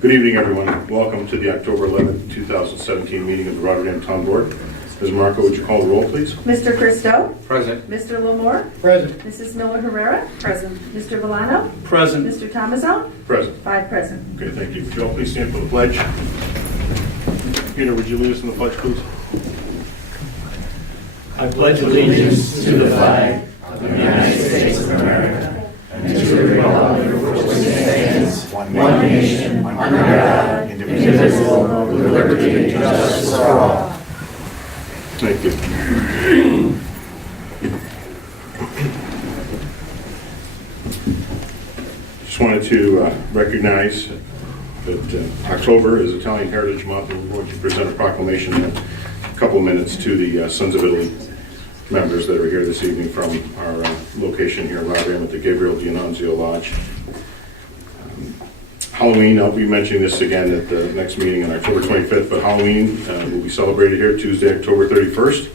Good evening, everyone. Welcome to the October 11th, 2017 meeting of the Rotterdam Town Board. Ms. Marco, would you call the roll, please? Mr. Christo? Present. Mr. Lamore? Present. Mrs. Miller Herrera? Present. Mr. Villano? Present. Mr. Tomazone? Present. 5 present. Okay, thank you. Would you all please stand for the pledge? Peter, would you lead us in the pledge, please? I pledge allegiance to the flag of the United States of America and to the republic for which it stands, one nation, under God, indivisible, with liberty and justice for all. Thank you. Just wanted to recognize that October is Italian Heritage Month, and we're going to present a proclamation in a couple minutes to the Sons of Italy members that are here this evening from our location here in Rotterdam at the Gabriel D'Annunzio Lodge. Halloween, I'll be mentioning this again at the next meeting on October 25th, but Halloween will be celebrated here Tuesday, October 31st,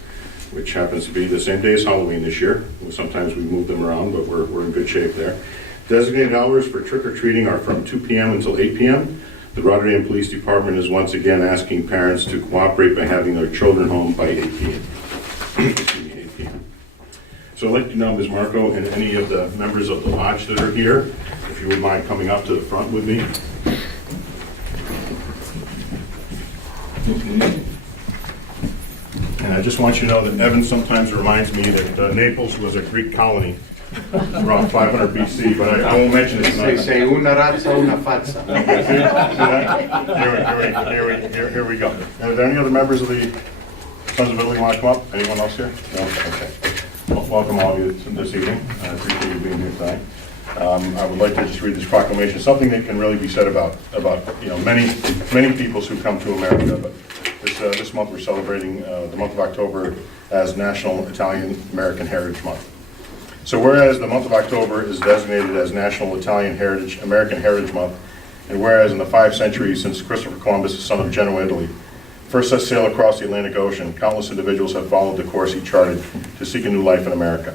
which happens to be the same day as Halloween this year. Sometimes we move them around, but we're in good shape there. Designated hours for trick-or-treating are from 2 p.m. until 8 p.m. The Rotterdam Police Department is once again asking parents to cooperate by having their children home by 8 p.m. So I'd like to know, Ms. Marco, and any of the members of the lodge that are here, if you would mind coming up to the front with me. And I just want you to know that Evan sometimes reminds me that Naples was a Greek colony around 500 BC, but I won't mention it tonight. Sei una razza, una fazza. Here we go. Are there any other members of the Sons of Italy want to come up? Anyone else here? No? Okay. Well, welcome all of you this evening. I appreciate you being here tonight. I would like to just read this proclamation, something that can really be said about many peoples who come to America. But this month we're celebrating the month of October as National Italian American Heritage Month. So whereas the month of October is designated as National Italian American Heritage Month, and whereas in the 5 centuries since Christopher Columbus, the son of Genoa, Italy, first set sail across the Atlantic Ocean, countless individuals have followed the course he charted to seek a new life in America.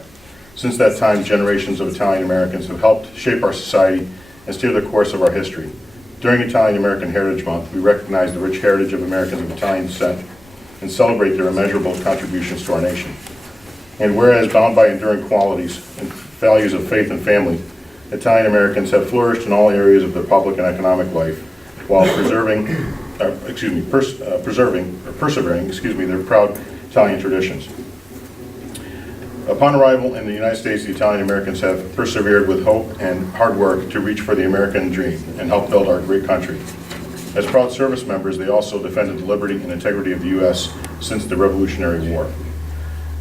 Since that time, generations of Italian Americans have helped shape our society and steer the course of our history. During Italian American Heritage Month, we recognize the rich heritage of Americans of Italian descent and celebrate their immeasurable contributions to our nation. And whereas bound by enduring qualities and values of faith and family, Italian Americans have flourished in all areas of their public and economic life while persevering their proud Italian traditions. Upon arrival in the United States, the Italian Americans have persevered with hope and hard work to reach for the American dream and help build our great country. As proud service members, they also defended the liberty and integrity of the U.S. since the Revolutionary War.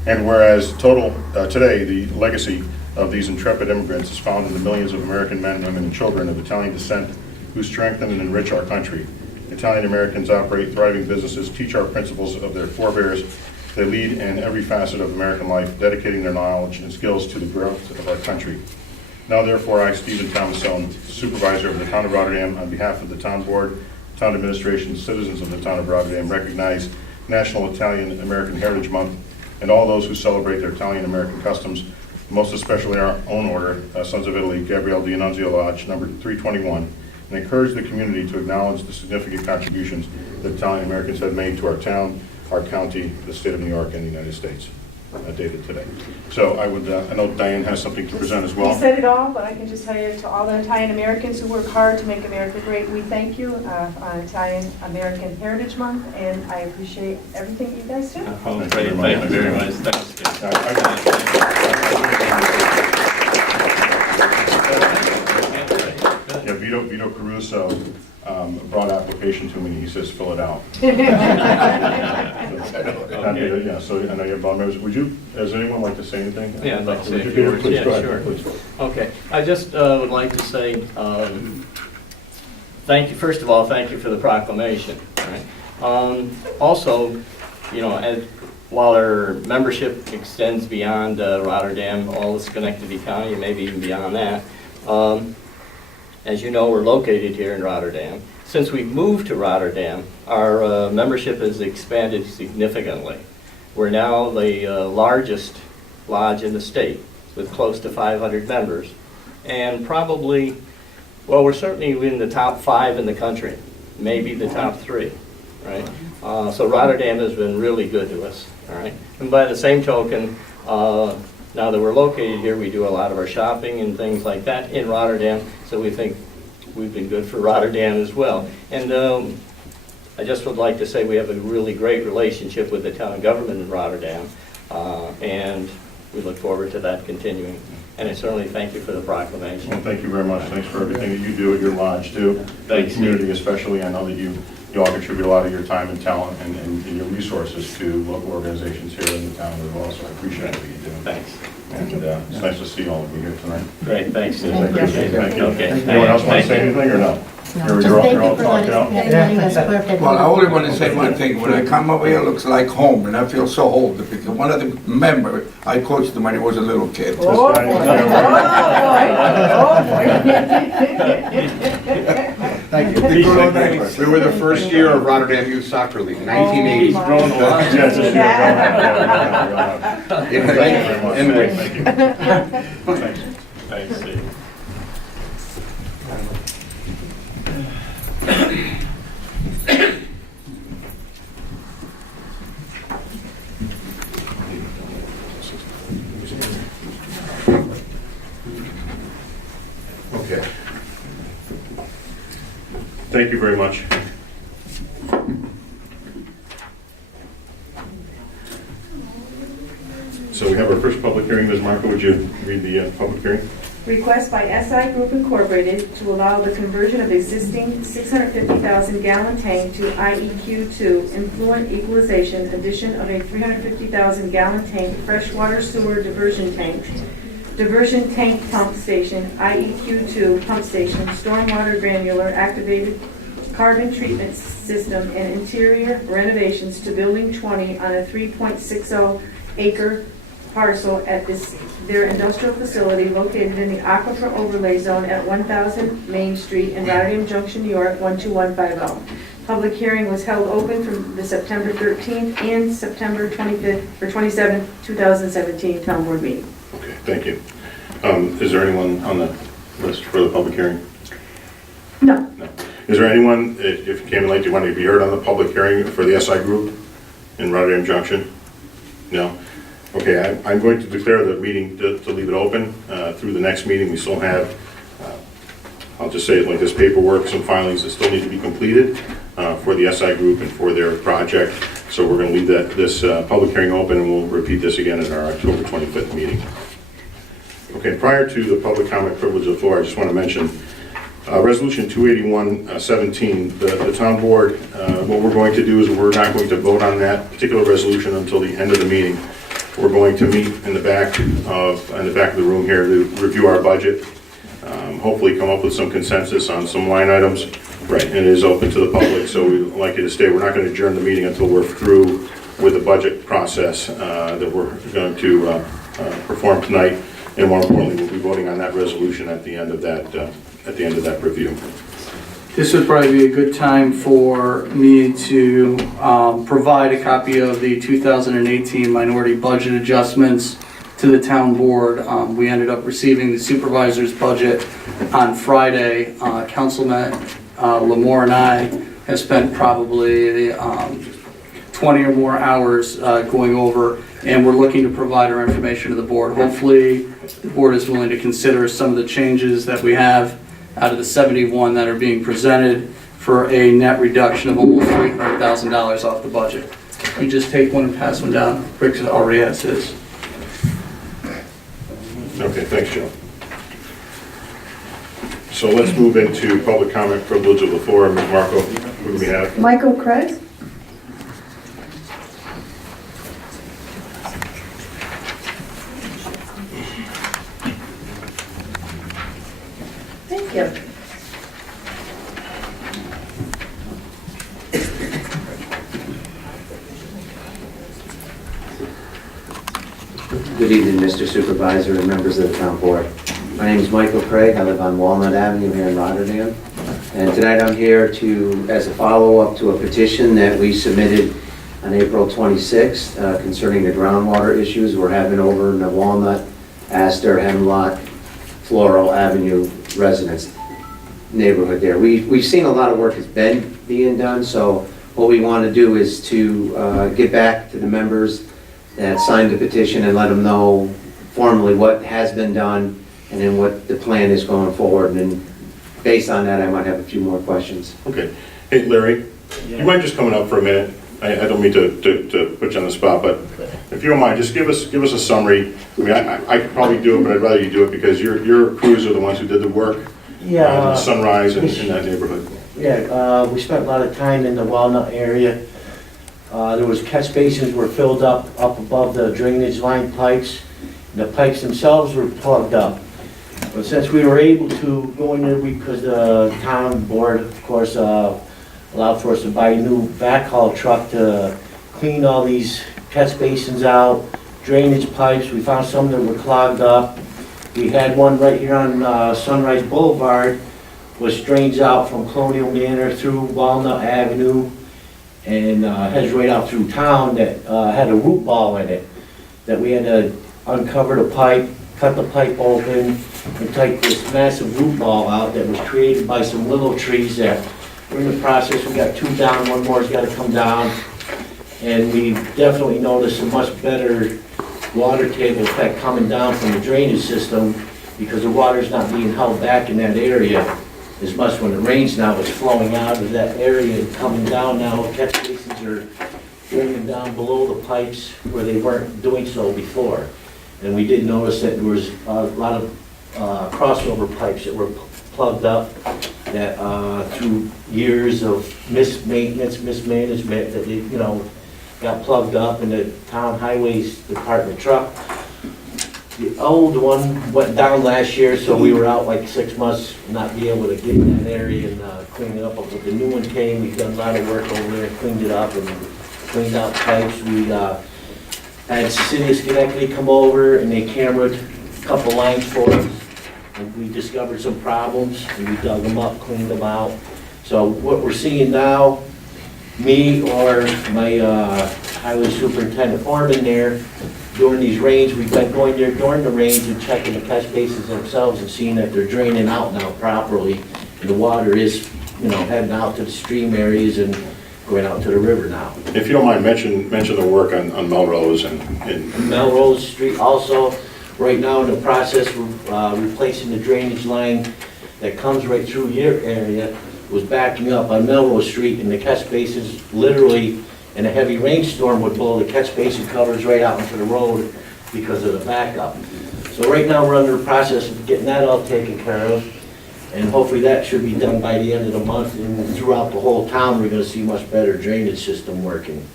And whereas today the legacy of these intrepid immigrants is found in the millions of American men, women, and children of Italian descent who strengthen and enrich our country. Italian Americans operate thriving businesses, teach our principles of their forebears. They lead in every facet of American life, dedicating their knowledge and skills to the growth of our country. Now, therefore, I, Stephen Tomazone, Supervisor of the Town of Rotterdam, on behalf of the Town Board, Town Administration, and citizens of the Town of Rotterdam, recognize National Italian American Heritage Month and all those who celebrate their Italian American customs, most especially our own order, Sons of Italy, Gabriel D'Annunzio Lodge, number 321, and encourage the community to acknowledge the significant contributions that Italian Americans have made to our town, our county, the state of New York, and the United States, dated today. So I know Diane has something to present as well. You said it all, but I can just tell you, to all the Italian Americans who work hard to make America great, we thank you on Italian American Heritage Month, and I appreciate everything you guys do. Oh, great. Thank you very much. Thanks. Yeah, Vito Caruso brought application to me, and he says fill it out. Yeah, so I know you have board members. Does anyone like to say anything? Yeah, I'd like to say a few Peter, words. please, Yeah, go ahead, sure. please. Okay, I just would like to say, thank you, first of all, thank you for the proclamation. Right? Also, while our membership extends beyond Rotterdam, all the Schenectady County, maybe even beyond that, as you know, we're located here in Rotterdam. Since we've moved to Rotterdam, our membership has expanded significantly. We're now the largest lodge in the state with close to 500 members, and probably Well, we're certainly in the top 5 in the country, maybe the top 3, right? So Rotterdam has been really good to us, all right? And by the same token, now that we're located here, we do a lot of our shopping and things like that in Rotterdam, so we think we've been good for Rotterdam as well. And I just would like to say we have a really great relationship with the town government in Rotterdam, and we look forward to that continuing. And I certainly thank you for the proclamation. Well, thank you very much. Thanks for everything that you do at your lodge, too. Thanks, The community especially. I know that you all contribute a lot of your time and talent and your resources to local organizations here in the town as well, so I appreciate what you do. Thanks. And it's nice to see all of you here tonight. Great, thanks. Susan. Thank you. Appreciate it. Thank you. Okay. Anyone else want to Thank say you. anything or no? No, You're just all- thank you're all you for talked letting out? us everybody was perfect. Well, I only want to say one thing. When I come over here, it looks like home, and I feel so old because one of the members, I coached him when he was a little kid. Oh, boy. Thank you. The good old days. We were the first year of Rotterdam Youth Soccer League, 1980. He's grown a lot. Yes, this year. Thank you very much. In the- Thank you. Thanks. Thanks, Steve. Okay. Thank you very much. So we have our first public hearing. Ms. Marco, would you read the public hearing? Request by SI Group Incorporated to allow the conversion of existing 650,000 gallon tank to IEQ2 influent equalization, addition of a 350,000 gallon tank freshwater sewer diversion tank pump station, IEQ2 pump station, stormwater granular activated carbon treatment system, and interior renovations to Building 20 on a 3.60 acre parcel at their industrial facility located in the Aquifer Overlay Zone at 1000 Main Street in Rotterdam Junction, New York, 12150. Public hearing was held open from the September 13th and September 25th or 27th, 2017 town board meeting. Okay, thank you. Is there anyone on the list for the public hearing? No. No. Is there anyone, if you came in late, do you want to be heard on the public hearing for the SI Group in Rotterdam Junction? No? Okay, I'm going to declare the meeting to leave it open through the next meeting. We still have, I'll just say it like this, paperwork, some filings that still need to be completed for the SI Group and for their project. So we're going to leave this public hearing open, and we'll repeat this again at our October 25th meeting. Okay, prior to the public comment privilege of the floor, I just want to mention Resolution 281-17, the town board, what we're going to do is we're not going to vote on that particular resolution until the end of the meeting. We're going to meet in the back of the room here to review our budget, hopefully come up with some consensus on some line items. Right, and it is open to the public, so we'd like you to stay. We're not going to adjourn the meeting until we're through with the budget process that we're going to perform tonight. And more importantly, we'll be voting on that resolution at the end of that review. This would probably be a good time for me to provide a copy of the 2018 minority budget adjustments to the town board. We ended up receiving the supervisor's budget on Friday. Councilman Lamore and I have spent probably 20 or more hours going over, and we're looking to provide our information to the board. Hopefully, the board is willing to consider some of the changes that we have out of the 71 that are being presented for a net reduction of almost $300,000 off the budget. You just take one and pass one down. Rick already has his. Okay, thanks, Joe. So let's move into public comment privilege of the floor. Ms. Marco, who do we have? Michael Craig? Thank you. Good evening, Mr. Supervisor and members of the town board. My name is Michael Craig. I live on Walnut Avenue here in Rotterdam. And tonight I'm here as a follow-up to a petition that we submitted on April 26th concerning the groundwater issues we're having over in the Walnut, Astor, Hemlock, Floral Avenue residents. neighborhood there. We've seen a lot of work has been being done, so what we want to do is to get back to the members that signed the petition and let them know formally what has been done and then what the plan is going forward. And based on that, I might have a few more questions. Okay. Hey, Larry, you mind just coming up for a minute? I don't mean to put you on the spot, but if you don't mind, just give us a summary. I mean, I could probably do it, but I'd rather you do it because your crews are the ones who did the work. Yeah. Sunrise in that neighborhood. Yeah, we spent a lot of time in the Walnut area. There was catch basins were filled up above the drainage line pipes. The pipes themselves were plugged up. But since we were able to go in there because the town board, of course, allowed for us to buy a new backhaul truck to clean all these catch basins out, drainage pipes. We found some that were clogged up. We had one right here on Sunrise Boulevard, which drains out from Colonial Manor through Walnut Avenue and heads right out through town that had a root ball in it, that we had to uncover the pipe, cut the pipe open, and take this massive root ball out that was created by some willow trees that we're in the process. We got 2 down, 1 more's got to come down. And we definitely noticed a much better water table effect coming down from the drainage system because the water's not being held back in that area as much when it rains now. It's flowing out of that area and coming down now. Catch basins are draining down below the pipes where they weren't doing so before. And we did notice that there was a lot of crossover pipes that were plugged up that through years of mismanagement that they, got plugged up in the town highways department truck. The old one went down last year, so we were out like 6 months, not be able to get in that area and clean it up. But the new one came, we've done a lot of work over there, cleaned it up and cleaned out pipes. We had City of Schenectady come over and they cameraed a couple lines for us. And we discovered some problems and we dug them up, cleaned them out. So what we're seeing now, me or my highway superintendent foreman there, during these rains, we've been going there during the rains and checking the catch basins themselves and seeing that they're draining out now properly. And the water is, heading out to the stream areas and going out to the river now. If you don't mind, mention the work on Melrose and Melrose Street also, right now in the process, we're replacing the drainage line that comes right through your area, was backing up on Melrose Street, and the catch basins literally, in a heavy rainstorm, would blow the catch basin covers right out into the road because of the backup. So right now, we're under the process of getting that all taken care of, and hopefully that should be done by the end of the month, and throughout the whole town, we're gonna see much better drainage system working.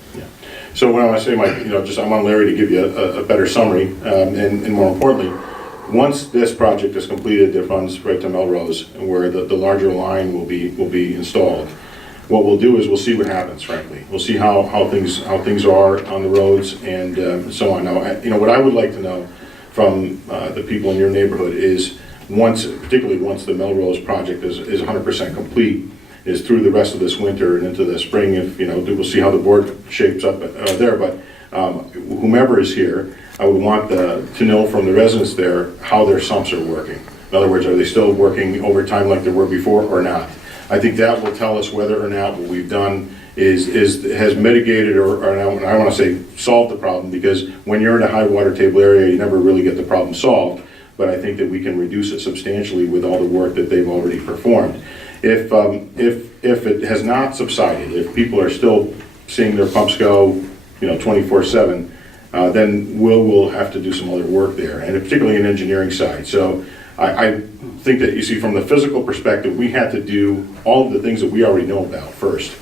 So what I want to say, Mike, I want Larry to give you a better summary, and more importantly, once this project is completed, it runs right to Melrose, where the larger line will be installed. What we'll do is we'll see what happens. Frankly, we'll see how things are on the roads and so on. Now, what I would like to know from the people in your neighborhood is particularly once the Melrose project is 100% complete, is through the rest of this winter and into the spring. If we'll see how the board shapes up there. But whomever is here, I would want to know from the residents there how their sumps are working. In other words, are they still working overtime like they were before or not? I think that will tell us whether or not what we've done has mitigated or I want to say solved the problem, because when you're in a high water table area, you never really get the problem solved. But I think that we can reduce it substantially with all the work that they've already performed. If it has not subsided, if people are still seeing their pumps go, 24/7, then we'll have to do some other work there, and particularly an engineering side. So I think that, you see, from the physical perspective, we had to do all of the things that we already know about first,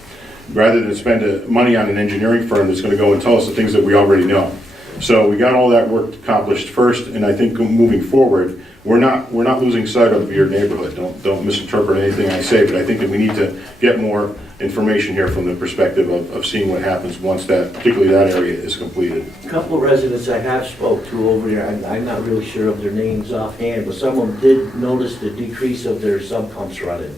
rather than spend money on an engineering firm that's going to go and tell us the things that we already know. So we got all that work accomplished first, and I think moving forward, we're not losing sight of your neighborhood. Don't misinterpret anything I say, but I think that we need to get more information here from the perspective of seeing what happens once particularly that area is completed. A couple of residents I have spoke to over there, I'm not really sure of their names offhand, but some of them did notice the decrease of their sub pumps running.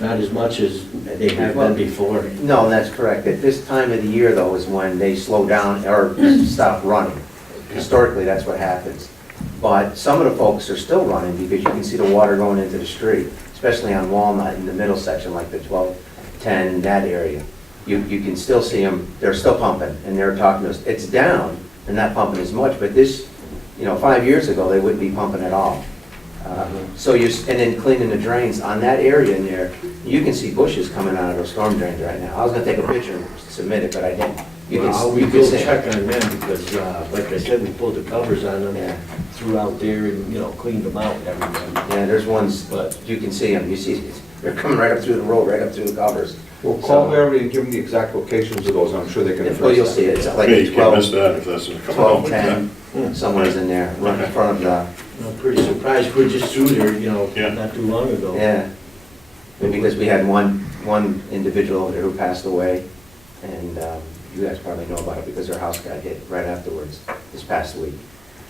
Not as much as they have been before. No, that's correct. At this time of the year, though, is when they slow down or stop running. Historically, that's what happens. But some of the folks are still running because you can see the water going into the street. especially on Walnut in the middle section, like the 1210, that area. You can still see them, they're still pumping, and they're talking to us. It's down, they're not pumping as much, but this, 5 years ago, they wouldn't be pumping at all. And then cleaning the drains on that area in there, you can see bushes coming out of those storm drains right now. I was gonna take a picture and submit it, but I didn't. You We can will see it. check on them because, like I said, we pulled the covers on them Yeah. threw out there and, cleaned them out and everything. Yeah, there's ones, But- you can see them, you see, they're coming right up through the road, right up through the covers. Well, call Larry and give him the exact locations of those, I'm sure they can address that. Well, you'll see it, it's like Okay, you can't miss 12, that if that's coming up like that. 1210, somewhere's in there, right in front of the, I'm pretty surprised, we're just through there, Yeah. not too long ago. yeah. Because we had one individual over there who passed away, and you guys probably know about it because her house got hit right afterwards, this past week.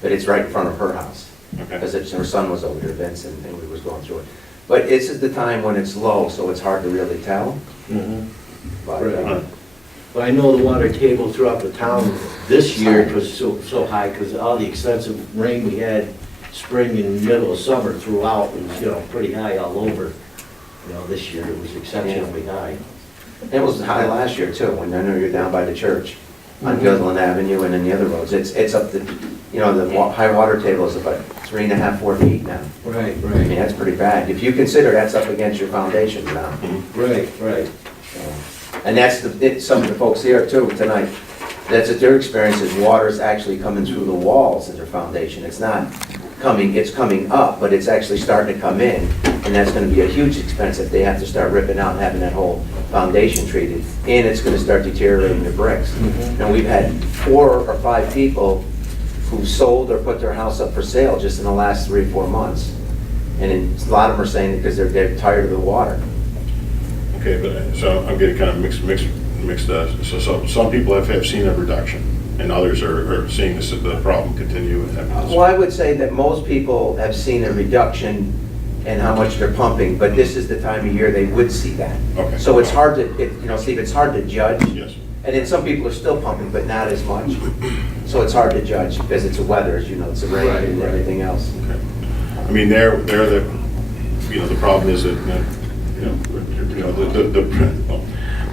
But it's right in front of her house, Okay. because her son was over there, Vince, and we was going through it. But this is the time when it's low, so it's hard to really tell. Mhm. But, Right. But I know the water table throughout the town this year was so high because all the extensive rain we had spring and middle of summer throughout was, pretty high all over. This year it was exceptionally high. It was high last year too, when I know you're down by the church on Gilliland Avenue and then the other roads. It's up to, high water table is about 3.5, 4 feet now. Right, I mean, that's pretty bad. If you consider that's up against your foundation now. Right. And that's some of the folks here too tonight, that's what their experience is water's actually coming through the walls of their foundation. It's not coming, it's coming up, but it's actually starting to come in. And that's gonna be a huge expense if they have to start ripping out and having that whole foundation treated. And it's gonna start deteriorating the bricks. And we've had 4 or 5 people who sold or put their house up for sale just in the last 3 or 4 months. And a lot of them are saying because they're tired of the water. Okay, but, so I'm getting kind of mixed, so some people have seen a reduction, and others are seeing the problem continue. Well, I would say that most people have seen a reduction in how much they're pumping, but this is the time of year they would see that. Okay. So it's hard to, Steve, it's hard to judge. Yes. And then some people are still pumping, but not as much. So it's hard to judge because it's the weather, as you know, it's the rain and everything else. Okay. I mean, they're the, the problem is that,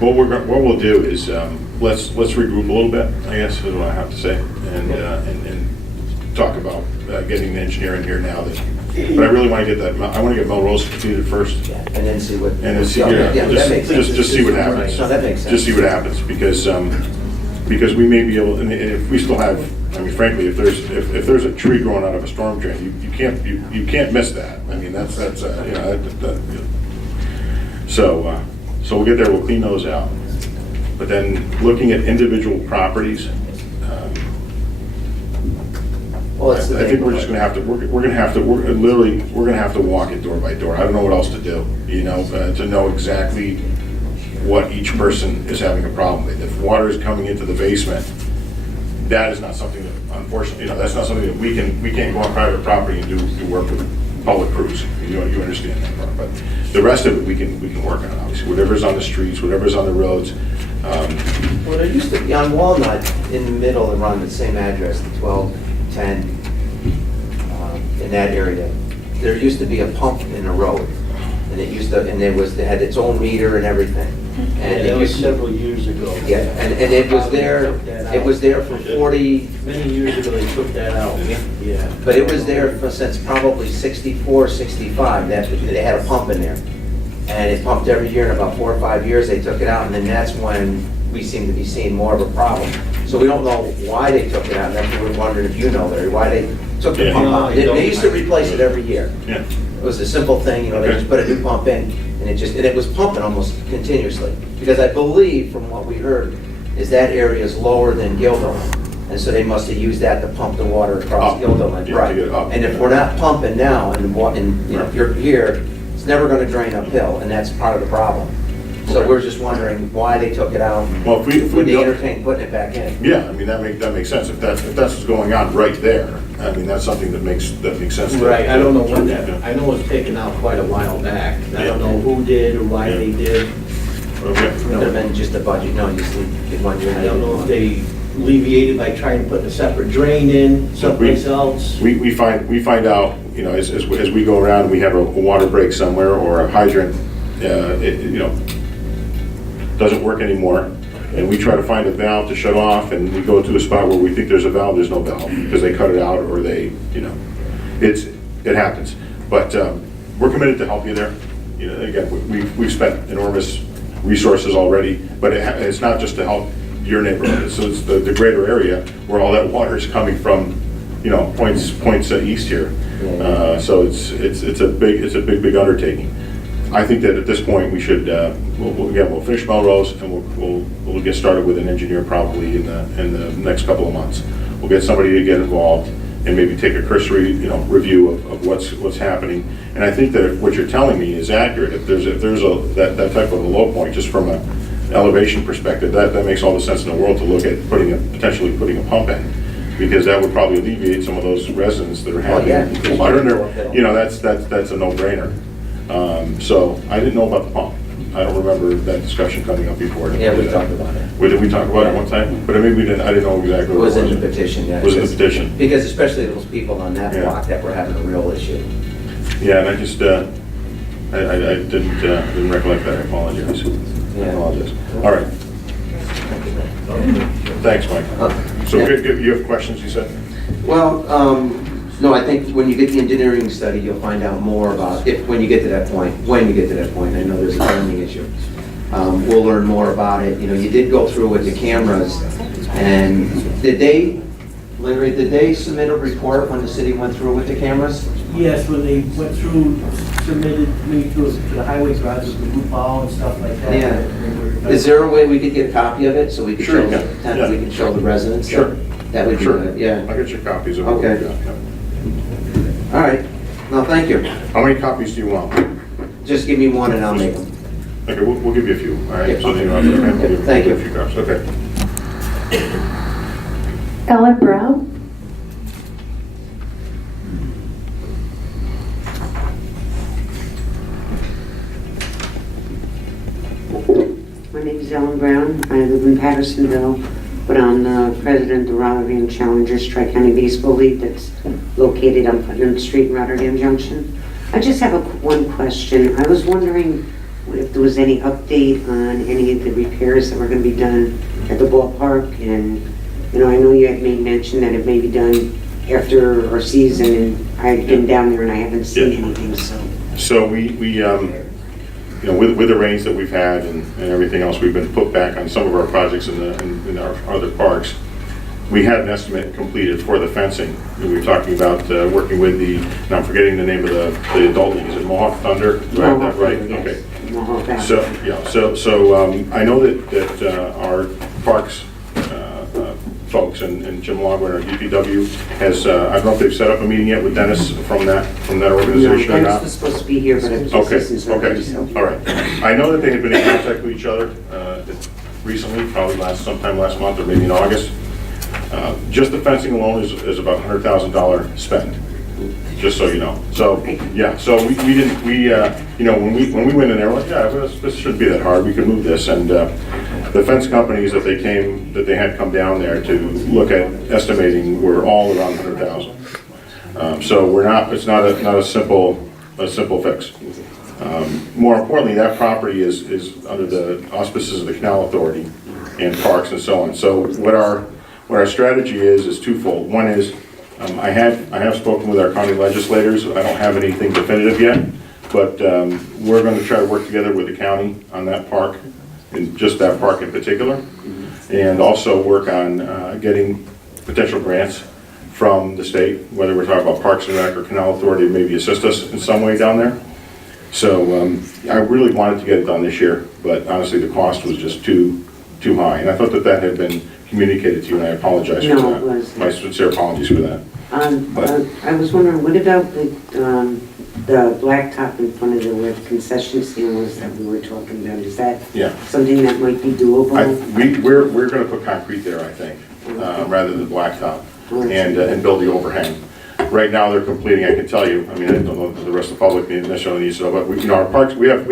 what we'll do is, let's regroup a little bit, I guess, is what I have to say, and talk about getting the engineer in here now that, but I really want to get that, I want to get Melrose completed first. Yeah, and then see what. And then see, that makes sense. just see what happens. No, that makes sense. Just see what happens, because we may be able, and if we still have, I mean, frankly, if there's a tree growing out of a storm drain, you can't miss that. I mean, that's so we'll get there, we'll clean those out. But then looking at individual properties, Well, it's the I think we're just gonna have to, we're gonna have to walk it door by door. I don't know what else to do, to know exactly what each person is having a problem with. If water is coming into the basement, that is not something that, unfortunately, that's not something that we can't go on private property and do work with public crews. You understand that part, but the rest of it, we can work on, obviously. Whatever's on the streets, whatever's on the roads. Well, there used to be on Walnut, in the middle, around the same address, the 1210, in that area, there used to be a pump in the road, and it had its own meter and everything. And that was several years ago. Yeah, and it was there for 40, Many years ago, they took that out. Yeah. but it was there since probably 64, 65, they had a pump in there. And it pumped every year, in about 4 or 5 years, they took it out, and then that's when we seem to be seeing more of a problem. So we don't know why they took it out, and that's what we're wondering if you know, Larry, why they took the Yeah. pump out. They used to replace it every year. Yeah. It was a simple thing, they just put a new pump in, and it was pumping almost continuously. Because I believe, from what we heard, is that area is lower than Guilderland. And so they must have used that to pump the water across Up. Guilderland. Yeah, Right. to get it up. And if we're not pumping now, if you're here, it's never gonna drain uphill, and that's part of the problem. So Okay. we're just wondering why they took it out. Well, if we Would they don't- entertain putting it back in? Yeah, I mean, that makes sense. If that's what's going on right there, I mean, that's something that makes sense. to- Right, I don't know when Yeah. I know it was taken out quite a while back. I don't Yeah. know who did or why Yeah. they did. Okay. Could have been just a budget, no, you see, get one year. I don't know if they alleviated by trying to put a separate drain in someplace else? We find out, you know, as we go around, we have a water break somewhere or a hydrant, you know, doesn't work anymore, and we try to find a valve to shut off, and we go to a spot where we think there's a valve, there's no valve, because they cut it out, or they, you know, it happens. But we're committed to help you there. You know, again, we've spent enormous resources already, but it's not just to help your neighborhood, so it's the greater area where all that water is coming from, you know, points east here. So it's a big undertaking. I think that at this point we should we'll finish Melrose, and we'll get started with an engineer probably in the next couple of months. We'll get somebody to get involved and maybe take a cursory, you know, review of what's happening. And I think that what you're telling me is accurate. If there's that type of a low point, just from an elevation perspective, that makes all the sense in the world to look at potentially putting a pump in, because that would probably alleviate some of those residents that are having water in there. You know, that's a no-brainer. So I didn't know about the pump. I don't remember that discussion coming up before. Yeah, we talked about it. Did we talk about it one time? But maybe we didn't. I didn't know exactly It what was it was. in the petition, yeah. Was in the petition? Because especially those people on that Yeah. block that were having a real issue. Yeah, and I just I didn't recollect that. I apologize. I Yeah. apologize. All right. Thanks, Mike. So Yeah. you have questions, you said? Well, no, I think when you get the engineering study, you'll find out more about when you get to that point. I know there's a timing issue. We'll learn more about it. You know, you did go through with the cameras, and Larry, did they submit a report when the city went through with the cameras? Yes, when they went through, submitted me to the highway garage with the blue ball and stuff like that. Yeah. Is there a way we could get a copy of it so we could Sure, show, yeah. we can show the residents? Sure. That would be Sure. good, yeah. I'll get you copies of what Okay. we've got. Yeah. All right. No, thank you. How many copies do you want? Just give me one and I'll make them. Okay, we'll give you a few, all right? Yeah. So then we'll give you Thank you. a few copies, okay. Ellen Brown? My name is Ellen Brown. I live in Pattersonville, but I'm the president of the Rotterdam Challengers Tri-County Baseball League that's located on Putnam Street in Rotterdam Junction. I just have one question. I was wondering if there was any update on any of the repairs that were going to be done at the ballpark. And, you know, I know you had made mention that it may be done after our season, and I've been down there and I haven't seen anything, so. So we you know, with the rains that we've had and everything else, we've been put back on some of our projects in our other parks. We had an estimate completed for the fencing. We were talking about working with and I'm forgetting the name of the adult league. Is it Mohawk Thunder? Do I have that right? Okay. So, yeah, so I know that our parks folks and Jim Longwood, our DPW, has, I don't know if they've set up a meeting yet with Dennis from that organization or No, not. Dennis was supposed to be here, but I'm Okay, just all right. I know that they had been in contact with each other recently, probably sometime last month or maybe in August. Just the fencing alone is about $100,000 spend, just so you know. So, yeah, so we didn't, you know, when we went in there, we're like, yeah, this shouldn't be that hard, we can move this. And the fence companies that they had come down there to look at estimating were all around 100,000. So it's not a simple fix. More importantly, that property is under the auspices of the Canal Authority and parks and so on. So what our strategy is twofold. One is, I have spoken with our county legislators. I don't have anything definitive yet, but we're going to try to work together with the county on that park, and just that park in particular, and also work on getting potential grants from the state, whether we're talking about Parks and Rec or Canal Authority, maybe assist us in some way down there. So I really wanted to get it done this year, but honestly the cost was just too high, and I thought that had been communicated to you, and I apologize for No, that. it wasn't. My sincere apologies for that. I was wondering, what about the blacktop in front of where the concession stand was that we were talking about? Is that Yeah. something that might be doable? We're going to put concrete there, I think, rather than blacktop, and build the overhang. Right now, they're completing, I can tell you, I mean, I don't know if the rest of the public necessarily needs to know, but our parks, we have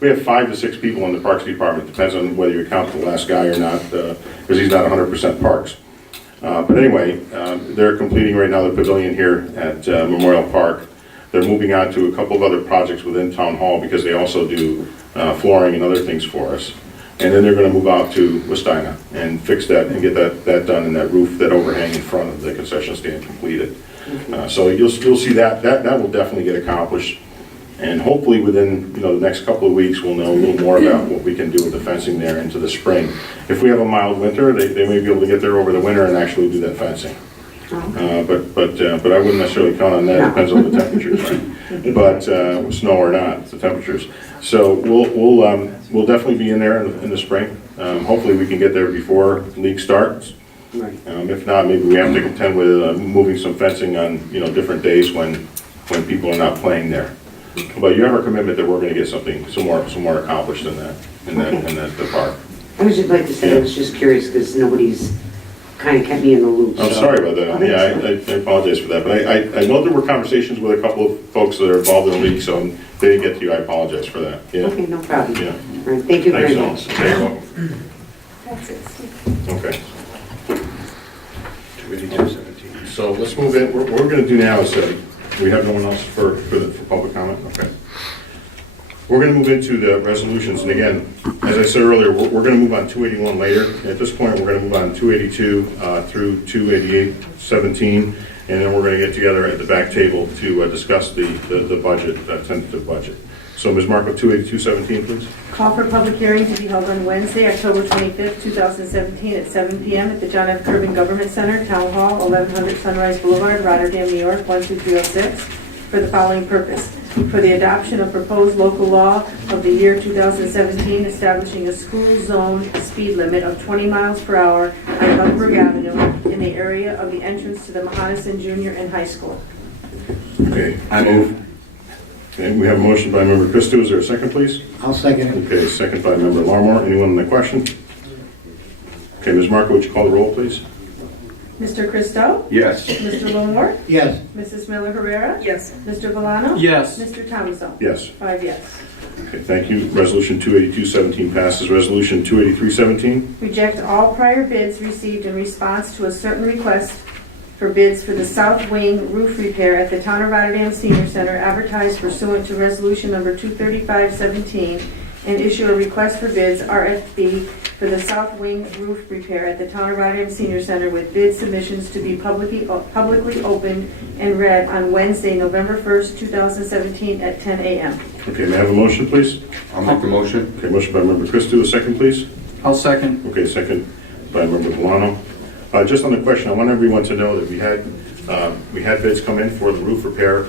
we have 5 to 6 people in the Parks Department. Depends on whether you count the last guy or not, because he's not 100% parks. But anyway, they're completing right now the pavilion here at Memorial Park. They're moving on to a couple of other projects within Town Hall because they also do flooring and other things for us. And then they're going to move out to Westina and fix that and get that done, and that roof, that overhang in front of the concession stand completed. So you'll see that will definitely get accomplished. And hopefully within, the next couple of weeks, we'll know a little more about what we can do with the fencing there into the spring. If we have a mild winter, they may be able to get there over the winter and actually do that fencing. But I wouldn't necessarily count on that. It depends on the temperatures, right? But snow or not, the temperatures. So we'll definitely be in there in the spring. Hopefully we can get there before league starts. If not, maybe we have to contend with moving some fencing on different days when people are not playing there. But you have our commitment that we're going to get some more accomplished in that park. I would just like to say, I was just curious because nobody's kind of kept me in the loop. I'm sorry about that. Yeah, I apologize for that. But I know there were conversations with a couple of folks that are involved in the league, so if they didn't get to you, I apologize for that. Yeah. Okay, no problem. Yeah. All right, thank you very much. Thanks, you're welcome. That's it. Okay. 282.17. So let's move in. What we're going to do now is, we have no one else for public comment? Okay. We're going to move into the resolutions, and again, as I said earlier, we're going to move on 281 later. At this point, we're going to move on 282 through 288.17, and then we're going to get together at the back table to discuss the budget, tentative budget. So Ms. Marco, 282.17, please. Call for public hearing to be held on Wednesday, October 25th, 2017 at 7 p.m. at the John F. Kirby Government Center, Town Hall, 1100 Sunrise Boulevard, Rotterdam, New York, 12306, for the following purpose. For the adoption of proposed local law of the year 2017 establishing a school zone speed limit of 20 miles per hour on Dunberg Avenue in the area of the entrance to the Mahonison Junior and High School. Okay. I move. Okay, we have a motion by Member Christo. Is there a second, please? I'll second it. Okay, second by Member Larmore. Anyone on the question? Okay, Ms. Marco, would you call the roll, please? Mr. Christo? Yes. Mr. Lamore? Yes. Mrs. Miller Herrera? Yes. Mr. Valano? Yes. Mr. Thomason? Yes. 5 yes. Okay, thank you. Resolution 282.17 passes. Resolution 283.17. Reject all prior bids received in response to a certain request for bids for the south wing roof repair at the Town of Rotterdam Senior Center advertised pursuant to resolution number 235.17 and issue a request for bids RFB for the south wing roof repair at the Town of Rotterdam Senior Center with bid submissions to be publicly opened and read on Wednesday, November 1st, 2017 at 10 a.m. Okay, may I have a motion, please? I'll make the motion. Okay, motion by Member Christo. A second, please? I'll second. Okay, second by Member Valano. Just on the question, I want everyone to know that we had bids come in for the roof repair.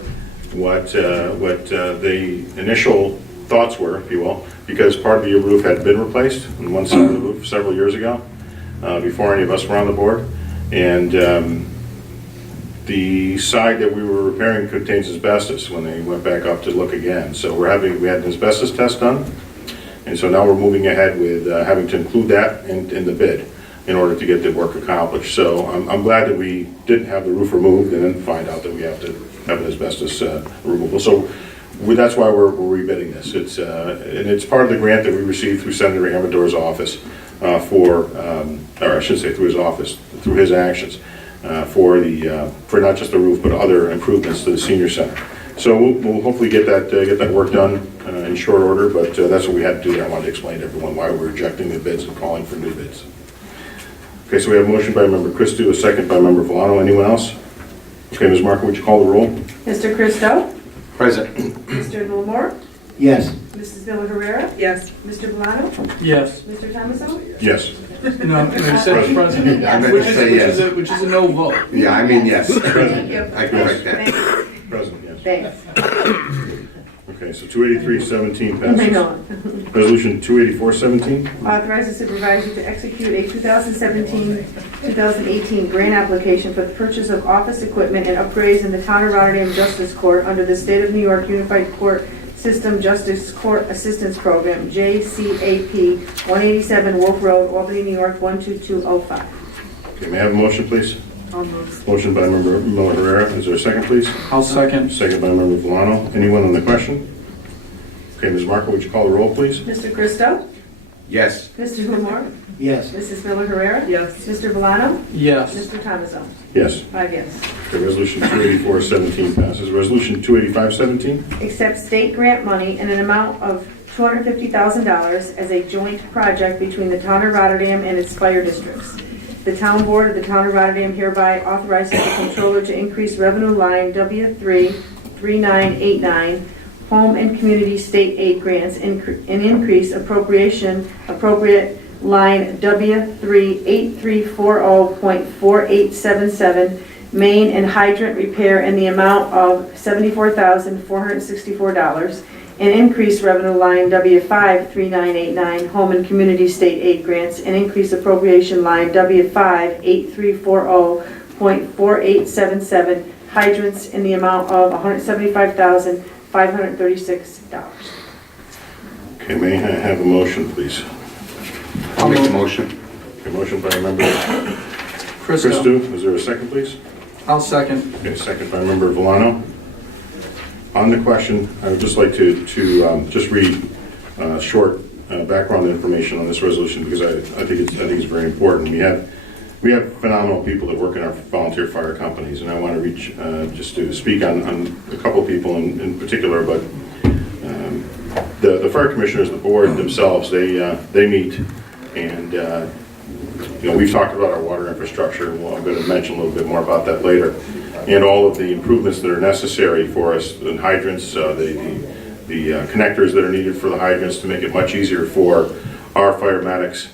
What the initial thoughts were, if you will, because part of the roof had been replaced on one side of the roof several years ago, before any of us were on the board, and the side that we were repairing contains asbestos when they went back up to look again. So we had an asbestos test done, and so now we're moving ahead with having to include that in the bid in order to get the work accomplished. So I'm glad that we didn't have the roof removed and then find out that we have to have an asbestos removal. So that's why we're rebidding this. It's part of the grant that we received through Senator Amador's office or I should say through his office, through his actions, for not just the roof but other improvements to the senior center. So we'll hopefully get that work done in short order. But that's what we had to do there. I wanted to explain to everyone why we're rejecting the bids and calling for new bids. Okay, so we have a motion by Member Christo, a second by Member Valano. Anyone else? Okay, Ms. Marco, would you call the roll? Mr. Christo? Present. Mr. Lamore? Yes. Mrs. Miller Herrera? Yes. Mr. Valano? Yes. Mr. Thomason? Yes. No, you said president. I meant to say yes. Which is a no vote. Yeah, I mean yes. Thank you. I correct that. President, yes. Thanks. Okay, so 283.17 Moving passes. on. Resolution 284.17. Authorize the supervisor to execute a 2017-2018 grant application for the purchase of office equipment and upgrades in the Town of Rotterdam Justice Court under the State of New York Unified Court System Justice Court Assistance Program, JCAP, 187 Wolf Road, Albany, New York, 12205. Okay, may I have a motion, please? Almost. Motion by Member Miller Herrera. Is there a second, please? I'll second. Second by Member Valano. Anyone on the question? Okay, Ms. Marco, would you call the roll, please? Mr. Christo? Yes. Mr. Lamore? Yes. Mrs. Miller Herrera? Yes. Mr. Valano? Yes. Mr. Thomason? Yes. 5 yes. Okay, Resolution 284-17 passes. Resolution 285-17. Accept state grant money in an amount of $250,000 as a joint project between the town of Rotterdam and its fire districts. The town board of the town of Rotterdam hereby authorizes the comptroller to increase revenue line W33989, home and community state aid grants, and increase appropriate line W38340.4877, main and hydrant repair in the amount of $74,464, and increase revenue line W53989, home and community state aid grants, and increase appropriation line W58340.4877, hydrants in the amount of $175,536. Okay, may I have a motion, please? I'll make the motion. Okay, motion by member Christo. Christo. Is there a second, please? I'll second. Okay, second by member Valano. On the question, I would just like to just read short background information on this resolution because I think it's very important. We have phenomenal people that work in our volunteer fire companies, and I want to reach just to speak on a couple people in particular. But the fire commissioners, the board themselves, they meet, and we've talked about our water infrastructure. Well, I'm going to mention a little bit more about that later, and all of the improvements that are necessary for us, the hydrants, the connectors that are needed for the hydrants to make it much easier for our fire medics,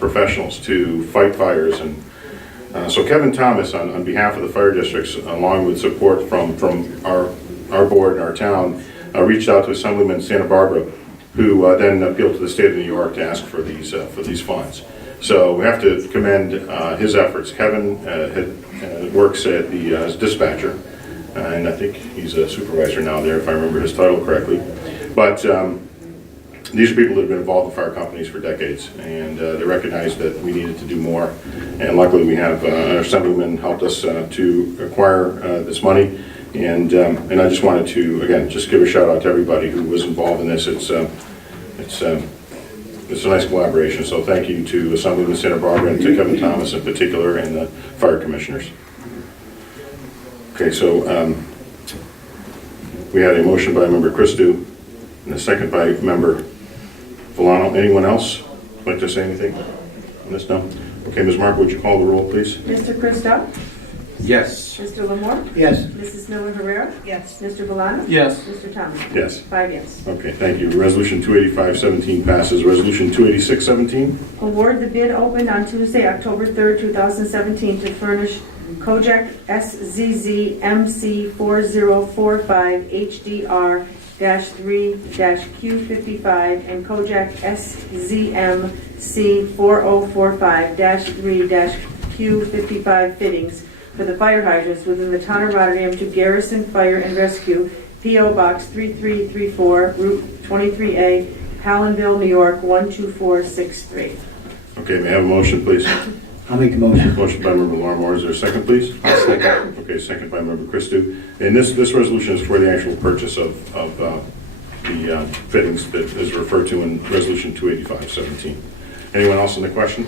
professionals to fight fires. And so Kevin Thomas, on behalf of the fire districts, along with support from our board and our town, reached out to Assemblyman Santa Barbara, who then appealed to the state of New York to ask for these funds. So we have to commend his efforts. Kevin works at the dispatcher, and I think he's a supervisor now there, if I remember his title correctly. But these are people that have been involved in fire companies for decades, and they recognize that we needed to do more. And luckily, we have our assemblyman helped us to acquire this money. And I just wanted to, again, just give a shout out to everybody who was involved in this. It's a nice collaboration. So thank you to Assemblyman Santa Barbara and to Kevin Thomas in particular, and the fire commissioners. Okay, so we had a motion by member Christo and a second by member Valano. Anyone else like to say anything on this? No? Okay, Ms. Marco, would you call the roll, please? Mr. Christo? Yes. Mr. Lamore? Yes. Mrs. Miller Herrera? Yes. Mr. Valano? Yes. Mr. Thomas? Yes. 5 yes. Okay, thank you. Resolution 285-17 passes. Resolution 286-17. Award the bid opened on Tuesday, October 3rd, 2017 to furnish Kojak SZZ MC4045 HDR-3-Q55 and Kojak SZM C4045-3-Q55 fittings for the fire hydrants within the town of Rotterdam to Garrison Fire and Rescue, P.O. Box 3334, Route 23A, Hallandville, New York 12463. Okay, may I have a motion, please? I'll make the motion. Motion by member Larmore. Is there a second, please? I'll second. Okay, second by member Christo. And this resolution is for the actual purchase of the fittings that is referred to in resolution 285-17. Anyone else on the question?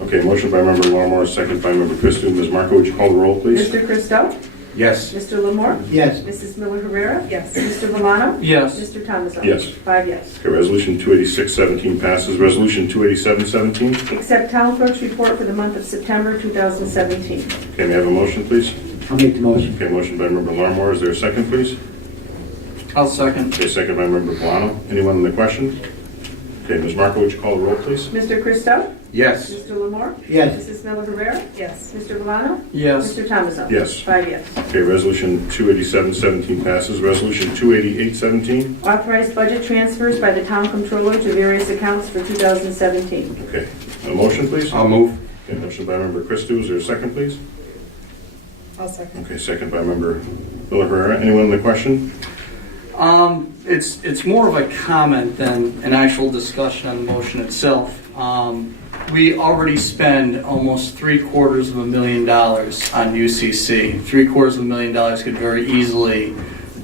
Okay, motion by member Larmore, second by member Christo. Ms. Marco, would you call the roll, please? Mr. Christo? Yes. Mr. Lamore? Yes. Mrs. Miller Herrera? Yes. Mr. Valano? Yes. Mr. Thomason? Yes. 5 yes. Okay, resolution 286-17 passes. Resolution 287-17. Accept town clerk's report for the month of September 2017. Okay, may I have a motion, please? I'll make the motion. Okay, motion by member Larmore. Is there a second, please? I'll second. Okay, second by member Valano. Anyone on the question? Okay, Ms. Marco, would you call the roll, please? Mr. Christo? Yes. Mr. Lamore? Yes. Mrs. Miller Herrera? Yes. Mr. Valano? Yes. Mr. Thomason? Yes. 5 yes. Okay, resolution 287-17 passes. Resolution 288-17. Authorized budget transfers by the town controller to various accounts for 2017. Okay, a motion, please? I'll move. Okay, motion by member Christo. Is there a second, please? I'll second. Okay, second by member Miller Herrera. Anyone on the question? It's more of a comment than an actual discussion on the motion itself. We already spend almost $750,000 on UCC. $750,000 could very easily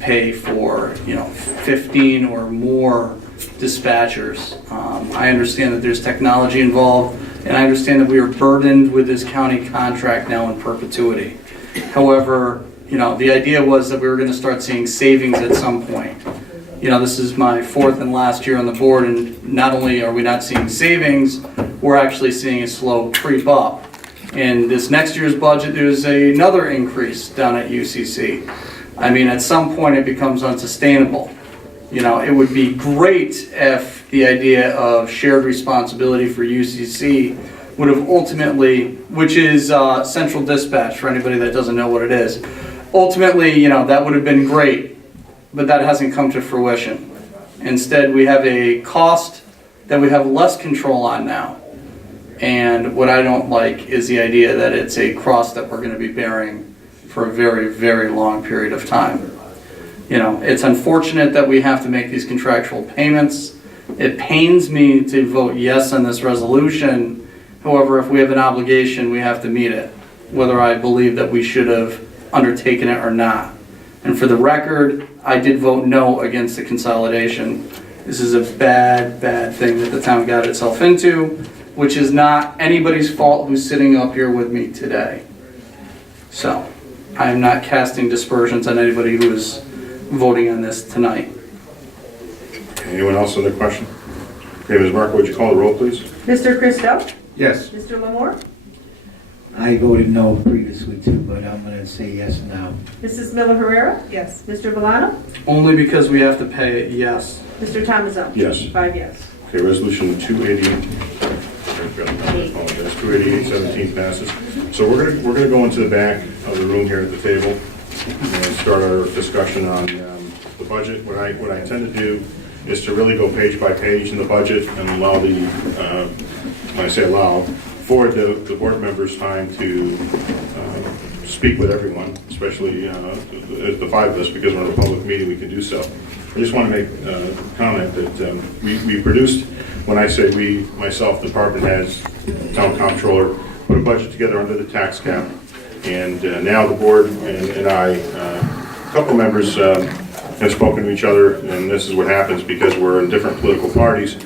pay for, 15 or more dispatchers. I understand that there's technology involved, and I understand that we are burdened with this county contract now in perpetuity. However, the idea was that we were going to start seeing savings at some point. This is my fourth and last year on the board, and not only are we not seeing savings, we're actually seeing a slow creep up. In this next year's budget, there's another increase down at UCC. I mean, at some point it becomes unsustainable. It would be great if the idea of shared responsibility for UCC would have ultimately, which is central dispatch for anybody that doesn't know what it is. Ultimately, that would have been great, but that hasn't come to fruition. Instead, we have a cost that we have less control on now. And what I don't like is the idea that it's a cross that we're going to be bearing for a very, very long period of time. It's unfortunate that we have to make these contractual payments. It pains me to vote yes on this resolution. However, if we have an obligation, we have to meet it, whether I believe that we should have undertaken it or not. And for the record, I did vote no against the consolidation. This is a bad, bad thing that the town got itself into, which is not anybody's fault who's sitting up here with me today. So, I am not casting dispersions on anybody who is voting on this tonight. Anyone else on the question? Okay, Ms. Marco, would you call the roll, please? Mr. Christo? Yes. Mr. Lamore? I voted no previously too, but I'm going to say yes now. Mrs. Miller Herrera? Yes. Mr. Valano? Only because we have to pay it, yes. Mr. Thomason? Yes. 5 yes. Okay, resolution 288-17 passes. So we're gonna go into the back of the room here at the table and start our discussion on the budget. What I intend to do is to really go page by page in the budget and allow when I say allow, afford the board members time to speak with everyone, especially the 5 of us, because we're in a public meeting, we can do so. I just want to make a comment that we produced, when I say we, myself, department heads, town comptroller, put a budget together under the tax cap, and now the board and I, a couple members have spoken to each other, and this is what happens because we're in different political parties.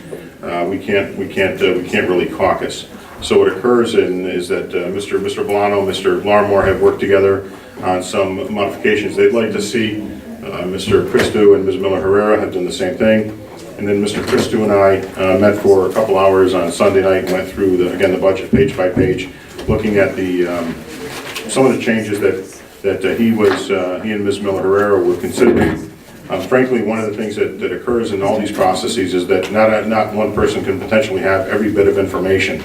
We can't really caucus. So what occurs is that Mr. Valano, Mr. Larmore have worked together on some modifications they'd like to see. Mr. Christou and Ms. Miller Herrera have done the same thing. And then Mr. Christou and I met for a couple hours on Sunday night and went through, the budget page by page, looking at some of the changes that he and Ms. Miller Herrera were considering. Frankly, one of the things that occurs in all these processes is that not one person can potentially have every bit of information.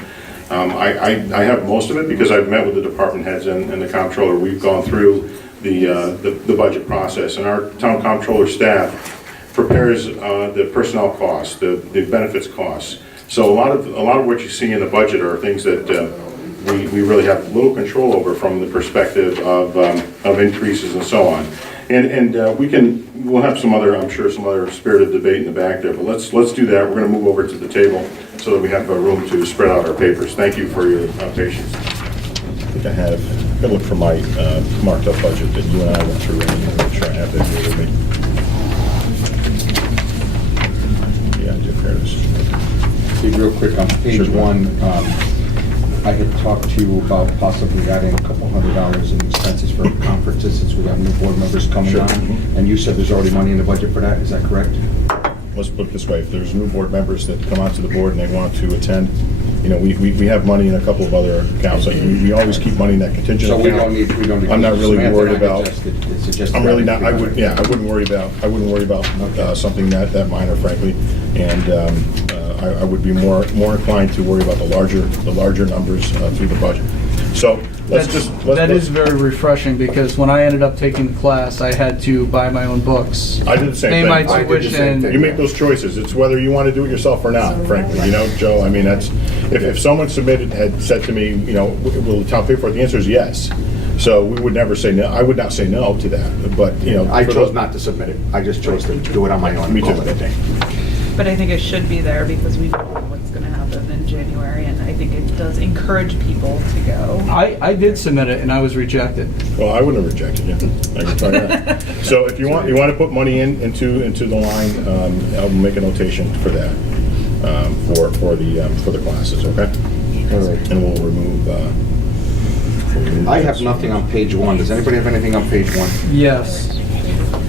I have most of it because I've met with the department heads and the comptroller. We've gone through the budget process, and our town comptroller staff prepares the personnel costs, the benefits costs. So a lot of what you see in the budget are things that we really have little control over from the perspective of increases and so on. And we'll have some other spirited debate in the back there, but let's do that. We're going to move over to the table so that we have room to spread out our papers. Thank you for your patience. I think I have, I'm going to look for my marked up budget that you and I went through, and make sure I have that here with me. Yeah, I did pair this. Be real quick on page Sure. 1. I had talked to you about possibly adding a couple $100 in expenses for conferences since we have new board members coming Sure. on. And you said there's already money in the budget for that, is that correct? Let's put it this way, if there's new board members that come onto the board and they want to attend, we have money in a couple of other accounts. Like we always keep money in that contingent So account. we don't need. I'm not really Samantha worried and I about. suggested I'm really not. I $300. wouldn't worry about something that minor, frankly. And I would be more inclined to worry about the larger numbers through the budget. So That is very refreshing, because when I ended up taking the class, I had to buy my own books. I did the same Pay thing. my I did the same tuition. thing. You make those choices. It's whether you want to do it yourself or not, frankly. Joe, I mean, that's, if someone had said to me, will the town pay for it? The answer is yes. So we would never say no. I would not say no to that, but, I chose not to submit it. I just chose to do it on my own. Me too. But I think it should be there because we don't know what's going to happen in January, and I think it does encourage people to go. I did submit it and I was rejected. Well, I wouldn't have rejected you. I can tell you that. So if you want to put money into the line, I'll make a notation for that, for the classes, okay? All right. And we'll remove. I have nothing on page 1. Does anybody have anything on page 1? Yes.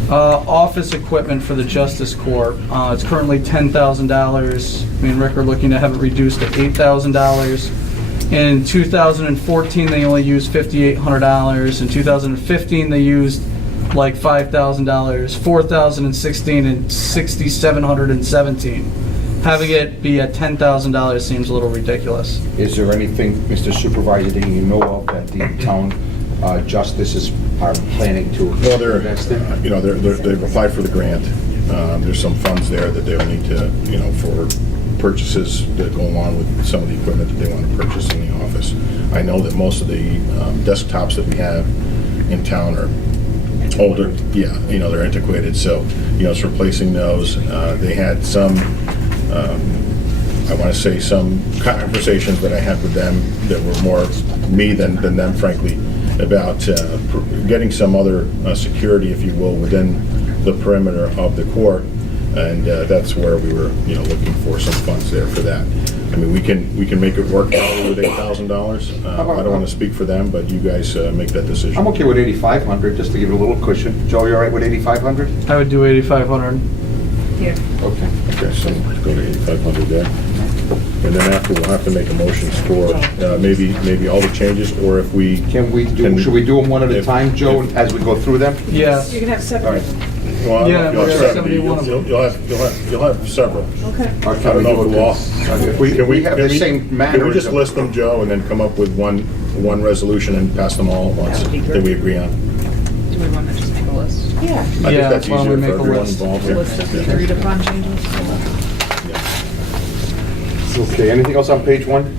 Office equipment for the Justice Corps. It's currently $10,000. Me and Rick are looking to have it reduced to $8,000. In 2014, they only used $5,800. In 2015, they used like $5,000. 2016 and $6,717. Having it be at $10,000 seems a little ridiculous. Is there anything, Mr. Supervisor, that you know of that the town justices are planning to Well, invest in? they've applied for the grant. There's some funds there that they'll need to, for purchases that go along with some of the equipment that they want to purchase in the office. I know that most of the desktops that we have in town are older. Yeah, they're antiquated, so, it's replacing those. They had some, I want to say some conversations that I had with them that were more me than them, frankly, about getting some other security, if you will, within the perimeter of the court, and that's where we were, looking for some funds there for that. I mean, we can make it work probably with $8,000. I don't want to speak for them, but you guys make that decision. I'm okay with 8,500, just to give it a little cushion. Joe, you all right with 8,500? I would do 8,500. Here. Okay. Okay, so let's go to 8,500 there. And then after, we'll have to make a motion for maybe all the changes, or if we... Should we do them one at a time, Joe, as we go through them? Yes. You can have seven of them. Well, Yeah, you'll have there's 71 of them. You'll have several. Okay. I don't know who all. If we have the same manner. Can we just list them, Joe, and then come up with one resolution and pass them all at once That would be that we agree on? Do we want to just make a list? Yeah. I think Yeah, that's why don't we easier make for a everyone list? involved. A list of the Yeah. agreed upon changes? Okay, anything else on page 1?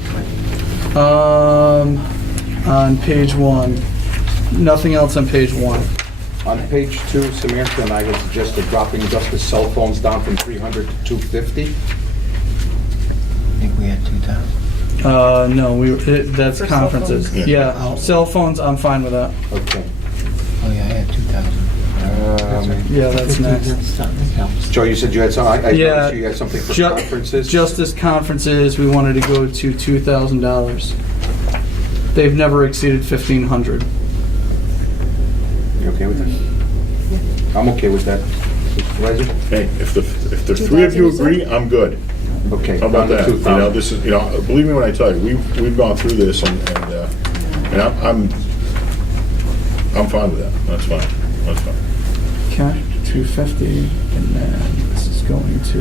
On page 1. Nothing else on page 1. On page 2, Samantha and I had suggested dropping justice cell phones down from 300 to 250. I think we had 2,000. No, that's For cell conferences. phones? Yeah, cell phones, I'm fine with that. Okay. Oh, yeah, I had 2,000. Yeah, that's next. Joe, you said you had some, I Yeah. noticed you had something for Ju- conferences? Justice conferences, we wanted to go to $2,000. They've never exceeded 1,500. You okay with that? I'm okay with that. Supervisor? Hey, if the three of you agree, I'm good. Okay. How about down to that? 2,000. This is, believe me when I tell you, we've gone through this, and I'm fine with that. That's fine. That's fine. Okay, 250, and then this is going to...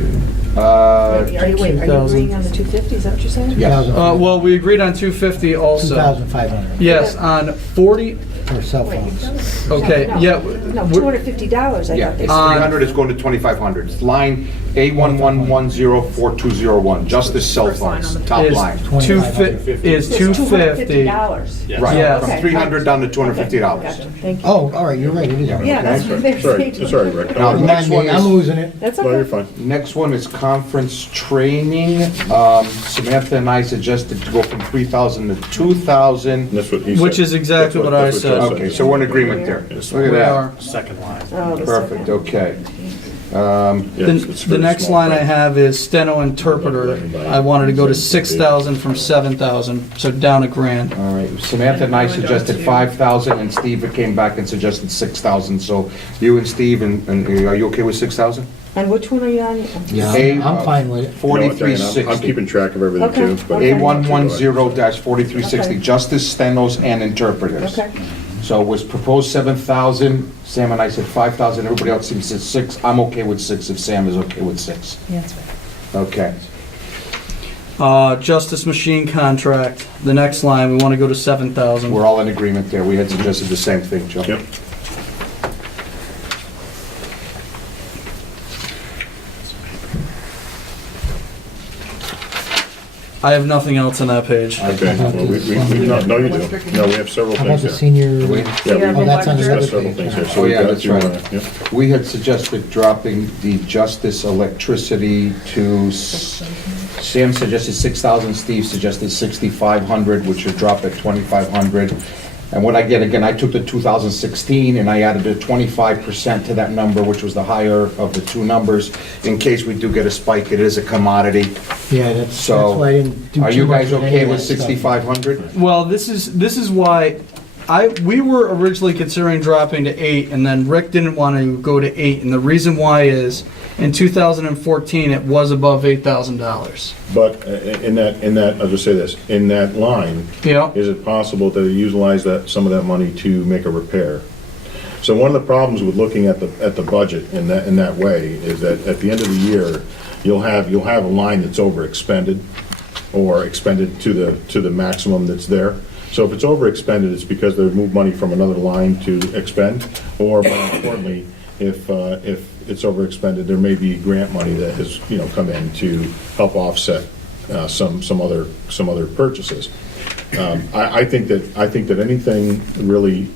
Are you 2,000. agreeing on the 250? Is that what you're saying? Yes. Well, we agreed on 250 also. 2,500 Yes, on 40, for cell phones. okay, No, yeah. No, we're- $250, I Yeah, thought they it's said. 300, it's going to 2,500. It's line A11104201, Justice Cell First line Phones, on the top Is line. 250, is It's $250. $250. Right, Yes. from 300 down to $250. Gotcha, thank you. Oh, all right, you're right, it is. Yeah, that's what they're saying. Sorry, Rick. Now, No, next one I'm is, losing it. That's you're okay. fine. next one is conference training. Samantha and I suggested to go from 3,000 to 2,000. That's what he said. Which is exactly That's what I Joe said. Okay, so we're in agreement there. Yes. Look at We that. are. Oh, the Perfect, second. okay. Yeah, it's The very next small line I print. have is steno interpreter. I wanted to go to 6,000 from 7,000, so down $1,000. All right, Samantha and I suggested 5,000, and Steve came back and suggested 6,000. So you and Steve, and are you okay with 6,000? And which one are you on? Yeah, A- I'm fine with it. You know what, Diana, 4360. I'm keeping track of everything Okay, too. but- okay. A110-4360, Okay. Justice, Stenos, and Interpreters. Okay. So it was proposed 7,000, Sam and I said 5,000, everybody else seems to say 6. I'm okay with 6 if Sam is okay with 6. Yeah, that's right. Okay. Justice machine contract, the next line, we want to go to 7,000. We're all in agreement there. We had suggested the same thing, Joe. Yep. I have nothing else on that page. Okay, well, no, you do. No, we have several How about things the here. senior? Yeah, Oh, that's on we've the got other several page. things here. Oh, So we've yeah, got that's to, right. yep. We had suggested dropping the Justice electricity to Sam suggested 6,000, Steve suggested 6,500, which should drop at 2,500. And what I get, again, I took the 2016 and I added a 25% to that number, which was the higher of the two numbers, in case we do get a spike. It is a commodity. Yeah, that's So, why I didn't do are too you much guys with any okay of with that stuff. 6,500? Well, this is why we were originally considering dropping to 8, and then Rick didn't want to go to 8, and the reason why is in 2014 it was above $8,000. But in that, I'll just say this, in that line, Yeah. is it possible to utilize some of that money to make a repair? So one of the problems with looking at the budget in that way is that at the end of the year, you'll have a line that's overexpended or expended to the maximum that's there. So if it's overexpended, it's because they've moved money from another line to expend, or more importantly, if it's overexpended, there may be grant money that has, come in to help offset some other purchases. I think that anything really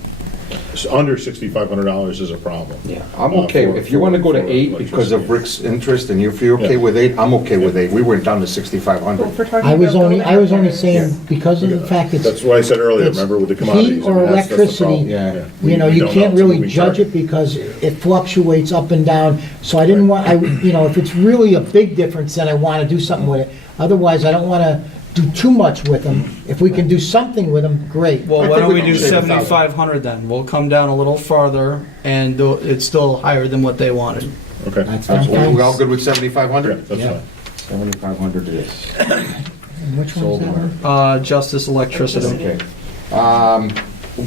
under $6,500 is a problem. Yeah, I'm okay. If you want to go to 8 because of Rick's interest, and if you're okay Yeah. with 8, I'm okay with 8. We went down to 6,500. Well, if we're talking I was about only building repairs- saying, because of the fact That's it's, what I said earlier, it's remember, with the commodities. heat or I mean, that's the electricity, problem. Yeah. We you don't can't It's a really moving judge target. it because it fluctuates up and down. So I didn't want, if it's really a big difference, then I want to do something with it. Otherwise, I don't want to do too much with them. If we can do something with them, great. Well, I why think don't we we can do save 1,000. 7,500 then? We'll come down a little farther, and it's still higher than what they wanted. Okay. That's That's fine. we all good with Yeah, 7,500? that's Yeah. fine. 7,500 it is. And which Sold one's that one? order. Justice Electricity. Okay.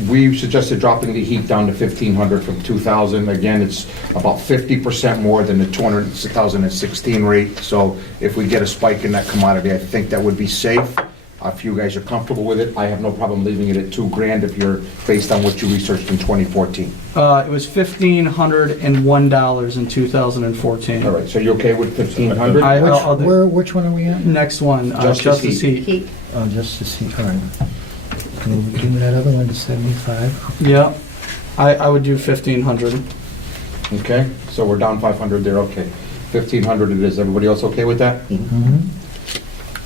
We suggested dropping the heat down to 1,500 from 2,000. Again, it's about 50% more than the 2016 rate. So if we get a spike in that commodity, I think that would be safe. If you guys are comfortable with it, I have no problem leaving it at $2,000 if you're, based on what you researched in 2014. It was $1,501 in 2014. All right, so you okay with 1,500? I'll do- Which one are we on? Next one, Justice Justice Heat. Heat. Oh, just to see, all right. Can we give me that other one to 75? Yeah, I would do 1,500. Okay, so we're down 500 there, okay. 1,500 it is. Everybody else okay with that? Mm-hmm.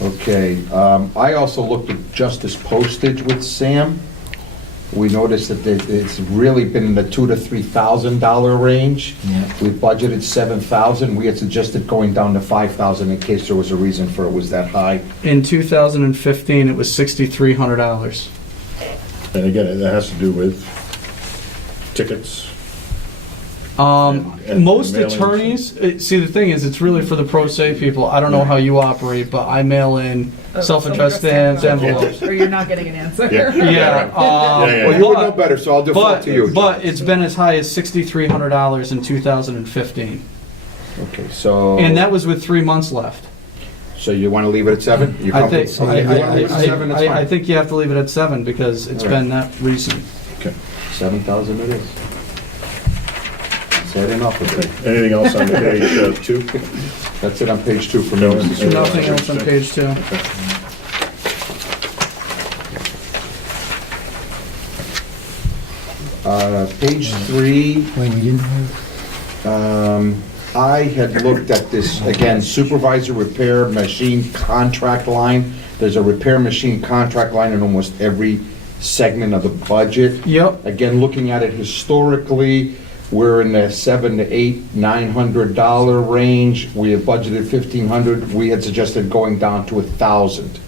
Okay, I also looked at justice postage with Sam. We noticed that it's really been in the $2,000 to $3,000 range. Yeah. We budgeted $7,000. We had suggested going down to $5,000 in case there was a reason for it was that high. In 2015, it was $6,300. And again, that has to do with tickets. And Most mailings. attorneys, see, the thing is, it's really for the pro se people. I don't know how you operate, but I mail in self-addressed stamps, envelopes. Or you're not getting an answer. Yeah. Yeah, Yeah. Well, you would know better, so I'll default to you. But it's been as high as $6,300 in 2015. Okay, so. And that was with 3 months left. So you want to leave it at 7? You I think, comfortable? You wanna leave it at 7, that's I fine. think you have to leave it at 7 because it's All right. been that recent. Okay. 7,000 it is. Said enough of it. Anything else on page 2? That's it on page 2 for me. No, Mr. Chairman. Nothing else on page 2. Page 3, Wait, we didn't have, I had looked at this, again, supervisor repair machine contract line. There's a repair machine contract line in almost every segment of the budget. Yep. Again, looking at it historically, we're in the $700 to $900 range. We have budgeted $1,500. We had suggested going down to $1,000.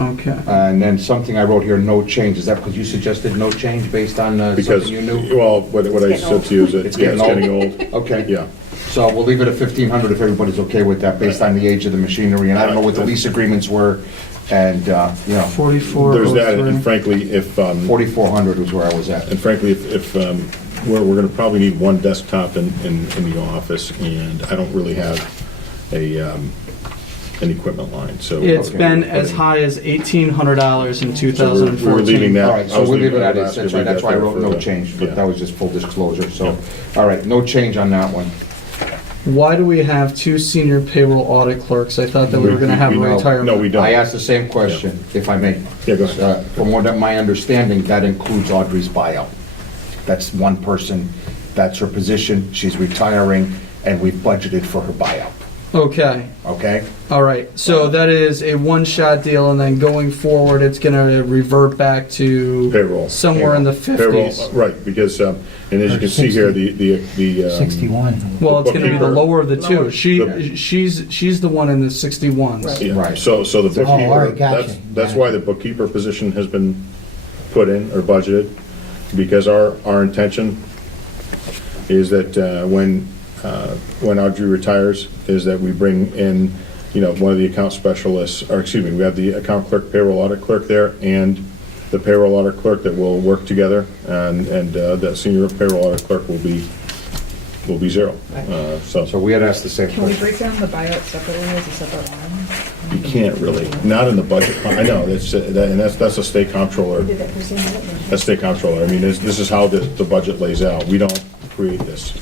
Okay. And then something I wrote here, no change. Is that because you suggested no change based on Because, something you knew? well, what I said to you is that, It's yeah, getting it's getting old. Okay. Yeah. So we'll leave it at 1,500 if everybody's okay with that, based on the age of the machinery. And I don't know what the lease agreements were, and, 44. There's that, and frankly, if, 4,400 was where I was at. and frankly, if we're gonna probably need one desktop in the office, and I don't really have an equipment line, so. It's Okay. been as high as $1,800 in So 2014. we're leaving that. All right, I so was we'll leave leaving it at that it. last year. That's right, We that's got why I that wrote for no the- change, but yeah. that was just full disclosure, so. All right, no change on that one. Why do we have 2 senior payroll audit clerks? I thought that we were going to have a No, retirement. No, we don't. I asked the same question, if I may. Yeah, go ahead. From what my understanding, that includes Audrey's buyout. That's one person, that's her position, she's retiring, and we've budgeted for her buyout. Okay, okay? all right. So that is a one-shot deal, and then going forward, it's gonna revert back to Payroll. somewhere in the Payroll, 50s. right, because, and as you can see here, the. 61. Well, it's gonna be the bookkeeper- lower of the two. The- She's the one in the 61s. Yeah, Right. so the all bookkeeper, right, gotcha. that's why the bookkeeper position has been put in or budgeted, because our intention is that when Audrey retires, is that we bring in, one of the account specialists, or excuse me, we have the account clerk, payroll audit clerk there, and the payroll audit clerk that will work together, and that senior payroll audit clerk will be zero. So we had asked the same Can we question. break down the buyout separately as a separate line? You can't really, not in the budget. I know, that's a state comptroller. That's state comptroller. I mean, this is how the budget lays out. We don't create this.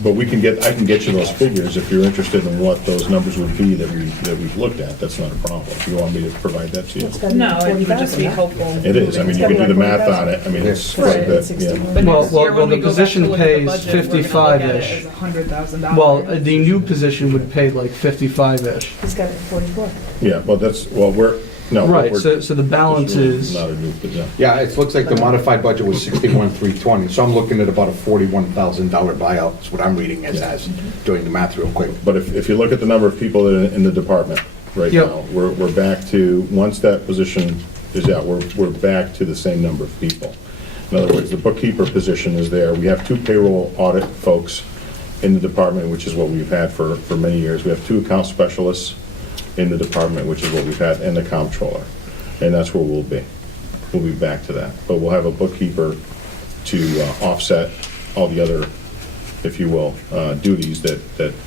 But I can get you those figures if you're interested in what those numbers would be that we've looked at. That's not a problem. If you want me to provide that to you. No, it would just be helpful. It is. I mean, you can do the math on it. I mean, it's quite a bit, yeah. But Well, next year, well, when the we go back position to look at the pays budget, we're gonna look at it 55-ish. as $100,000. Well, the new position would pay like 55-ish. He's got it at 44. Yeah, well, Right, so the balance is, Not a new, but yeah. Yeah, it looks like the modified budget was 61,320, so I'm looking at about a $41,000 buyout, that's what I'm reading it as, doing the math real quick. But if you look at the number of people that are in the department right Yep. now, we're back to, once that position is out, we're back to the same number of people. In other words, the bookkeeper position is there. We have 2 payroll audit folks in the department, which is what we've had for many years. We have 2 account specialists in the department, which is what we've had, and the comptroller. And that's where we'll be. We'll be back to that. But we'll have a bookkeeper to offset all the other, if you will, duties that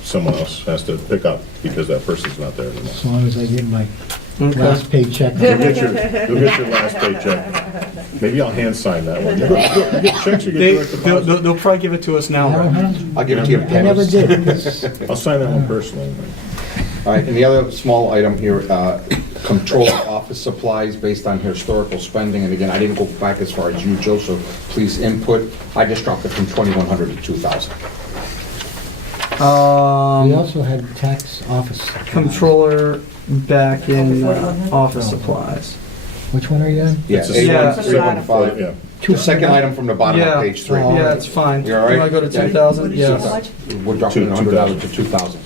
someone else has to pick up because that person's not there anymore. As long as I get my okay. last paycheck. You'll get your last paycheck. Maybe I'll hand sign that one. You'll get checks or get direct deposit? They'll probably give it to us now, I don't right? have- I'll give it to you. I never did. I'll sign that one personally. All right, and the other small item here, control office supplies based on historical spending, and again, I didn't go back as far as you, Joe, so please input. I just dropped it from 2,100 to 2,000. We also had tax office. Controller back in office supplies. Which one are you on? Yeah, It's a Yeah. 8,175. Yeah. The second item from the bottom Yeah. of page 3. Oh. Yeah, it's fine. You all right? Can I go to Yeah. 2,000? Yes. We're dropping $100 to 2,000.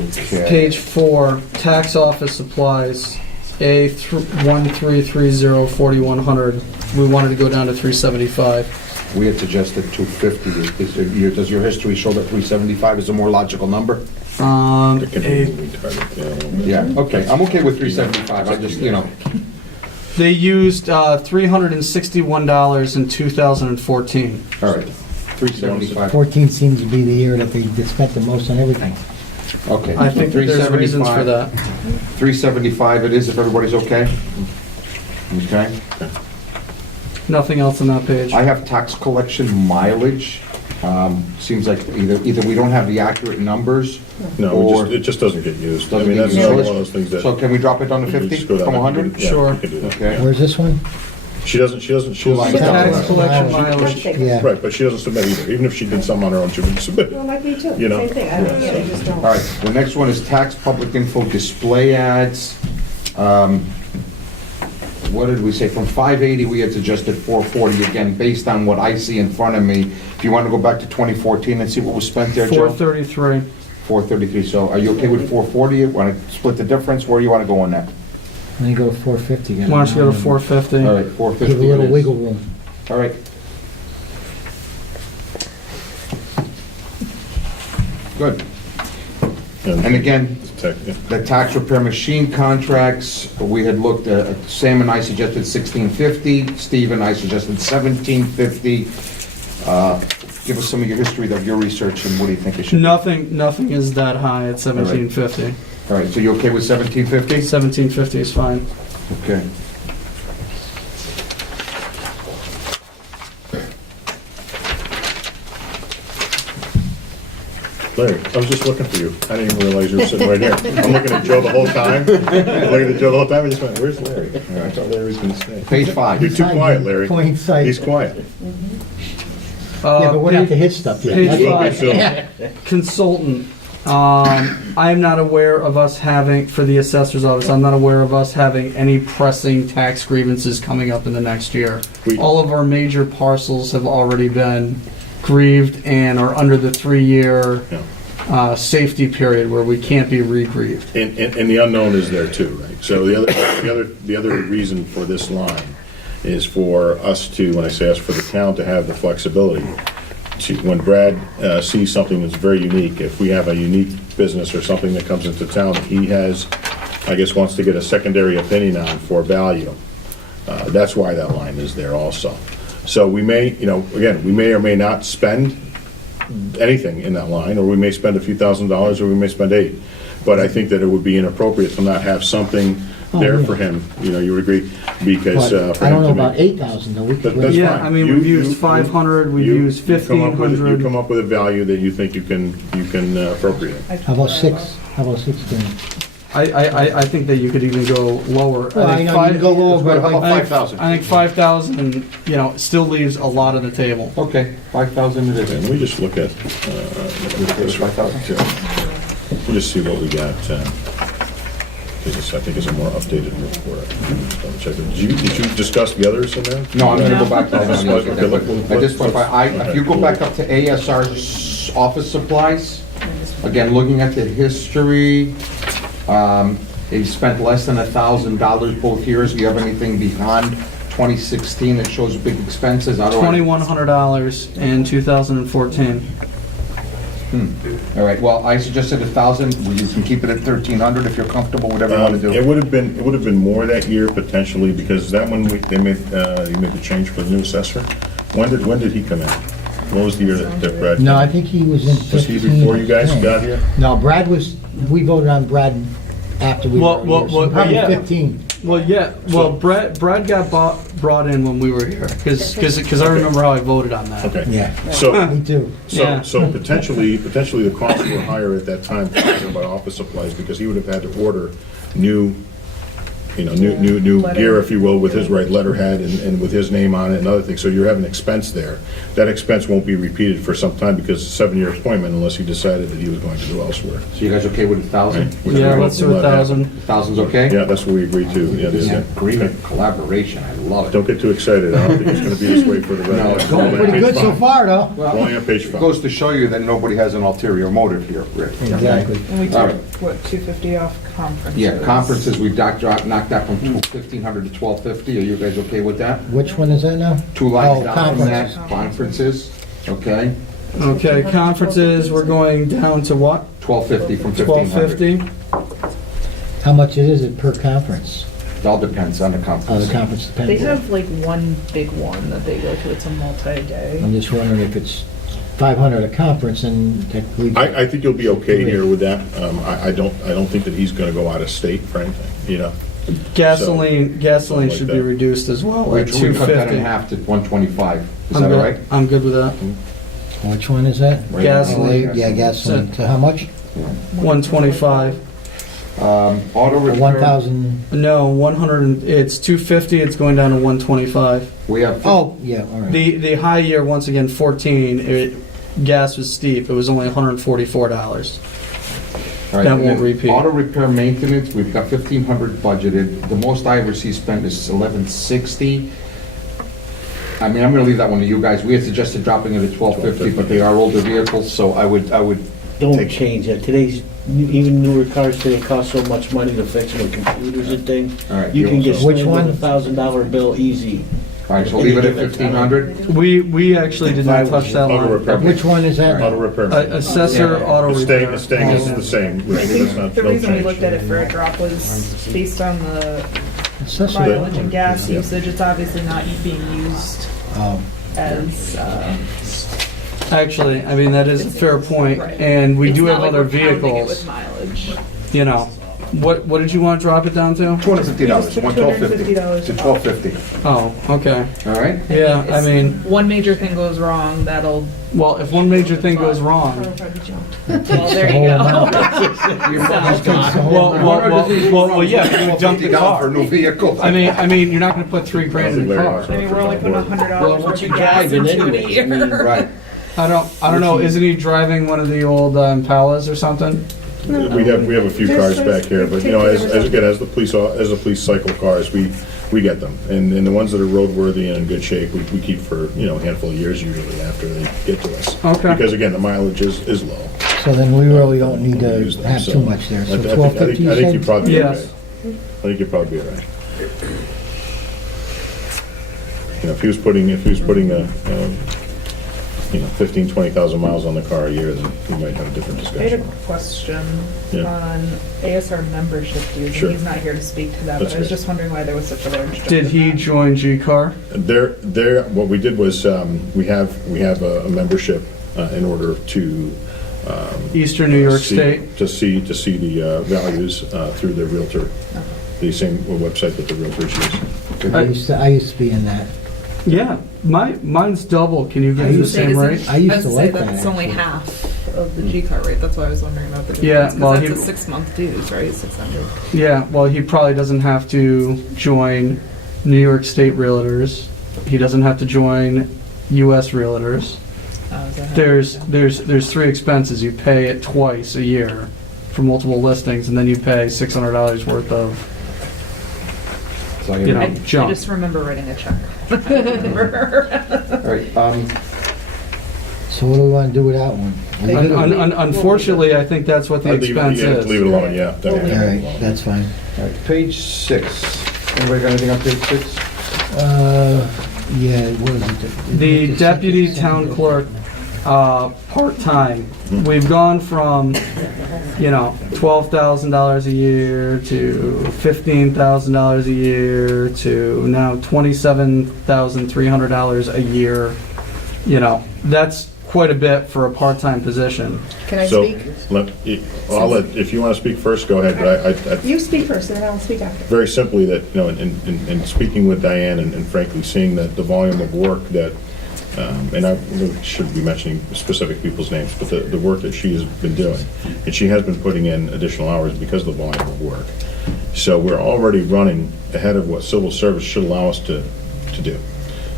Okay. Page 4, tax office supplies, A13304100. We wanted to go down to 375. We had suggested 250. Does your history show that 375 is a more logical number? It can be retarded, yeah. Yeah, okay, I'm okay with 375, I just, They used $361 in 2014. all right, 375, 14 seems to be the year that they spent the most on everything. okay. I think that there's reasons for that. 375 it is, if everybody's okay? Okay. Nothing else on that page. I have tax collection mileage. Seems like either we don't have the accurate numbers. No, or it just doesn't get used. I doesn't mean, get that's used. another one of those things that. So can we drop it down to you 50 just go down from and 100? yeah, Sure. you can do that. Okay. Where's this one? She doesn't. Line Tax down. collection mileage. Yeah. Right, but she doesn't submit either. Even if she did some on her own, she wouldn't submit it. Like me too. You know? Same thing. I don't get it, just don't. All right, the next one is tax public info display ads. What did we say? From 580, we had suggested 440, again, based on what I see in front of me. If you want to go back to 2014 and see what was spent there, Joe? 433. 433, so are you okay with 440? Want to split the difference? Where do you want to go on that? And then go to 450. Why don't you go to 450? All right, 450 Give a little it is. wiggle room. All right. Good. And again, the tax repair machine contracts, we had looked at, Sam and I suggested 1650, Steve and I suggested 1750. Give us some of your history of your research and what do you think it should be? Nothing is that high at 1750. All right, so you okay with 1750? 1750 is fine. Okay. Larry, I was just looking for you. I didn't even realize you were sitting right here. I'm looking at Joe the whole time. I'm looking at Joe the whole time, I just went, where's Larry? I thought Larry was gonna stay. Page 5. You're too quiet, Larry. Plain sight. He's quiet. Yeah, but we're not to hit stuff yet. Page That's all. five. Soon. Consultant, I'm not aware of us having, for the assessor's office, I'm not aware of us having any pressing tax grievances coming up in the next year. We- All of our major parcels have already been grieved and are under the 3-year safety period where we can't be re-grieved. And the unknown is there too, right? So the other reason for this line is for us to, when I say us, for the town to have the flexibility to, when Brad sees something that's very unique, if we have a unique business or something that comes into town, that he has, I guess, wants to get a secondary opinion on for value. That's why that line is there also. So we may, again, we may or may not spend anything in that line, or we may spend a few $1,000s, or we may spend $8. But I think that it would be inappropriate to not have something there yeah. for him, you would agree, because But for I him don't know to about make. 8,000 though. We could. That's Yeah, fine. I mean, we've used 500, we've used you come up with- 1,500. You come up with a value that you think you can appropriate. How about 6? How about 16? I think that you could even go lower. Well, I know you can go lower, but How about like, 5,000? I think 5,000, still leaves a lot on the table. Okay, 5,000 it And is. we just look at this right too. We'll just see what we got. I think it's a more updated report. Just double check it. Did you discuss the others in there? No, I'm gonna go back to that. Okay, At this point, if you go back up to ASR's office supplies, again, looking at the history, they spent less than $1,000 both years. Do you have anything beyond 2016 that shows big expenses? $2,100 in 2014. All right, well, I suggested 1,000. You can keep it at 1,300 if you're comfortable, whatever you want to do. It would have been more that year potentially, because that one, they made the change for the new assessor. When did he come in? What was the year that Brad? no, I came think he was in in? Was 15. he before you guys I think. got here? No, we voted on Brad after we Well, were here, so well, probably yeah. 15. Well, yeah, Brad got brought in when we were here, because I remember how I voted on that. Okay. Yeah, So, me too. Yeah. so potentially the costs were higher at that time, talking about office supplies, because he would have had to order new gear, if you will, with his right letterhead and with his name on it and other things. So you're having expense there. That expense won't be repeated for some time, because it's a 7-year appointment unless he decided that he was going to go elsewhere. So you guys okay with 1,000? Yeah, let's do 1,000. 1,000's okay? Yeah, that's what we agreed to. Yeah, Yeah, yeah. agreement, collaboration, I love it. Don't get too excited. I don't think it's going to be this way for the No, rest. it's Going pretty good so far, though. We're only on page It 5. goes to show you that nobody has an ulterior motive here, Rick. Exactly. And we All took, right. what, 250 off conferences? Yeah, conferences, we knocked that from 1,500 to 1,250. Are you guys okay with that? Which one is that now? 2 lines Oh, down from that, conferences. conferences, okay? Okay, conferences, we're going down to what? 1,250 from 1,500. 1,250? How much is it per conference? It all depends on the Oh, conference. the conference They depends. have like one big one that they go to, it's a multi-day. I'm just wondering if it's 500 a conference and technically. I think you'll be okay here with that. I don't think that he's going to go out of state for anything, Gasoline Something like should be that. reduced as well, like We cut that in 250. half to 125. Is I'm that all good- right? I'm good with that. Which one is that? Right. Gasoline. Yeah, gasoline. So how much? 125. Auto repair. 1,000. No, 100, it's 250, it's going down to 125. We have. Oh, yeah, all right. The high year, once again, 14, gas was steep, it was only $144. All right, That and won't then repeat. Auto repair maintenance, we've got 1,500 budgeted. The most I ever see spent is 1,160. I mean, I'm gonna leave that one to you guys. We had suggested dropping it at 1,250, but they are older vehicles, so I would Don't Take- change it. Today's, even newer cars today cost so much money to fix them with computers and things. All right, You can get Which slammed one? with $1,000 bill easy. all right, so leave it at 1,500. We actually did not touch that Auto line. repair. Which one is that? Auto repair. Assessor, auto It's repair. staying as the same. I That's think not- the no reason we change. looked at it for a drop was based on the Assessor. mileage and gas Yeah. usage, it's obviously not being used Oh, as, Actually, I mean, that is a fair point, Right. and we it's do not have like other we're counting it vehicles, with mileage. you know. What did you want to drop it down to? $250, $250. to $1,250. Oh, okay. All right? Yeah, I mean, One major thing goes wrong, that'll, well, if one major thing goes wrong, well, there you go. well, yeah, you dump the $1,250 for a car. new vehicle. I mean, you're not gonna put $3,000 in the car. I mean, we're only putting $100 Well, worth once of you gas drive it into it a anyways, I mean, year. Right. I don't know, isn't he driving one of the old Impalas or something? We have a few cars back here, but, as the police cycle cars, we get them. And the ones that are roadworthy and in good shape, we keep for, a handful of years usually after they get to us. Okay. Because again, the mileage is low. So then we really don't need to Use them, have so too much there. So I think- $1,250 I think you you'd said? probably be Yes. okay. I think you'd probably be all right. If he was putting 15, 20,000 miles on the car a year, then we might have a different I had a discussion. question Yeah. on ASR membership dues, Sure. and he's not here to speak to that, That's but I was good. just wondering why there was such a large jump. Did in he that. join G-Car? What we did was, we have a membership in order to. Eastern New York see- State? To see the values through the Realtor, the same website that the Realtors use. I used to be in that. Yeah, mine's double. Can you get the same rate? I used was to say like that. that's only actually. half of the G car rate. That's why I was wondering about the difference. Yeah, well, that's he- a 6-month dues, right? 600. Yeah, well, he probably doesn't have to join New York State Realtors. He doesn't have to join US Realtors. There's 3 expenses. You pay it twice a year for multiple listings, and then you pay $600 worth of, So, you know, I junk. just remember writing a check. All right, So what do we want to do with that one? We good? Unfortunately, I think that's what the I'd leave it- expense yeah, is. Leave it alone, yeah. All definitely. right, that's fine. all right, page 6. Anybody got anything on page 6? Yeah, what is it? The It's deputy second- town clerk, part-time, we've gone from, $12,000 a year to $15,000 a year to now $27,300 a year. That's quite a bit for a part-time position. Can I So, speak? if you want to speak first, go ahead, but I You speak first, and then I'll speak after. very simply that, in speaking with Diane and frankly seeing that the volume of work that, and I shouldn't be mentioning specific people's names, but the work that she has been doing, and she has been putting in additional hours because of the volume of work. So we're already running ahead of what civil service should allow us to do.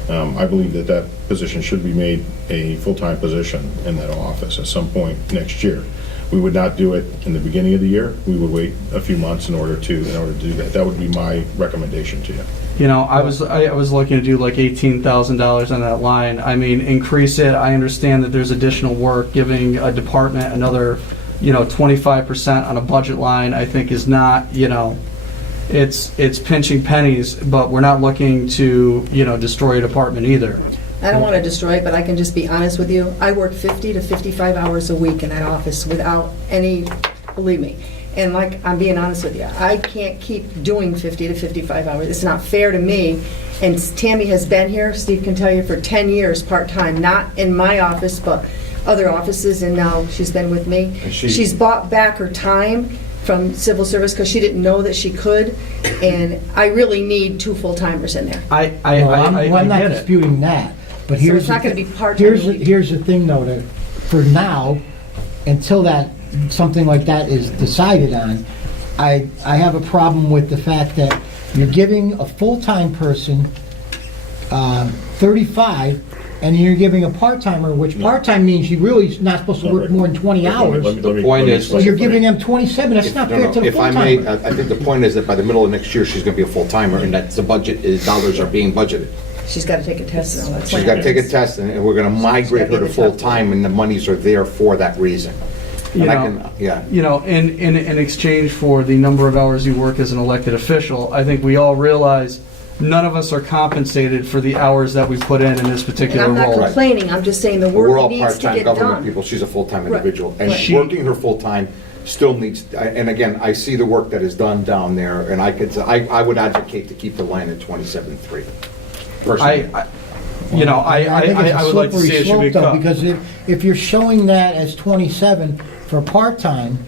I believe that position should be made a full-time position in that office at some point next year. We would not do it in the beginning of the year. We would wait a few months in order to do that. That would be my recommendation to you. I was looking to do like $18,000 on that line. I mean, increase it. I understand that there's additional work. Giving a department another, 25% on a budget line, I think is not, it's pinching pennies, but we're not looking to, destroy a department either. I don't want to destroy it, but I can just be honest with you. I work 50 to 55 hours a week in that office without any, believe me. And like, I'm being honest with you, I can't keep doing 50 to 55 hours. It's not fair to me. And Tammy has been here, Steve can tell you, for 10 years, part-time, not in my office, but other offices, and now she's been with me. And She's bought back her time from civil service because she didn't know that she could, and I really need 2 full-timers in there. I I'm not get it. disputing that, but So here's. it's not the gonna thi- be part-time. Here's the thing though, for now, until something like that is decided on, I have a problem with the fact that you're giving a full-time person 35, and you're giving a part-timer, which part-time means you really is not supposed to work more than 20 hours. The point is- So you're giving them 27, that's not fair to the If I may, full-timer. I think the point is that by the middle of next year, she's going to be a full-timer, and that the budget is, dollars are being budgeted. She's got to take a test and all that. She's got to take a test, and we're going to migrate her to full-time, and the monies are there for that reason. And I can, yeah. In exchange for the number of hours you work as an elected official, I think we all realize none of us are compensated for the hours that we put in this And particular I'm not role. complaining, I'm just saying the We're all work needs to part-time get government done. people, she's a full-time Right. individual. And Right. working her full-time still needs, and again, I see the work that is done down there, and I would advocate to keep the line at 27.3, personally. I think it's I a would like to see slippery it should be slope though, cut. because if you're showing that as 27 for part-time,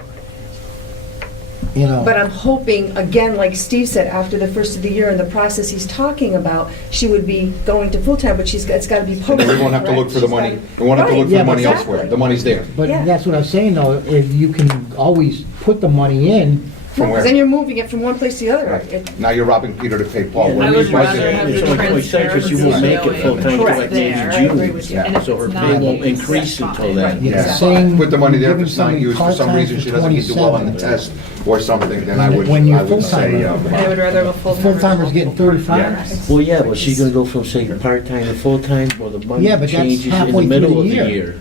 you know. But I'm hoping, again, like Steve said, after the first of the year and the process he's talking about, she would be going to full-time, but it's got to be And posted. then we won't have to look for the correct? money, we won't have to look for Yeah, the money exactly. elsewhere, the money's there. But Yeah. that's what I was saying, though, if you can always put the money in, From where? Because then you're moving it from one place to the other. Right. It- Now you're robbing Peter to pay Paul. Yeah, What I are would you guys rather saying? have It's the only 20 cents, but you won't make it full-time till Correct. like maybe There, I agree June. with you. Yeah. And if So her it's pay not, won't it's increase fine. until then. Right. Yeah. Exactly. saying. Put the money there, if giving it's not somebody used for some part-time reason, for she doesn't do well on the 27. test or something, then I would When you're say, full-time. I would rather have a full-timer. Full-timer's getting 35. Yeah. Well, yeah, but she's gonna go from, say, part-time to full-time, or the money Yeah, but that's changes in the halfway through middle the of the year. year.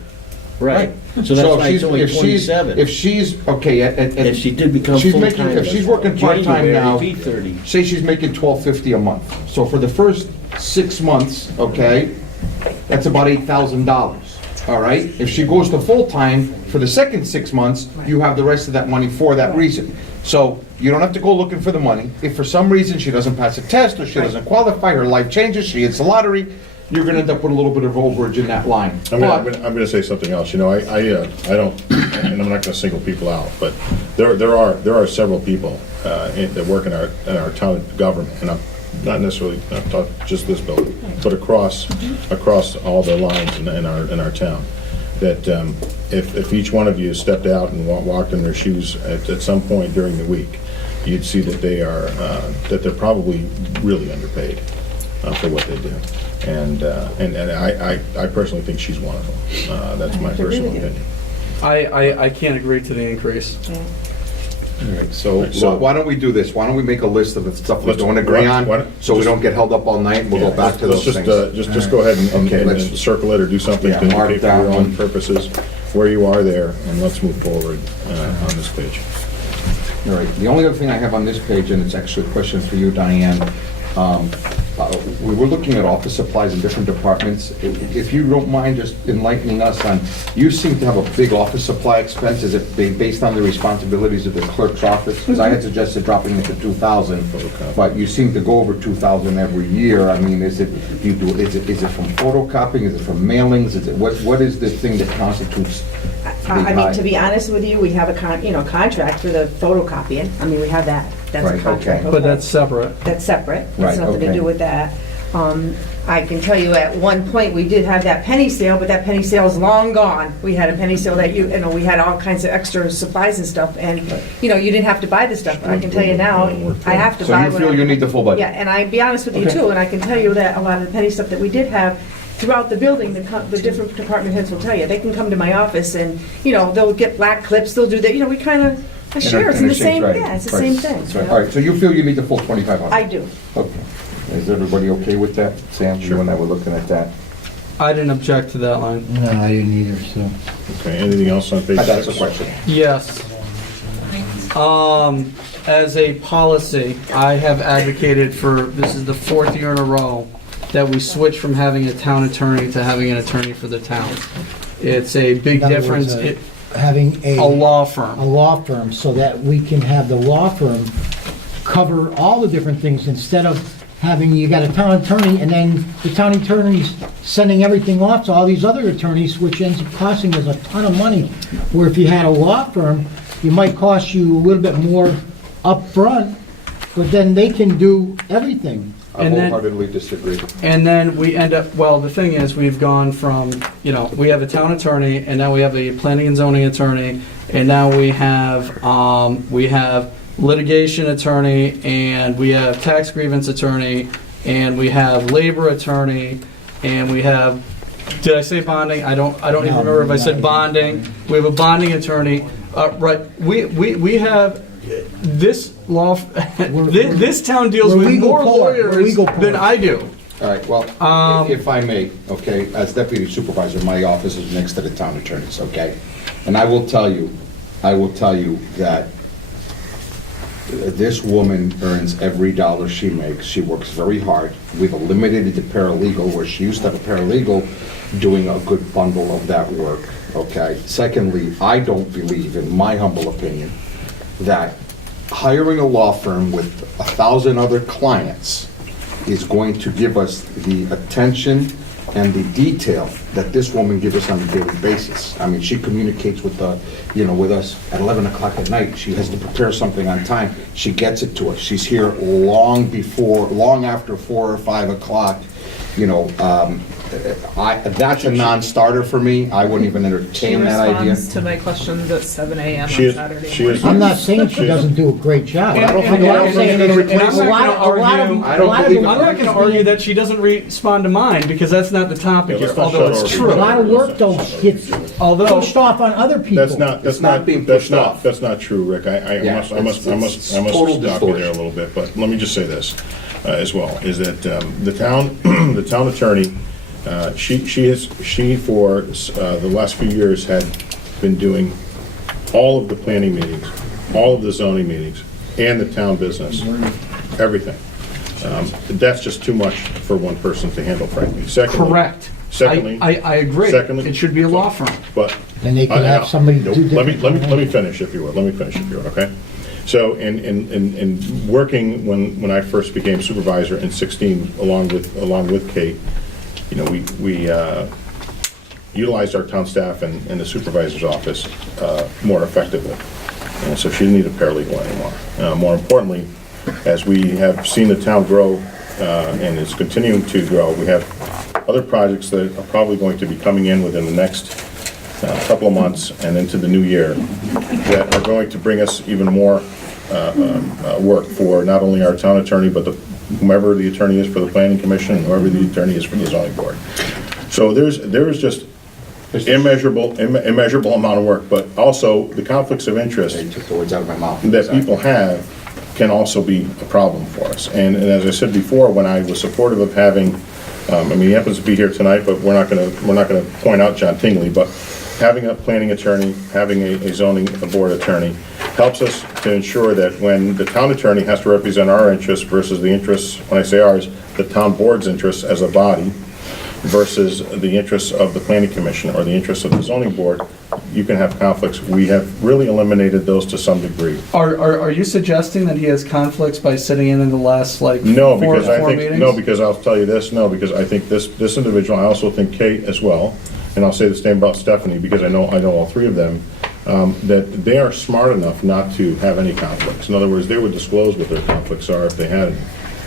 Right, so that's So why if it's only she's, 27. if she's, okay, If she did become she's full-time. making, if she's working part-time now, January, it'd be 30. say she's making $12.50 a month. So for the first 6 months, okay, that's about $8,000, all right? If she goes to full-time, for the second 6 months, you have the rest of that money for that reason. So you don't have to go looking for the money. If for some reason she doesn't pass a test, or she doesn't qualify, her life changes, she hits the lottery, you're gonna end up with a little bit of overage in that line. I'm But- gonna say something else, you know, I don't, and I'm not gonna single people out, but there are several people that work in our town government, and I'm not necessarily, not talking just this building, but across all the lines in our town, that if each one of you stepped out and walked in their shoes at some point during the week, you'd see that they're probably really underpaid for what they do. And I personally think she's one of them. That's my personal opinion. I can't agree to the increase. All right, so So- why don't we do this? Why don't we make a list of the stuff we Let's- don't agree on, why don't- so we don't get held up all night, and we'll go back to those Let's things. just go ahead Okay, and let's- circle it or do something Yeah, to mark indicate for that your own one. purposes where you are there, and let's move forward on this page. All right, the only other thing I have on this page, and it's actually a question for you, Diane, we were looking at office supplies in different departments. If you don't mind just enlightening us on, you seem to have a big office supply expense. Is it based on the responsibilities of the clerk's office? Because I had suggested dropping it to 2,000, but you seem to go over 2,000 every year. I mean, is it from photocopying? Is it from mailings? Is it, what is the thing that constitutes the I mean, high? to be honest with you, we have a contract for the photocopying. I mean, we have that. That's a Right, contract. okay. But that's separate. That's separate. Right, Has nothing to okay. do with that. I can tell you at one point, we did have that penny sale, but that penny sale is long gone. We had a penny sale that you know, we had all kinds of extra supplies and stuff, and, you know, you didn't have to buy this stuff. I can tell you now, I have to So buy. you when feel I- you need the full budget? Yeah, and I'd be honest with you Okay. too, and I can tell you that a lot of the penny stuff that we did have throughout the building, the different department heads will tell you, they can come to my office and, you know, they'll get black clips, they'll do that, you know, we kind of share, it's in the same, yeah, it's the same thing. you know? All right, so you feel you need the full 2,500? I do. Okay. Is everybody okay with that? Sam, you and I were looking at that. I didn't object to that line. No, I didn't either, so. Okay, anything else on page 6? That's the question. Yes. As a policy, I have advocated for, this is the 4th year in a row, that we switch from having a town attorney to having an attorney for the town. It's a big In other difference. words, having A law firm. a law firm, so that we can have the law firm cover all the different things, instead of having, you got a town attorney, and then the town attorney's sending everything off to all these other attorneys, which ends up costing us a ton of money. Where if you had a law firm, it might cost you a little bit more upfront, but then they can do everything. I And then- wholeheartedly disagree. And then we end up, well, the thing is, we've gone from, you know, we have a town attorney, and now we have a planning and zoning attorney, and now we have litigation attorney, and we have tax grievance attorney, and we have labor attorney, and we have, did I say bonding? I don't even No, remember if I said not bonding. We have a bonding attorney. Right, we have this law, this town deals we're with legal more poor. We're lawyers legal than poor. I do. All right, well, if I may, okay, as deputy supervisor, my office is next to the town attorney's, okay? And I will tell you that this woman earns every dollar she makes. She works very hard. We've eliminated the paralegal, where she used to have a paralegal doing a good bundle of that work, okay? Secondly, I don't believe, in my humble opinion, that hiring a law firm with 1,000 other clients is going to give us the attention and the detail that this woman gives us on a daily basis. I mean, she communicates with with us at 11 o'clock at night. She has to prepare something on time. She gets it to us. She's here long after 4 or 5 o'clock. That's a non-starter for me. I wouldn't even She entertain that idea. responds to my questions at 7 a.m. on She is- Saturday she morning. is- I'm not saying she doesn't do a great job. And- I don't and- think and- I'm saying and- that and I'm a not gonna lot of argue- a lot of believe the I'm not work going is to argue being- that she doesn't respond to mine, because that's not the topic Yeah, here, let's not although shut it's our- true. A lot of work though gets Although, pushed off on other people. It's not being pushed off. That's not true, Rick. I Yeah, must it's total stop you there a distortion. little bit, but let me just say this as well, is that the town, the town attorney, she for the last few years had been doing all of the planning meetings, all of the zoning meetings, and the town business, everything. That's just too much for one person to handle, frankly. Secondly- correct. Secondly. I agree. Secondly- It should be a law firm. But. Then they could have somebody do Let me different. finish if you would, okay? So in working, when I first became supervisor in 16, along with Kate, we utilized our town staff and the supervisor's office more effectively. And so she didn't need a paralegal anymore. More importantly, as we have seen the town grow, and it's continuing to grow, we have other projects that are probably going to be coming in within the next couple of months and into the new year that are going to bring us even more work for not only our town attorney, but whomever the attorney is for the planning commission, and whoever the attorney is for the zoning board. So there is just immeasurable amount of work, but also the conflicts of interest They took the words out of my mouth. that people have can also be a problem for us. And as I said before, when I was supportive of having, he happens to be here tonight, but we're not gonna point out John Tingley, but having a planning attorney, having a zoning board attorney helps us to ensure that when the town attorney has to represent our interests versus the interests, when I say ours, the town board's interests as a body versus the interests of the planning commission or the interests of the zoning board, you can have conflicts. We have really eliminated those to some degree. Are you suggesting that he has conflicts by sitting in the last, like, No, four because I think, meetings? no, because I'll tell you this, no, because I think this individual, I also think Kate as well, and I'll say the same about Stephanie, because I know all three of them, that they are smart enough not to have any conflicts. In other words, they would disclose what their conflicts are if they had any.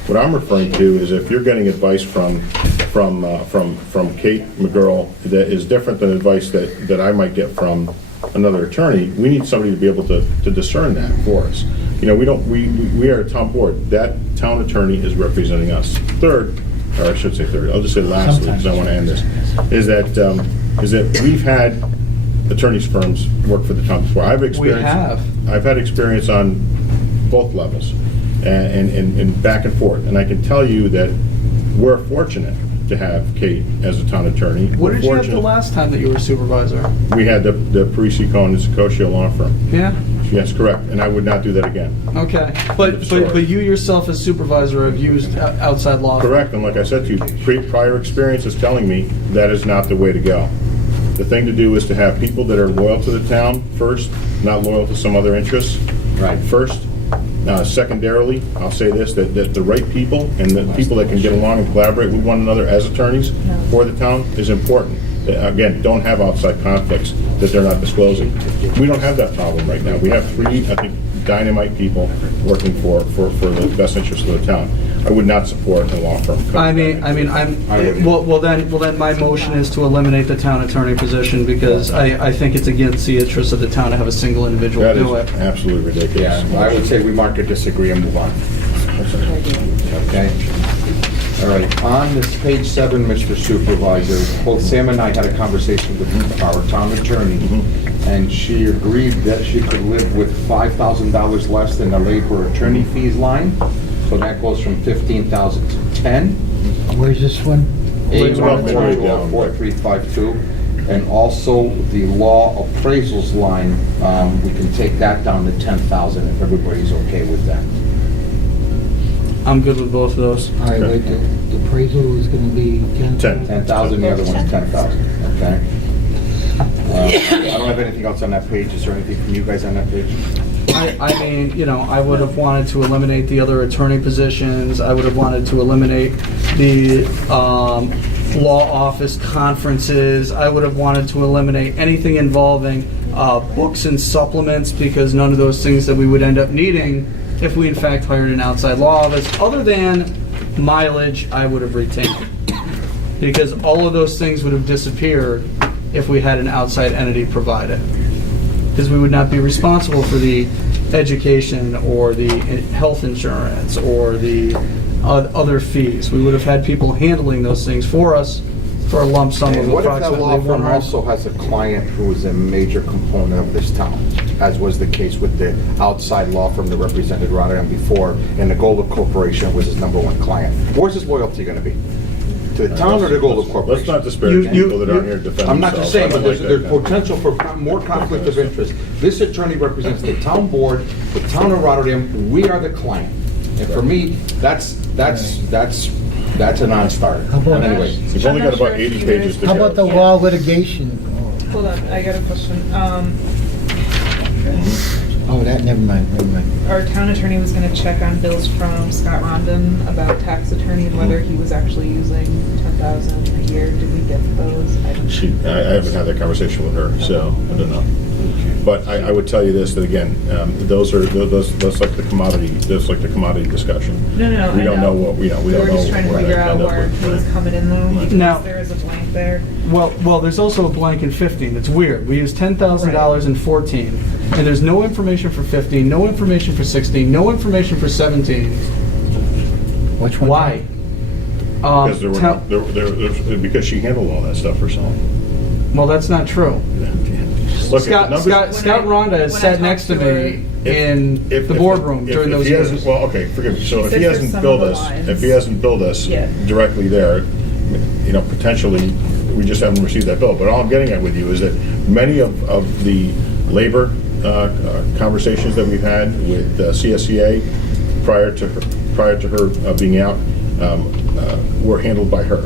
What I'm referring to is if you're getting advice from Kate McGurl that is different than advice that I might get from another attorney, we need somebody to be able to discern that for us. We are a town board. That town attorney is representing us. Third, or I should say third, I'll just say lastly, because I want to end this, is that we've had attorneys firms work for the town before. I've had experience on both levels and back and forth. And I can tell you that we're fortunate to have Kate as a town attorney. What did you have the last time that you were supervisor? We had the Parisi, Cohen, and Secoshia law firm. Yeah? Yes, correct. And I would not do that again. Okay. But you yourself as supervisor have used outside law? Correct, and like I said to you, prior experience is telling me that is not the way to go. The thing to do is to have people that are loyal to the town first, not loyal to some other interests. Right. First. Secondarily, I'll say this, that the right people and the people that can get along and collaborate with one another as attorneys for the town is important. Again, don't have outside conflicts that they're not disclosing. We don't have that problem right now. We have three, I think, dynamite people working for the best interest of the town. I would not support a law firm. Well then my motion is to eliminate the town attorney position, because I think it's against the interest of the town to have a single individual That do is it. absolutely ridiculous. Yeah, I would say we mark a disagree and move on. Okay? All right, on this page 7, Mr. Supervisor, both Sam and I had a conversation with our town attorney, and she agreed that she could live with $5,000 less than the labor attorney fees line. So that goes from 15,000 to 10. Where's this one? 81424352. And also the law appraisals line, we can take that down to 10,000 if everybody's okay with that. I'm good with both of those. All right, wait, the appraisal is gonna be 10? 10,000, the other one's 10,000, okay? I don't have anything else on that page. Is there anything from you guys on that page? I mean, I would have wanted to eliminate the other attorney positions. I would have wanted to eliminate the law office conferences. I would have wanted to eliminate anything involving books and supplements, because none of those things that we would end up needing if we in fact hired an outside law office. Other than mileage, I would have retained, because all of those things would have disappeared if we had an outside entity provide it. Because we would not be responsible for the education or the health insurance or the other fees. We would have had people handling those things for us for a lump sum of And what if that approximately law firm $100. also has a client who is a major component of this town, as was the case with the outside law firm that represented Rotterdam before, and the Golub Corporation was his #1 client? Where's his loyalty gonna be? To the town or the Golub Let's Corporation? not disparage You- people that aren't here to defend themselves. I'm not just saying, I but don't there's like that. potential for more conflict of interest. This attorney represents the town board, the town of Rotterdam, we are the client. And for me, that's a non-starter. How about- But anyway, We've only got about 80 pages to go. How about the law litigation? Hold on, I got a question. Oh, that, never mind. Our town attorney was gonna check on bills from Scott Rondon about tax attorney and whether he was actually using 10,000 a year. Did we get those? I don't know. I haven't had that conversation with her, so I don't know. But I would tell you this, that again, those like the commodity discussion. No, We I don't know what, we don't know. We were just trying to where figure that out ended up where with, he was right? coming in though, Now- because there is a blank there. Well, there's also a blank in 15. It's weird. We use $10,000 in 14, and there's no information for 15, no information for 16, no information for 17. Which one? Why? Because because she handled all that stuff herself. Well, that's not true. Look, if the numbers- Scott Ronda has when I sat talked next to to her- me in the boardroom during those he years. hasn't- Well, okay, forgive me. So She if said he for hasn't some billed of the us, lines. if he hasn't billed us Yeah. directly there, potentially, we just haven't received that bill. But all I'm getting at with you is that many of the labor conversations that we've had with CSEA prior to her being out were handled by her,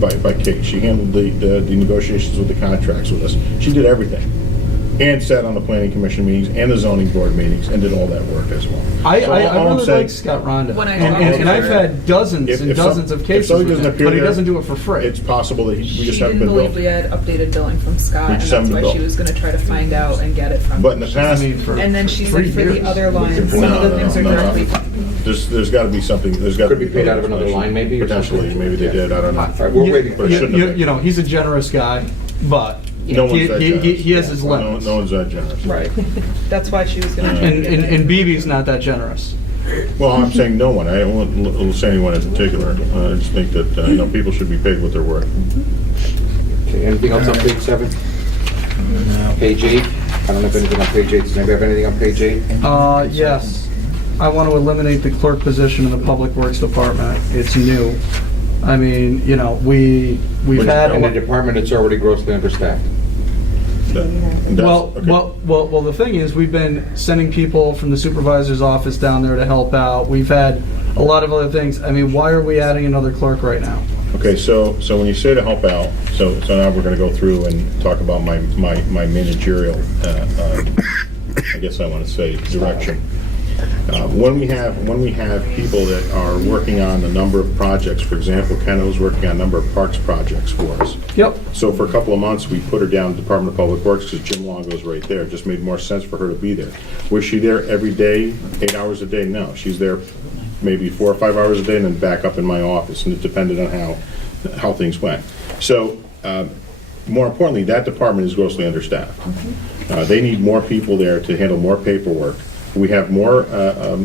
by Kate. She handled the negotiations with the contracts with us. She did everything. And sat on the planning commission meetings and the zoning board meetings and did all that work as well. I So all I'm really saying- like Scott Ronda, When I and talked to I've her- had dozens If and some- dozens of if cases somebody with doesn't him, appear but he there, doesn't do it for free. It's possible that we She just haven't didn't been believe we billed. had updated billing from Scott, We and just that's haven't why been she billed. was gonna try to find out and get it from But in the him. past, And then she said 3 for the years. other lines, some No, of the no, things no, are no, no. directly. there's got to be something, there's got to Could be paid out of another line maybe, or Potentially, something? maybe they did, I don't know. all right, we're waiting for But it shouldn't have been. He's a generous guy, but No one's that generous. he has his No- limits. No one's that generous. Right. That's why she was gonna try to And, get and, it. and BB's not that generous. Well, I'm saying no one, I don't want to say anyone in particular. I just think that, people should be paid what they're worth. Okay, anything else on page 7? Page 8? I don't have anything on page 8. Does anybody have anything on page 8? Yes. I want to eliminate the clerk position in the Public Works Department. It's new. I mean, we've had. In the department, it's already grossly understaffed. Well, the thing is, we've been sending people from the supervisor's office down there to help out. We've had a lot of other things. I mean, why are we adding another clerk right now? Okay, so when you say to help out, so now we're going to go through and talk about my managerial, I guess I want to say, direction. When we have people that are working on a number of projects, for example, Ken was working on a number of parks projects for us. Yep. So for a couple of months, we put her down at the Department of Public Works because Jim Longo's right there. It just made more sense for her to be there. Was she there every day, 8 hours a day? No, she's there maybe 4 or 5 hours a day and then back up in my office, and it depended on how things went. So more importantly, that department is grossly understaffed. They need more people there to handle more paperwork. We have more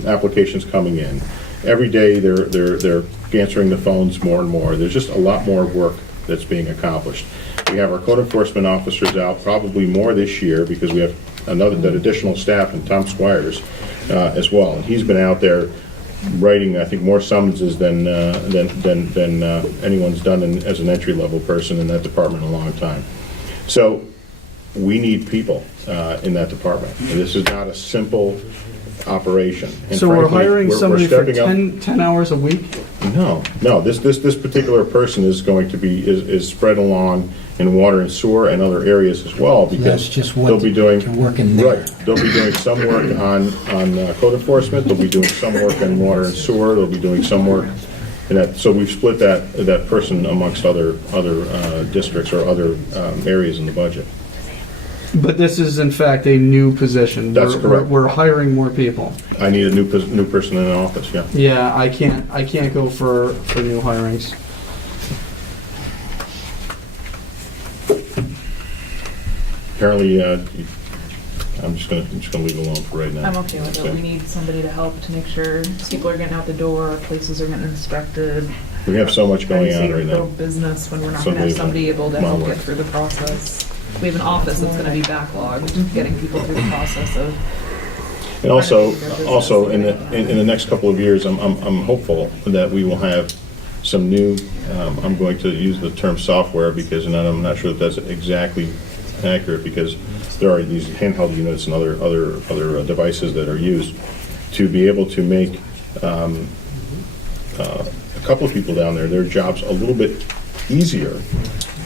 applications coming in. Every day, they're answering the phones more and more. There's just a lot more work that's being accomplished. We have our code enforcement officers out probably more this year because we have that additional staff in Tom Squires as well. And he's been out there writing, I think, more summonses than anyone's done as an entry-level person in that department in a long time. So we need people in that department. And this is not a simple operation. And So we're frankly, hiring we're somebody for stepping up. 10 hours a week? No, this particular person is going to be, is spread along in water and sewer and other areas as well, because That's just what they'll be doing. you're working there. Right, they'll be doing some work on code enforcement, they'll be doing some work on water and sewer, they'll be doing some work And that, so we've split that person amongst other districts or other areas in the budget. But this is in fact a new position. That's correct. We're hiring more people. I need a new person in the office, yeah. Yeah, I can't go for new hirings. Apparently, I'm just gonna leave it alone for right now. I'm okay with it. We need somebody to help to make sure people are getting out the door, places are getting inspected. We have so much going on right now. Build business when we're not gonna have somebody able to help get through the process. We have an office that's gonna be backlogged, getting people through the process of. And also in the next couple of years, I'm hopeful that we will have some new, I'm going to use the term software because, and I'm not sure that that's exactly accurate, because there are these handheld units and other devices that are used to be able to make a couple of people down there, their jobs a little bit easier,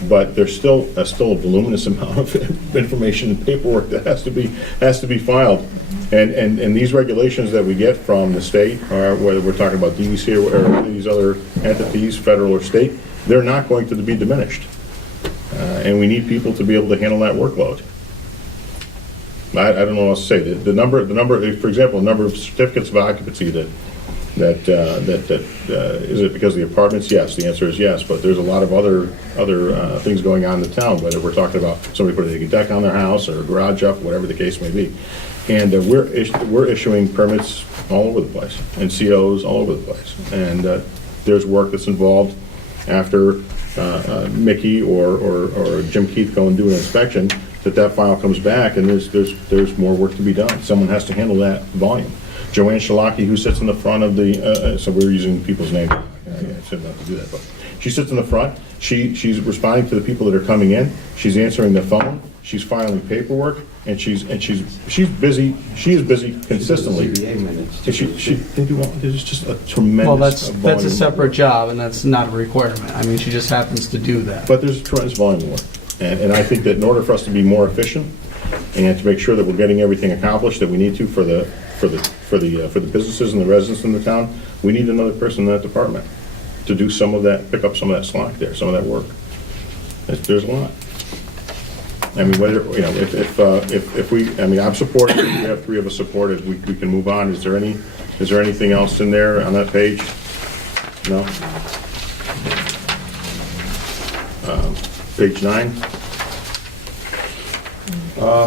but there's still a voluminous amount of information and paperwork that has to be filed. And these regulations that we get from the state, whether we're talking about DEC or these other entities, federal or state, they're not going to be diminished. And we need people to be able to handle that workload. I don't know what else to say. The number, for example, the number of certificates of occupancy is it because of the apartments? Yes, the answer is yes. But there's a lot of other things going on in the town. Whether we're talking about somebody putting a deck on their house or a garage up, whatever the case may be, and we're issuing permits all over the place and COs all over the place. And there's work that's involved after Mickey or Jim Keith go and do an inspection. That file comes back and there's more work to be done. Someone has to handle that volume. Joanne Shalaki, who sits in the front of the, so we're using people's names. I shouldn't have to do that, but she sits in the front. She's responding to the people that are coming in. She's answering the phone. She's filing paperwork, and she's busy. She is busy consistently. There's just a tremendous. Well, that's a volume separate job, and that's not a requirement. I mean, she just happens to do that. But there's a tremendous volume of work. And I think that in order for us to be more efficient and to make sure that we're getting everything accomplished that we need to for the businesses and the residents in the town, we need another person in that department to do some of that, pick up some of that slack there, some of that work. There's a lot. I mean, whether, if we, I mean, I'm supported, we have three of us supported, we can move on. Is there anything else in there on that page? No? Page 9?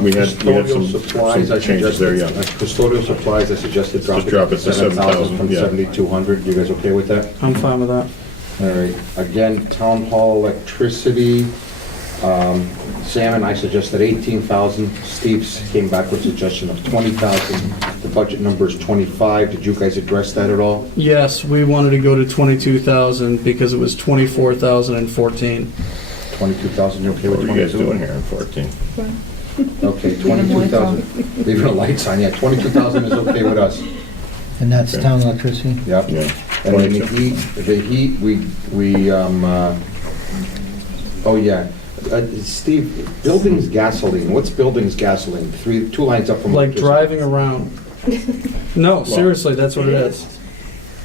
We had some changes there, yeah. Custodial supplies, I suggested Just drop it to 7,000 from yeah. 7,200. You guys okay with that? I'm fine with that. All right. Again, town hall electricity. Sam and I suggested 18,000. Steve came back with a suggestion of 20,000. The budget number is 25. Did you guys address that at all? Yes, we wanted to go to 22,000 because it was 24,014. 22,000, you okay with What are you guys 22? doing here in 14? Okay, 22,000. Leaving the lights on, yeah, 22,000 is okay with us. And that's town electricity? Yep. Yeah. And then 22. the heat, oh yeah. Steve, buildings gasoline, what's buildings gasoline? Two lines up from. Like electricity. driving around. No, seriously, that's what it is.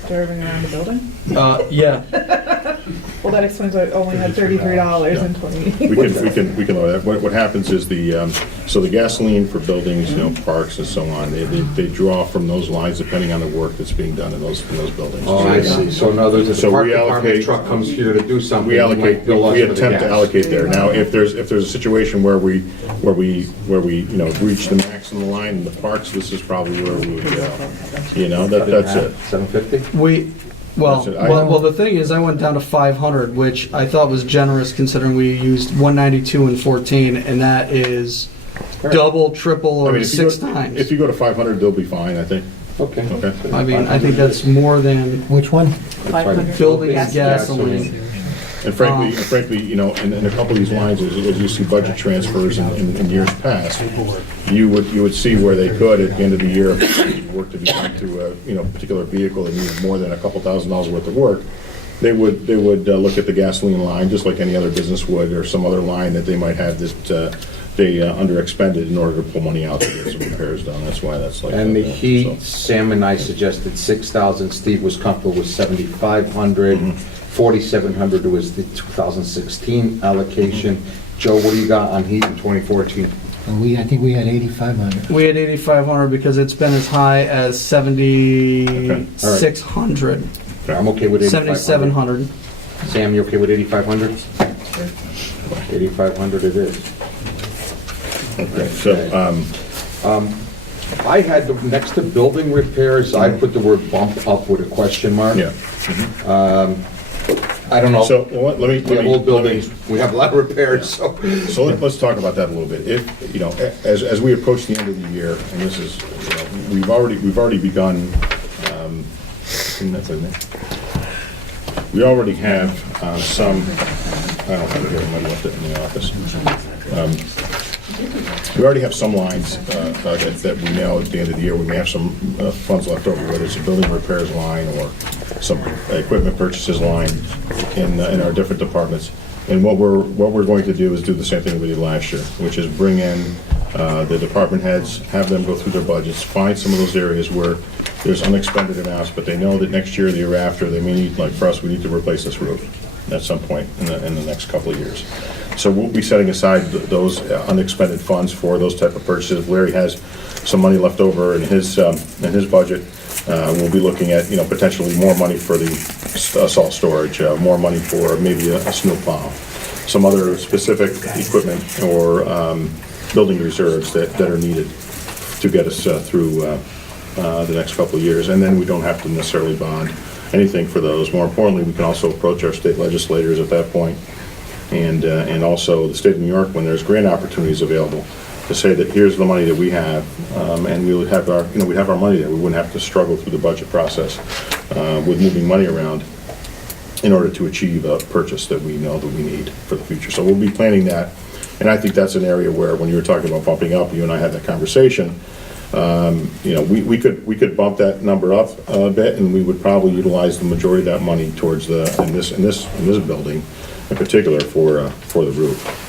Driving around the building? Yeah. Well, that explains why it only had $33 and 20. We can lower that. What happens is so the gasoline for buildings, parks and so on, they draw from those lines depending on the work that's being done in those buildings. Oh, I see. So in other words, if the So park we department allocate- truck comes here to do something, We you allocate, might bill us we for the attempt to gas. allocate there. Now, if there's a situation where we reach the max in the line in the parks, this is probably where we would go. That's it. 750? Well, That's it. well, the thing is, I went down to 500, which I thought was generous considering we used 192 and 14, and that is double, triple, I or mean, six times. If you go to 500, they'll be fine, I think. Okay. Okay. I mean, I think that's more than Which one? 500. buildings gasoline. And frankly, in a couple of these lines, as you see budget transfers in years past, you would see where they could at the end of the year, if work to be done to a particular vehicle that needed more than a couple $1,000s worth of work, they would look at the gasoline line just like any other business would, or some other line that they might have that they underexpended in order to pull money out to get some repairs done. That's why that's like. And the that, heat, so. Sam and I suggested 6,000, Steve was comfortable with 7,500, 4,700 was the 2016 allocation. Joe, what do you got on heat in 2014? I think we had 8,500. We had 8,500 because it's been as high as 7,600, Okay, I'm okay with 8,500. 7,700. Sam, you okay with 8,500? 8,500 it is. Okay, so, I had, next to building repairs, I put the word bump up with a question mark. yeah. I don't know. So, well, let me. We have old buildings, we have a lot of repairs, so. So let's talk about that a little bit. If, you know, as we approach the end of the year, and this is, you know, we've already begun, we already have some, I don't have it here, I might have left it in the office. We already have some lines that we know at the end of the year, we may have some funds left over, whether it's a building repairs line or some equipment purchases line in our different departments. And what we're going to do is do the same thing we did last year, which is bring in the department heads, have them go through their budgets, find some of those areas where there's unexpended amounts, but they know that next year, the year after, they may need, like for us, we need to replace this roof at some point in the next couple of years. So we'll be setting aside those unexpended funds for those type of purchases. Larry has some money left over in his budget. We'll be looking at, you know, potentially more money for the salt storage, more money for maybe a snow plow, some other specific equipment or building reserves that are needed to get us through the next couple of years. And then we don't have to necessarily bond anything for those. More importantly, we can also approach our state legislators at that point, and also the state of New York when there's grant opportunities available, to say that here's the money that we have, and we would have our, you know, we'd have our money there. We wouldn't have to struggle through the budget process with moving money around in order to achieve a purchase that we know that we need for the future. So we'll be planning that, and I think that's an area where, when you were talking about bumping up, you and I had that conversation. You know, we could bump that number up a bit, and we would probably utilize the majority of that money towards in this building, in particular for the roof.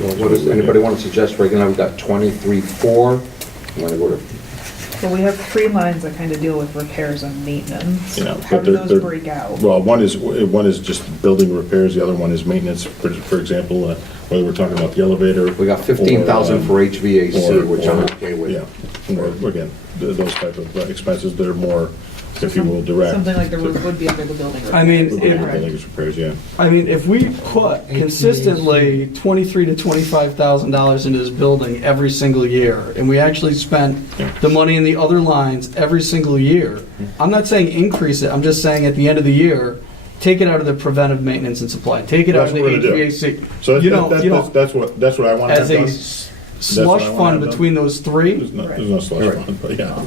Well, what does anybody want to suggest right now? We've got 23,400. You want to go to, Well, we have three lines that kind of deal with repairs and maintenance. Yeah, How but do they're- those break out? Well, one is just building repairs, the other one is maintenance, for example, whether we're talking about the elevator. we got 15,000 for HVAC, which I'm okay with. Yeah, or again, those type of expenses that are more, if you will, direct. Something like the roof would be under the building repairs. I mean, Would be under building repairs, yeah. I mean, if we put consistently $23,000 to $25,000 into this building every single year, and we actually spent the money in the other lines every single year, I'm not saying increase it, I'm just saying at the end of the year, take it out of the preventive maintenance and supply, take it out of the That's what we're gonna do. HVAC. So You know, that's what I want to have as done. a slush That's what I wanna fund have done. between those three, There's no slush fund, but yeah. All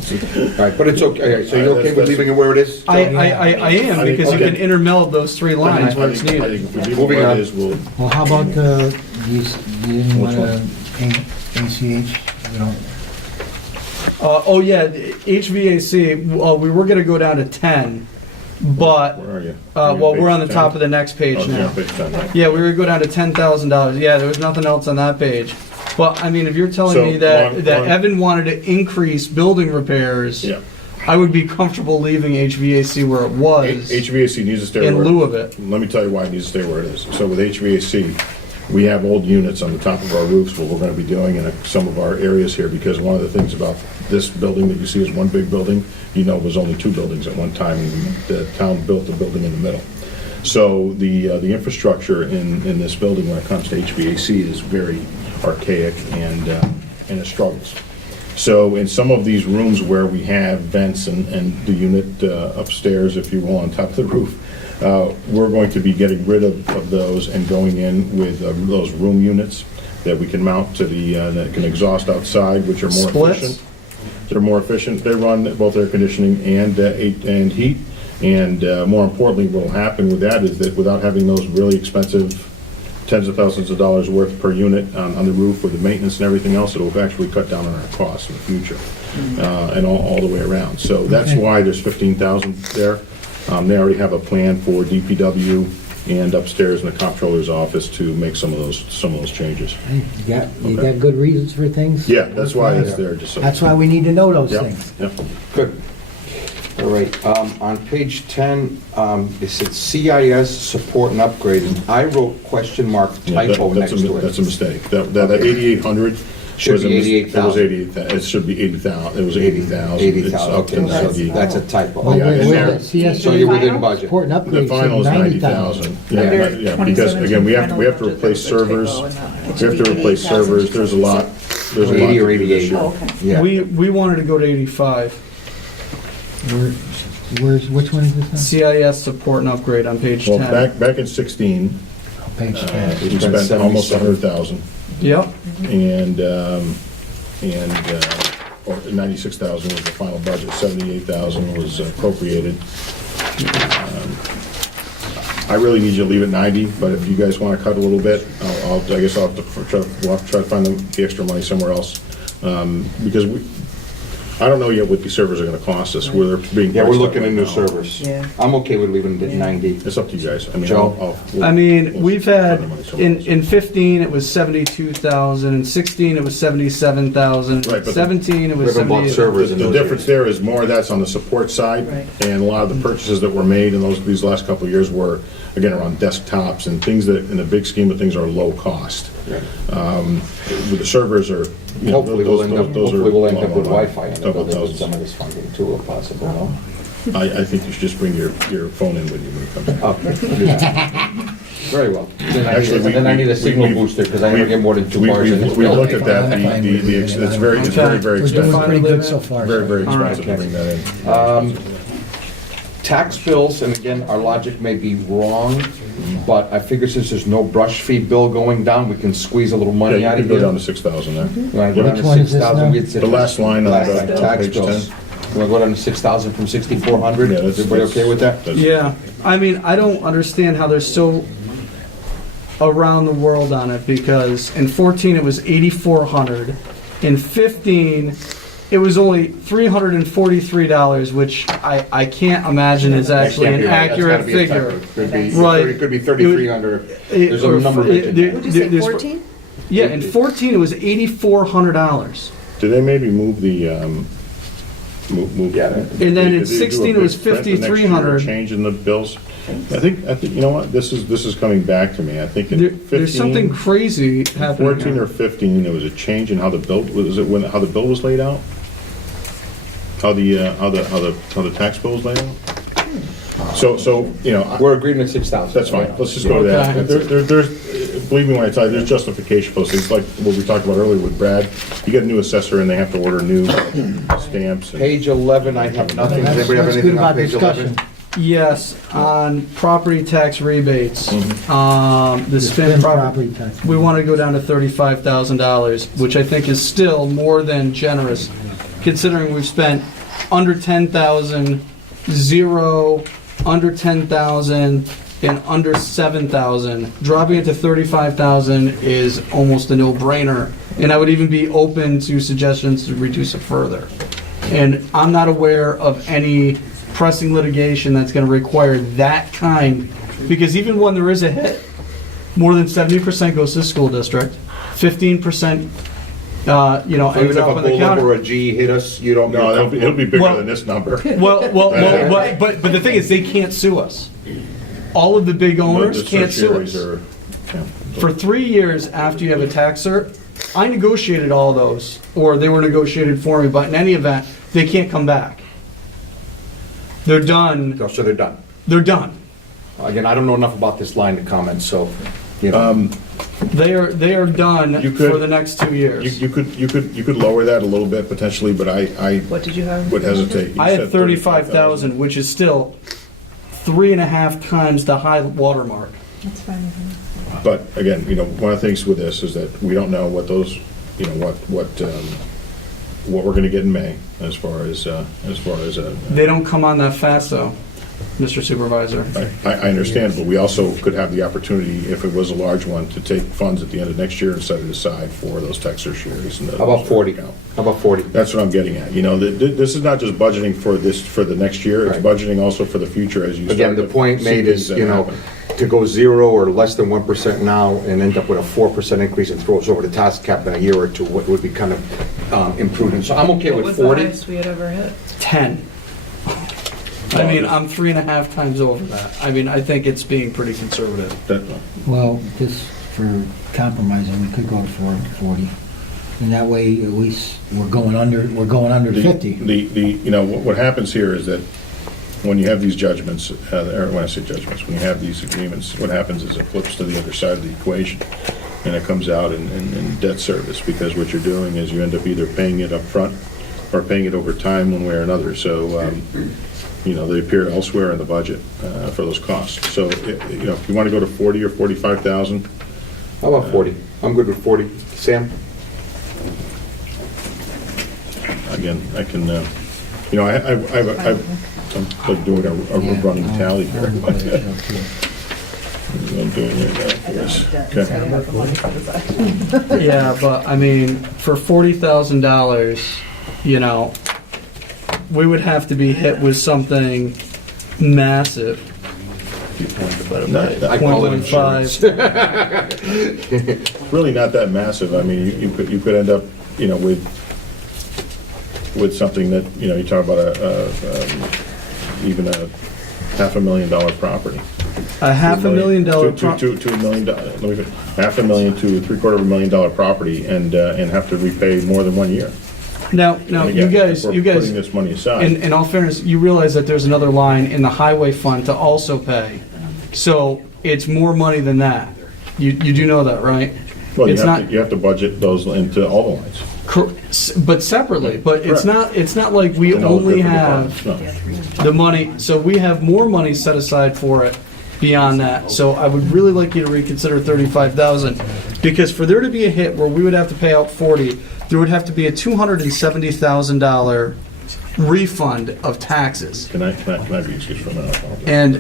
right, but it's okay, so you're okay with leaving it where it is? I am, because you can intermeld those three lines where it's I think needed. if we leave it Moving where on. it is, we'll, Well, how about, you didn't want to paint ACH, you know? Oh, yeah, the HVAC, we were gonna go down to 10, but, where are you? well, we're on the top of the next page Oh, yeah, now. page 10. Yeah, we were gonna go down to $10,000. Yeah, there was nothing else on that page. But, I mean, if you're telling So, me that one- Evan wanted to increase building repairs, Yeah. I would be comfortable leaving HVAC where it was HVAC needs to stay in where. lieu of it. Let me tell you why it needs to stay where it is. So with HVAC, we have old units on the top of our roofs, what we're gonna be doing in some of our areas here, because one of the things about this building that you see is one big building, you know, it was only two buildings at one time, and the town built a building in the middle. So the infrastructure in this building when it comes to HVAC is very archaic and it struggles. So in some of these rooms where we have vents and the unit upstairs, if you will, on top of the roof, we're going to be getting rid of those and going in with those room units that we can mount to that can exhaust outside, which are more Splits? efficient. They're more efficient. They run both air conditioning and heat. And more importantly, what will happen with that is that without having those really expensive tens of thousands of dollars worth per unit on the roof with the maintenance and everything else, it'll actually cut down on our costs in the future and all the way around. So that's why there's 15,000 there. They already have a plan for DPW and upstairs in the comptroller's office to make some of those changes. You got good reasons for things? Yeah, that's why it's there, just so. That's why we need to know those Yep, things. yep. Good. All right, on page 10, it said CIS support and upgrading. I wrote question mark Yeah, typo next to That's a it. mistake. That 8,800 Should was a be mis- 88,000. It was 88,000. It should be 80,000. It was 80,000. 80,000, okay, so that's a Well, typo. Yeah, and wait, there- CS So you're within budget. Support and The upgrade final is said 90,000. Yeah, Under yeah, because again, we have to 2017 replace final servers. budget, there was a typo in that. We have to replace servers. There's a lot. There's a lot 80 or to do this 88. year. Oh, okay. Yeah. We wanted to go to 85. Which one is this now? CIS support and upgrade on page Well, 10. back in 16, Page 10. we spent almost 100,000. Yep, And or 96,000 was the final budget, 78,000 was appropriated. I really need you to leave it 90, but if you guys want to cut a little bit, I guess I'll have to we'll have to try to find the extra money somewhere else. Because I don't know yet what these servers are going to cost us, where they're being. Yeah, we're priced looking right at new now. servers. Yeah. I'm okay with leaving it at 90. It's up to you guys. I mean, Joe? I mean, we've had, Spend the money somewhere else. in 15, it was 72,000, in 16, it was 77,000, Right, but 17, it We was haven't bought 78. servers in The those difference years. there is more of that's on the support side, Right. and a lot of the purchases that were made in these last couple of years were, again, around desktops and things that, in the big scheme of things, are low cost. With the servers are, you know, Hopefully we'll end up, those are hopefully we'll end up low with money. Wi-Fi in the Couple building with thousands. some of this funding too, if possible, no? I think you should just bring your phone in with you when it comes back. Okay. Very well. Actually, Then I need a signal booster, because I never get more than 2 bars in this We looked building. at that, it's very, very We're doing expensive. pretty good so far. Very, very All right. expensive to bring that in. Tax bills, and again, our logic may be wrong, but I figure since there's no brush fee bill going down, we can squeeze a little money Yeah, out you of could go down here. to 6,000 there. You wanna go down Which to one is this 6,000? now? We'd sit- The last line on Last the tax page bills. 10. You wanna go down to 6,000 from 6,400? Yeah, that's- Everybody okay with that? that's- Yeah, I mean, I don't understand how they're so around the world on it, because in 14 it was 8,400, in 15 it was only $343, which I can't imagine is actually an accurate figure. Could be, Right. it could be 3,300. There's a number mentioned. Would you say There's- 14? Yeah, in 14 it was $8,400. Did they maybe move the, move? Yeah. And then in Did they do a 16 it was big print the next year, 5,300. Change in the bills? I think, you know what, this is coming back to me. I think in 15. There's something crazy happening 14 here. or 15, there was a change in how the bill, was it how the bill was laid out? How the tax bill was laid out? So, you know, We're agreeing at 6,000. that's fine, let's just go to Okay. that. There's, believe me when I tell you, there's justification for those things, like what we talked about earlier with Brad. You get a new assessor and they have to order new stamps. and- Page 11, I have nothing. Does That's anybody have that's good anything on about page 11? discussion. Yes, on property tax rebates, the spin Spin property, property tax. we want to go down to $35,000, which I think is still more than generous, considering we've spent under 10,000, 0, under 10,000, and under 7,000. Dropping it to 35,000 is almost a no-brainer, and I would even be open to suggestions to reduce it further. And I'm not aware of any pressing litigation that's going to require that kind, because even when there is a hit, more than 70% goes to the school district, 15%, So ends even up if a on the bulldog counter. or a G hit us, you don't. No, it'll be bigger Well- than this number. But the thing is, they can't sue us. All of the big owners The can't sue certiaries us. are- yeah. For 3 years after you have a tax cert, I negotiated all those, or they were negotiated for me, but in any event, they can't come back. They're done. So they're done. They're done. Again, I don't know enough about this line to comment, so, you know. They are done You could- for the next 2 years. You could lower that a little bit potentially, but I What did you have? would hesitate. You I had said 35,000, which is still 3.5 times the high water mark. That's fine with me. But again, you know, one of the things with this is that we don't know what those, you know, what we're gonna get in May as far as. They don't come on that fast, though. Mr. Supervisor. I understand, but we also could have the opportunity, if it was a large one, to take funds at the end of next year and set it aside for those tertiaries. How about 40? How about 40? That's what I'm getting at. You know, this is not just budgeting for the next year, it's Right. budgeting also for the future as you start. Again, the to point see made things is, that you know, happen. to go 0 or less than 1% now and end up with a 4% increase and throw us over the task cap in a year or two would be kind of imprudent. So I'm okay What with was the 40. highest we had ever hit? 10. I mean, I'm 3.5 times over that. I mean, I think it's being pretty conservative. Well, just for compromising, we could go to 40. And that way, at least, we're going under 50. You know, what happens here is that when you have these judgments, or when I say judgments, when you have these agreements, what happens is it flips to the other side of the equation, and it comes out in debt service, because what you're doing is you end up either paying it up front or paying it over time one way or another. So, you know, they appear elsewhere in the budget for those costs. So, you know, if you want to go to 40 or 45,000. How about 40? I'm good with 40. Sam? Again, I can, you know, I'm like doing a running tally here. I'm doing it for this. Okay. Yeah, but I mean, for $40,000, you know, we would have to be hit with something massive. I call it 0.15. Really not that massive. I mean, you could end up, you know, with something that, you know, you talk about even a $500,000 property. A $500,000 $2 million, $500,000 to $750,000 property, and have to repay more than 1 year. Now, And you again, guys, if we're putting this money aside. in all fairness, you realize that there's another line in the highway fund to also pay. So it's more money than that. You do know that, right? Well, It's not, you have to budget those into all the lines. but separately, but it's Correct. not like we In all only different have departments, no. the money, so we have more money set aside for it beyond that. So I would really like you to reconsider 35,000, because for there to be a hit where we would have to pay out 40, there would have to be a $270,000 refund of taxes. Can I be excused for a minute? And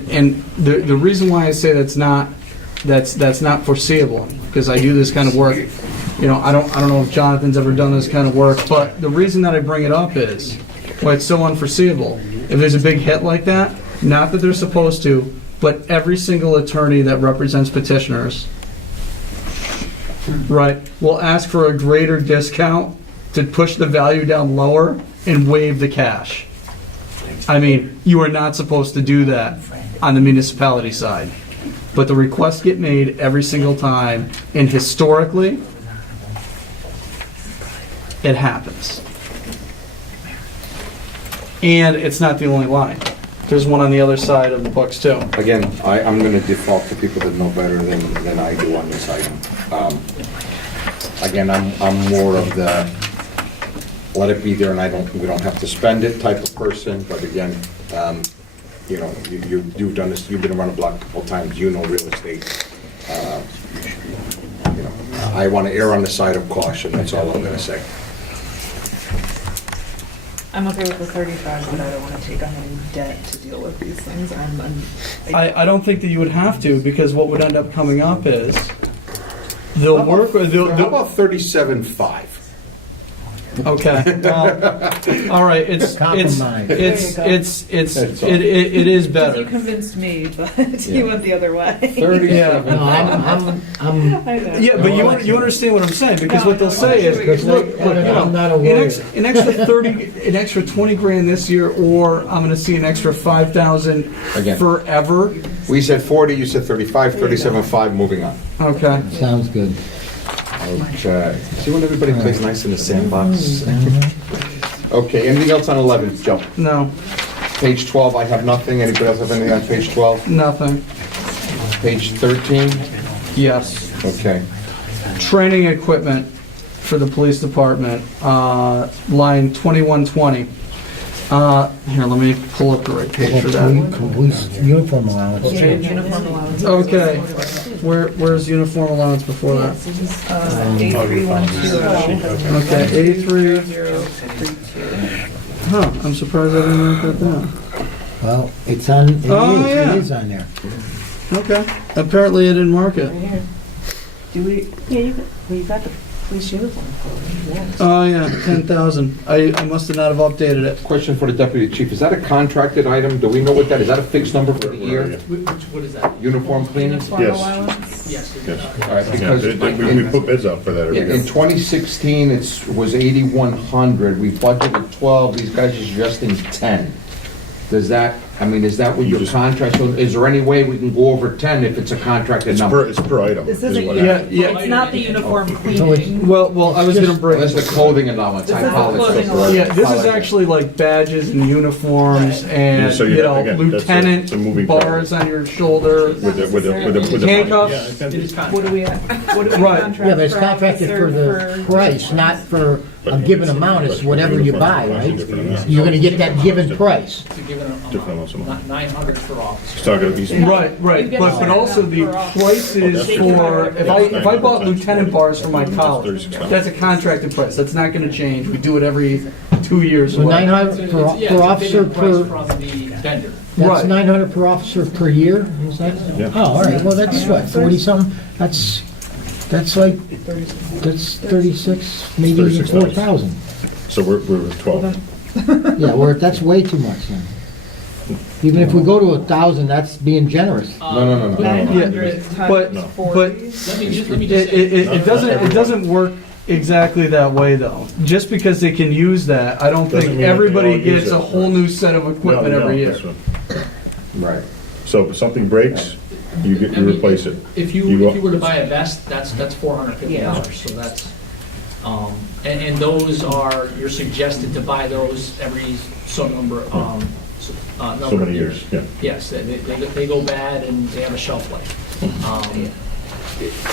the reason why I say that's not foreseeable, because I do this kind of work, you know, I don't know if Jonathan's ever done this kind of work, but the reason that I bring it up is why it's so unforeseeable. If there's a big hit like that, not that they're supposed to, but every single attorney that represents petitioners, right, will ask for a greater discount to push the value down lower and waive the cash. I mean, you are not supposed to do that on the municipality side. But the requests get made every single time, and historically, it happens. And it's not the only line. There's one on the other side of the books too. Again, I'm going to default to people that know better than I do on this item. Again, I'm more of the let it be there and we don't have to spend it type of person. But again, you know, you've done this. You've been around the block a couple of times. You know real estate. You know, I want to err on the side of caution. That's all I'm going to say. I'm okay with the 35, but I don't want to take on any debt to deal with these things. I don't think that you would have to, because what would end up coming up is they'll work or How about 37.5? Okay. Well, all right. It is You better. convinced me, but you went the other way. Yeah. No, I'm I know. Yeah, but you understand what I'm saying, because what they'll say is, look, you I'm not a know, lawyer. an extra 20 grand this year, or I'm going to see an extra 5,000 Again. forever. We said 40, you said 35, 37.5, moving on. Okay. Sounds good. Okay. See when everybody plays nice in the sandbox? Okay, anything else on 11, Joe? No, Page 12, I have nothing. Anybody else have anything on page 12? nothing. Page 13? Yes. Okay. Training equipment for the police department, line 2120. Here, let me pull up the right page for that. Police uniform allowance. Uniform allowance. Okay. Where's uniform allowance before that? A3120. Okay, A3. Huh, I'm surprised I didn't write that down. Well, it's on, Oh, yeah. it is on there. Okay. Apparently I didn't mark it. Right here. Do we, yeah, you got the police uniform code, yeah. Oh, yeah, 10,000. I must not have updated it. Question for the deputy chief, is that a contracted item? Do we know what that, is that a fixed number for the year? What is that? Uniform cleaning? Uniform Yes. allowance? Yes. Yes. All right, Yeah, because we put bids out for that every in year. 2016, it was 8,100, we budgeted 12, these guys are suggesting 10. Does that, I mean, is that what You your just- contract, so is there any way we can go over 10 if it's a contracted It's number? per item. This is isn't, what Yeah, happens. yeah. it's not the uniform So cleaning. Well, I was gonna bring. That's the clothing allowance, This I is the clothing apologize. allowance. Yeah, this is actually like badges and uniforms and, So you know, again, that's lieutenant a moving bars on your shoulder, With the handcuffs. It is What do we, what do we Right. contract Yeah, but it's for contracted for officer the price, not for a given amount, it's whatever you buy, right? Different amounts. You're gonna get that given price. to give it Different amounts of money. not 900 for officers. He's talking, he's, Right, You get but a also the certain amount per prices officer. for, if I bought lieutenant bars for my college, 36,000. that's a contracted price, that's not gonna change, we do it every 2 years. So or whatever. 900 per Yeah, it's a officer bid price per, from the vendor. that's Right. 900 per officer per year, is that? Yeah. Oh, all right, well, that's what, 40-something? That's like, that's 36, maybe even 36,000. 4,000. so we're at 12. Yeah, that's way too much then. Even if we go to 1,000, that's being generous. No. 900 But, times but 40. Let me just say, it doesn't work exactly that way though. Just because they can use that, I don't Doesn't think mean that they everybody all use gets a it. whole new set of equipment No, every year. that's what- Right. So if something breaks, you replace it. if You you go- were to buy a vest, that's $450, so that's, and those are, you're suggested to buy those every number So of many years, yeah. Yes, they go bad and they have a shelf life.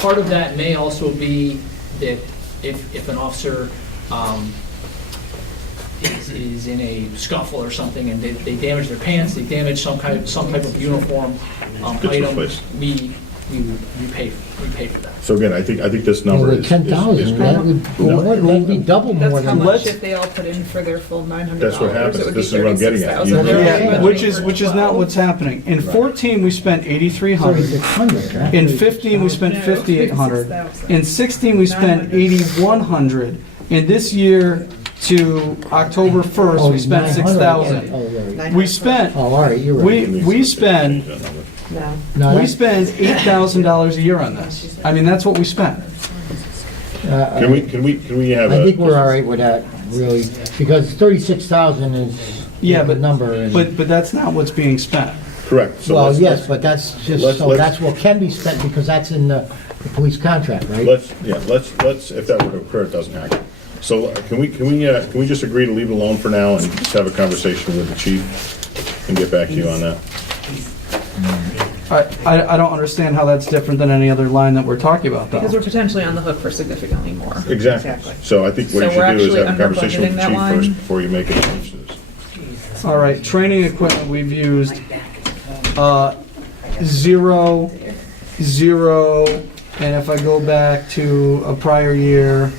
Part of that may also be that if an officer is in a scuffle or something and they damage their pants, they damage some type of uniform Gets item, replaced. we pay for that. So again, I think this Well, number with is 10,000, that correct. would, it would be double more That's how than that. much if they all put in for their full $900. That's what happens. It would be This is what I'm getting at. 36,000. You- Yeah, which is not what's happening. In 14, we spent 8,300. 3,600, right? In 15, we spent 5,800. 56,000. In 16, we spent 8,100. And this year to October 1st, we spent 6,000. Oh, right. We spent, Oh, all right, you're right. we spend, No. No, we that's- spend $8,000 a year on this. I mean, that's what we spent. Can we have I a? think we're all right with that, really, because 36,000 is Yeah, a but, number. and- but that's not what's being spent. Correct. So Well, let's- yes, but that's just, let's- so let's- that's what can be spent, because that's in the police contract, right? Let's, if that were to occur, it doesn't happen. So can we just agree to leave it alone for now and just have a conversation with the chief and get back to you on that? I don't understand how that's different than any other line that we're talking about, Because though. we're potentially on the hook for significantly more. Exactly. So I think what So you we're should do is actually have a conversation with the under budgeting chief that first line? before you make a change to this. All right, training equipment, we've used, 0, 0, and if I go back to a prior year,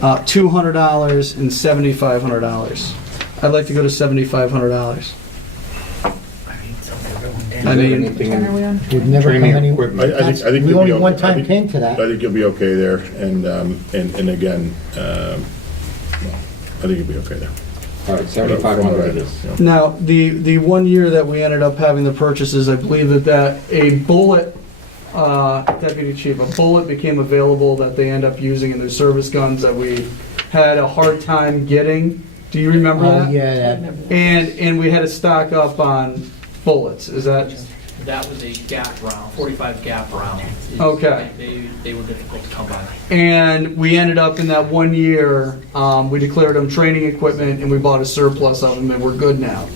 $200 and $7,500. I'd like to go to $7,500. I mean, Anything in We've never come training any, equipment? I think we you'll be only okay. one I time think- came to I that. think you'll be okay there, and again, well, I think you'll be okay there. All right, 7,500. Yeah. now, the 1 year that we ended up having the purchases, I believe that a bullet, Deputy Chief, a bullet became available that they end up using in their service guns that we had a hard time getting. Do you remember Oh, that? yeah, that, And we had to stock up on bullets, is that? That was a gap round, 45 gap round. Okay. They were difficult to come by. And we ended up in that 1 year, we declared them training equipment and we bought a surplus of them and we're good now,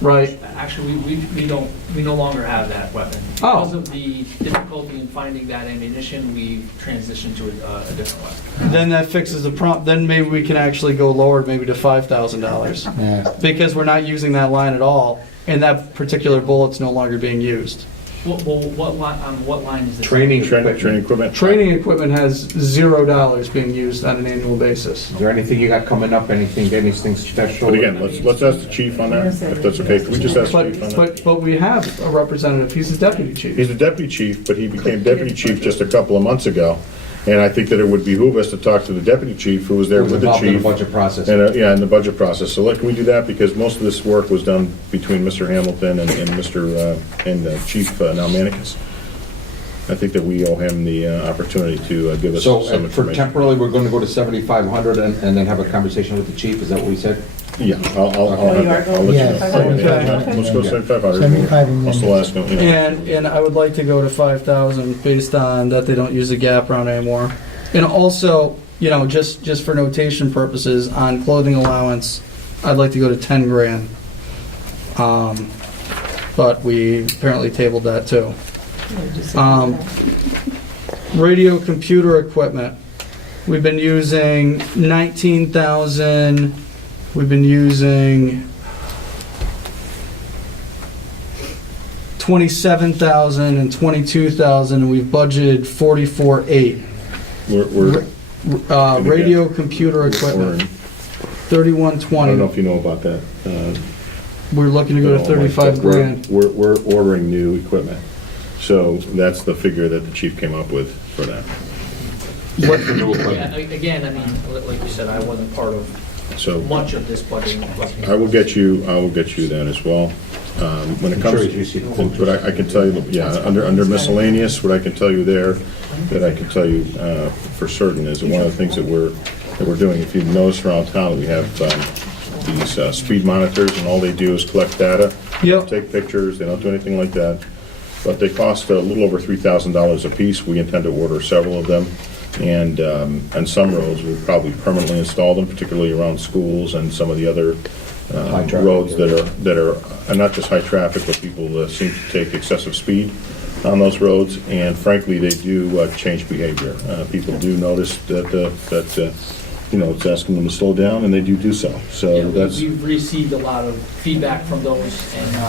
right? Actually, we no longer have that weapon. Oh. Because of the difficulty in finding that ammunition, we transitioned to a different weapon. Then that fixes the problem, then maybe we can actually go lower, maybe to $5,000. yeah. Because we're not using that line at all and that particular bullet's no longer being used. What line, on what line is this? Training Training equipment? Training equipment has $0 being used on an annual basis. Is there anything you got coming up, anything special? But again, let's ask the chief on that, if that's okay. Can we just ask the chief on that? But we have a representative, he's the deputy chief. He's the deputy chief, but he became deputy chief just a couple of months ago. And I think that it would behoove us to talk to the deputy chief, who was there Who's with the involved in the chief. budget process. And, yeah, in the budget process. So can we do that? Because most of this work was done between Mr. Hamilton and Chief now Manicus. I think that we owe him the opportunity to give us So some for information. temporarily, we're going to go to 7,500 and then have a conversation with the chief, is that what we said? Yeah, I'll let you know. Yeah. Let's go 7,500. 75 and I'll still ask him, you know. And I would like to go to 5,000 based on that they don't use the gap round anymore. And also, you know, just for notation purposes, on clothing allowance, I'd like to go to 10 grand. But we apparently tabled that too. Radio computer equipment, we've been using 19,000, we've been using 27,000 and 22,000, and we've budgeted 44,800. We're Radio computer equipment, I don't know 3120. if you know about that. We're looking to go to No, 35 we're- grand. We're ordering new equipment. So that's the figure that the chief came up with for that. What's the new equipment? Yeah, again, I mean, like you said, I wasn't part of So much of this budget. I will get you that as well. When it comes, sure you see the quotes. but I can tell you, yeah, under miscellaneous, what I can tell you there, that I can tell you for certain is that one of the things that we're doing, if you've noticed around town, we have these speed monitors, and all they do is collect data. Yep. Take pictures, they don't do anything like that. But they cost a little over $3,000 a piece. We intend to order several of them. And on some roads, we'll probably permanently install them, particularly around schools and some of the other High traffic roads that are not just high traffic, but people seem to take excessive speed on those roads. And frankly, they do change behavior. People do notice that you know, it's asking them to slow down, and they do so. Yeah, So that's, we've received a lot of feedback from those, and they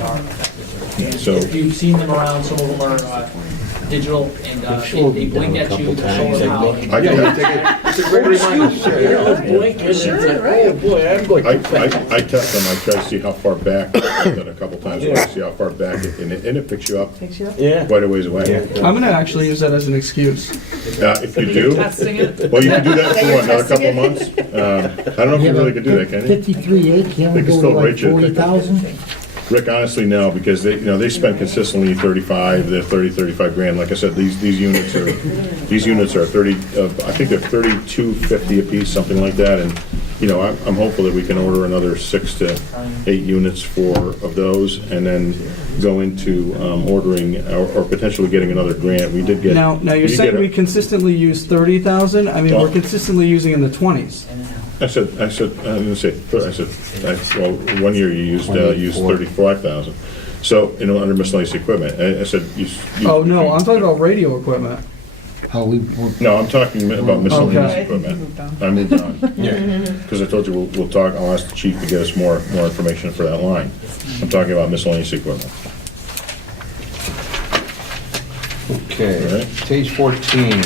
are effective. So- If you've seen them around, some of them are digital, and they blink at you, they're showing how. I can It's a great reminder. I test them, I try to see how far back, I've done it a couple times, where I see how far back, and it picks you up quite a ways away. I'm gonna actually use that as an excuse. If you do, Testing it. well, you can do that for what, another couple of months? I don't know if you really could do that, can you? 53.8, can't we They can go to still like rate you. 40,000? Rick, honestly, no, because they spend consistently 35 grand. Like I said, these units are 30, I think they're 32.50 a piece, something like that. And, you know, I'm hopeful that we can order another 6 to 8 units of those, and then go into ordering or potentially getting another grant. We did get. Now you're saying we consistently use 30,000? I mean, we're consistently using in the 20s. I said, well, 1 year you used 35,000. So, you know, under miscellaneous equipment, I said, Oh, no, I'm talking about radio equipment. Oh, No, I'm talking about miscellaneous Okay. equipment. I moved on. Yeah. Because I told you, we'll talk, I'll ask the chief to get us more information for that line. I'm talking about miscellaneous equipment. Okay, All right. page 14.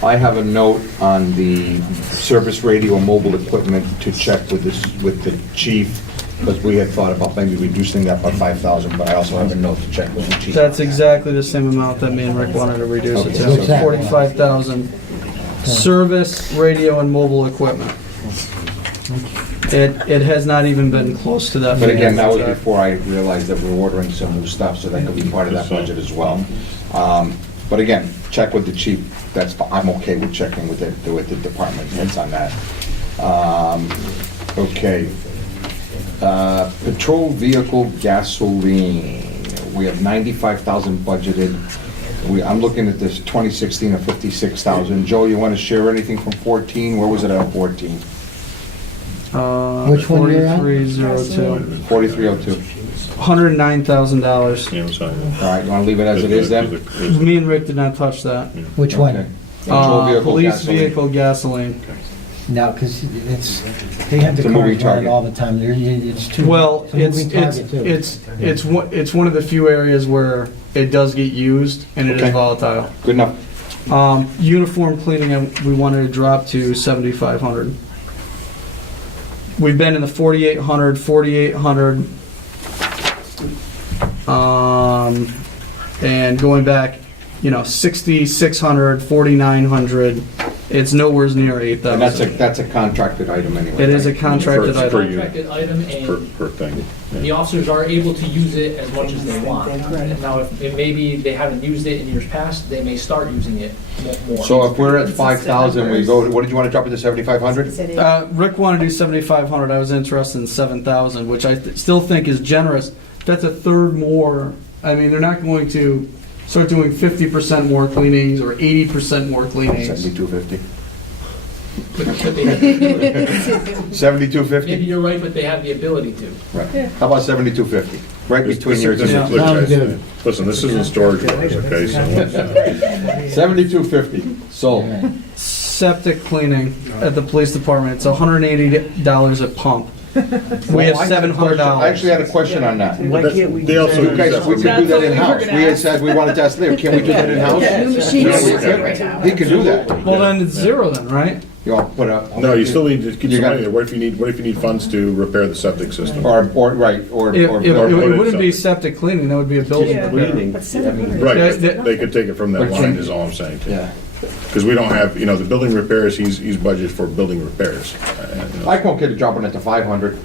I have a note on the service radio and mobile equipment to check with the chief, because we had thought about maybe reducing that by 5,000, but I also have a note to check with the chief. That's exactly the same amount that me and Rick wanted to reduce it What's to, that? 45,000. Service, radio, and mobile equipment. It has not even been close to that. But again, that was figure. before I realized that we're ordering some new stuff, so that could be part of that budget as well. But again, check with the chief, I'm okay with checking with the department heads on that. Okay. Patrol vehicle gasoline, we have 95,000 budgeted. I'm looking at this 2016 of 56,000. Joe, you want to share anything from 14? Where was it at 14? Which one you're at? 4302. 4302. $109,000. Yeah, I'm sorry. All right, you want to leave it as it is then? Me and Rick did not touch that. Which one? Okay. Patrol vehicle Police gasoline. vehicle gasoline. No, because they have the It's a moving cars running target. all the time. It's too. Well, a moving target, too. it's one of the few areas where it does get used and it is Okay. volatile. Good enough. Uniform cleaning, we wanted to drop to 7,500. We've been in the 4,800, and going back, 6,600, 4,900. It's nowhere near And 8,000. that's a contracted item anyway. It is a right? contracted Per item. unit. Contracted item, and Per thing. the officers are able to use it as much as they want. And now, if maybe they haven't used it in years past, they may start using it more. So if we're at 5,000, we go, what did you want to drop it to 7,500? Rick wanted to do 7,500. I was interested in 7,000, which I still think is generous. That's a third more. I mean, they're not going to start doing 50% more cleanings or 80% more cleanings. 7,250. But they have the ability. Maybe 7,250? you're right, but they have the ability to. Right. How about 7,250? Right between yours This and is- yours. look, Sounds guys, good. Listen, this isn't storage wars, okay, so let's, 7,250. Sold. Septic cleaning at the police department, it's $180 a pump. We have I $700. actually had a question on that. Why can't we They do also You that? guys, we could do that in-house. We had said we wanted to ask Larry, can we do that in-house? New machines. No, we can't. He can do that. Well, then it's zero then, right? You all put up. No, you still need to keep You some got- money there. What if you need funds to repair the septic system? Or, right, or. It or- wouldn't be septic cleaning, that would be a building Yeah. repair. Right, Yeah, they could take it from that But can- line is all I'm saying. Yeah. Because we don't have, the building repairs, he's budgeted for building repairs. I can okay to drop it at the 500.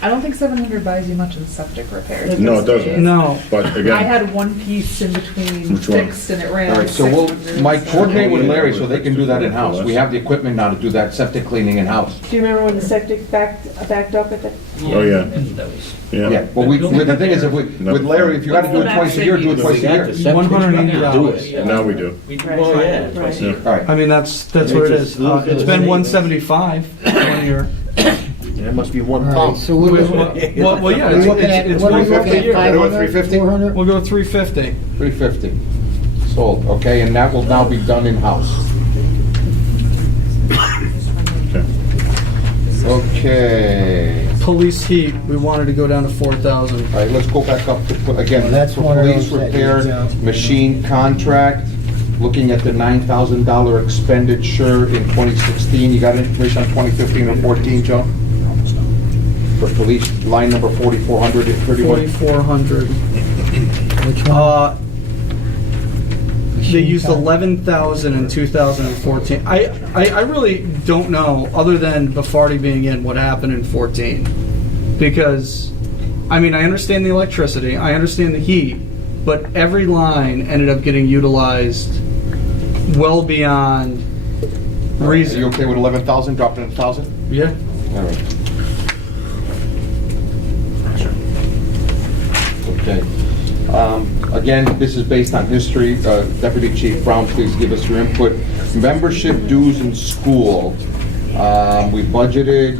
I don't think 700 buys you much in septic repairs. No, it doesn't. No. But I again, had one piece in between Which one? fixed and it ran. All right, so we'll, 600. Mike, coordinate with Larry so they can do that in-house. We have the equipment now to do that septic cleaning in-house. Do you remember when the septic backed up at the? Oh, yeah. That was. Yeah, but the thing is, with Larry, if you gotta do it twice a year, do it twice a year. $180. now we do. We Oh, try yeah. it twice a year. All right, I mean, that's what it is. It's been 175 one year. It must be one Well, yeah, We're looking at, it's what are we looking 150 a at, year. 500, 350? 400? We'll go 350. 350. Sold, okay, and that will now be done in-house. Okay. Police heat, we wanted to go down to 4,000. All right, let's go back up to, again, Well, that's for one of police those that repair, you don't- machine contract, looking at the $9,000 expenditure in 2016. You got information on 2015 or 14, Joe? For police, line number 4,400 at 31. 4,400. Which one? They used 11,000 in 2014. I really don't know, other than Bafardi being in, what happened in 14. Because, I mean, I understand the electricity, I understand the heat, but every line ended up getting utilized well beyond Are reason. you okay with 11,000, dropping it 1,000? Yeah. All right. Okay. Again, this is based on history. Deputy Chief Brown, please give us your input. Membership dues in school. We budgeted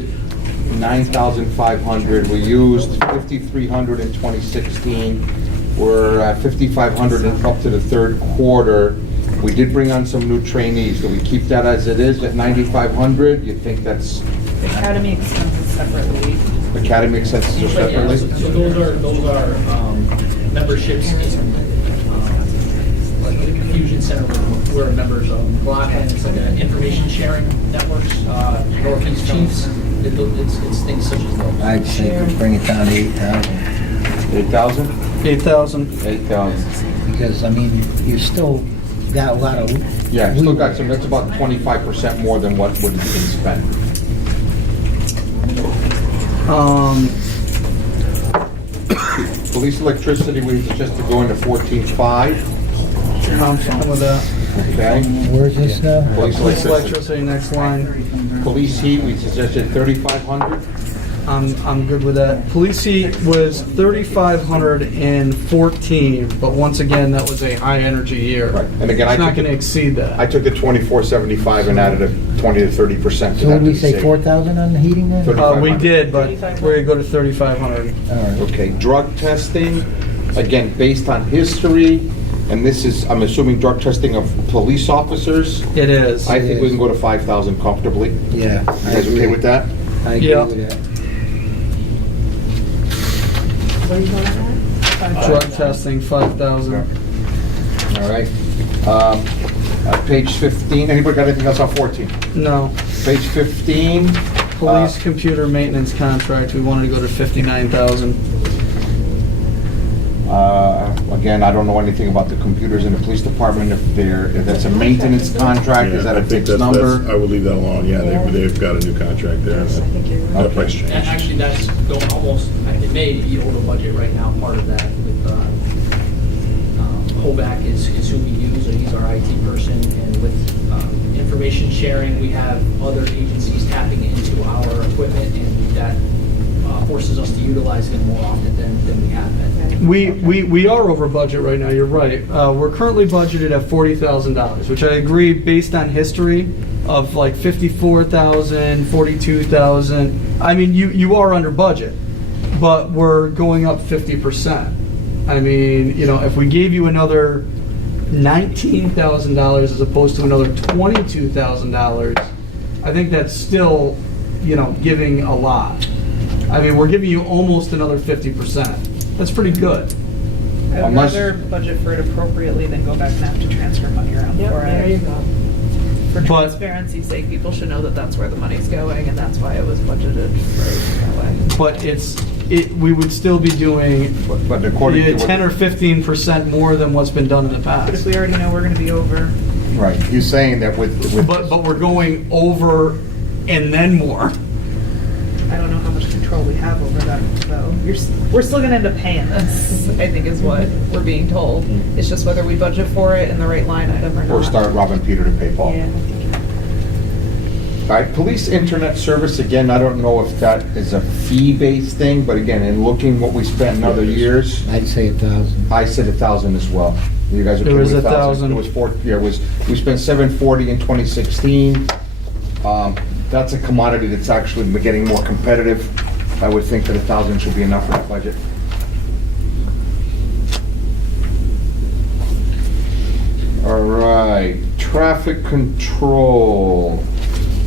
9,500. We used 5,300 in 2016. We're at 5,500 up to the third quarter. We did bring on some new trainees. Do we keep that as it is at 9,500? You think that's Academy expenses separately. academy expenses are But yeah, separately? so those are memberships in like the Fusion Center we're members of. Blockland, it's like an information sharing networks, Northeast Chiefs. It's things such as those. I'd say we bring it down to 8,000, 8,000? 8,000. 8,000. because, I mean, you still got a lot of. Yeah, still got some, that's about 25% more than what would have been spent. Police electricity, we suggested going to 14.5, I'm fine with that. okay? Where's this now? Police Police electricity. electricity, next line. Police heat, we suggested 3,500. I'm good with that. Police heat was 3,500 in 14, but once again, that was a high energy year. Right, and again, I It's not took going to it- exceed that. I took the 2475 and added a 20 to 30% to So that. what did we to say, save. 4,000 on the heating then? 3,500. We did, but we're going to go to 3,500. All right. Okay, drug testing, again, based on history, And this is, I'm assuming, drug testing of police officers? It is. I think we can go to 5,000 comfortably. You Yeah. guys okay with that? I agree Yeah. with that. What are you talking about? Drug testing, 5,000. All right. Page 15, anybody got anything else on 14? No. Page 15. Police computer maintenance contract, we wanted to go to 59,000. Again, I don't know anything about the computers in the police department, if that's a maintenance contract, is that a I think fixed that's- number? I would leave that alone, yeah, they've got a new contract there. That price changed. Actually, that's going almost, it may be over budget right now, part of that with, Hoback is who we use, or he's our IT person, and with information sharing, we have other agencies tapping into our equipment, and that forces us to utilize him more often than we have been. We are over budget right now, you're right. We're currently budgeted at $40,000, which I agree, based on history of like 54,000, 42,000. I mean, you are under budget, but we're going up 50%. I mean, you know, if we gave you another $19,000 as opposed to another $22,000, I think that's still, you know, giving a lot. I mean, we're giving you almost another 50%. That's pretty good. I'd Unless- rather budget for it appropriately than go back and have to transfer money around for it. There you go. For But- transparency's sake, people should know that that's where the money's going, and that's why it was budgeted right that way. But we would still be doing But according to 10 or 15% more than what's been done in the But if past. we already know we're gonna be over, Right, he's saying that with. But we're going over and then more. I don't know how much control we have over that, though. We're still gonna end up paying this, I think is what we're being told. It's just whether we budget for it in the right line item or not. Or start robbing Peter to pay Paul. Yeah. All right, police internet service, again, I don't know if that is a fee-based thing, but again, in looking what we spent in other years, I'd say 1,000. I said 1,000 as well. You guys okay It was with 1,000. It was we spent 740 in 2016. That's a commodity that's actually been getting more competitive. I would think that 1,000 should be enough for the budget. All right, traffic control.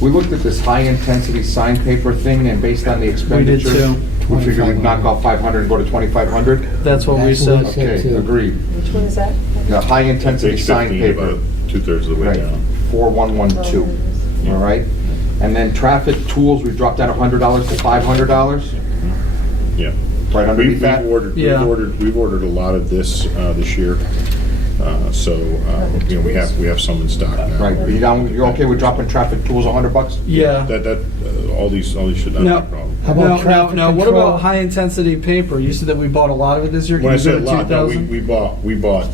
We looked at this high-intensity sign paper thing, and based on the We did expenditures, too. we figured we'd knock off 500 and go to 2,500. That's what we That's what said. we said. Okay, too. agreed. Which one is that? The high-intensity Page sign 15, paper. about two-thirds of the way Right, down. 4112, all right? And then traffic tools, we dropped that $100 to $500, Yeah. right underneath that. Yeah. We've ordered a lot of this year, so, you know, we have some in stock now. Right, but you're okay with dropping traffic tools $100? Yeah. All these should not be No. a problem. How about Now, traffic what control? about high-intensity paper? You said that we bought a lot of it this year. When I Can you say a go to lot, no, 2,000? we bought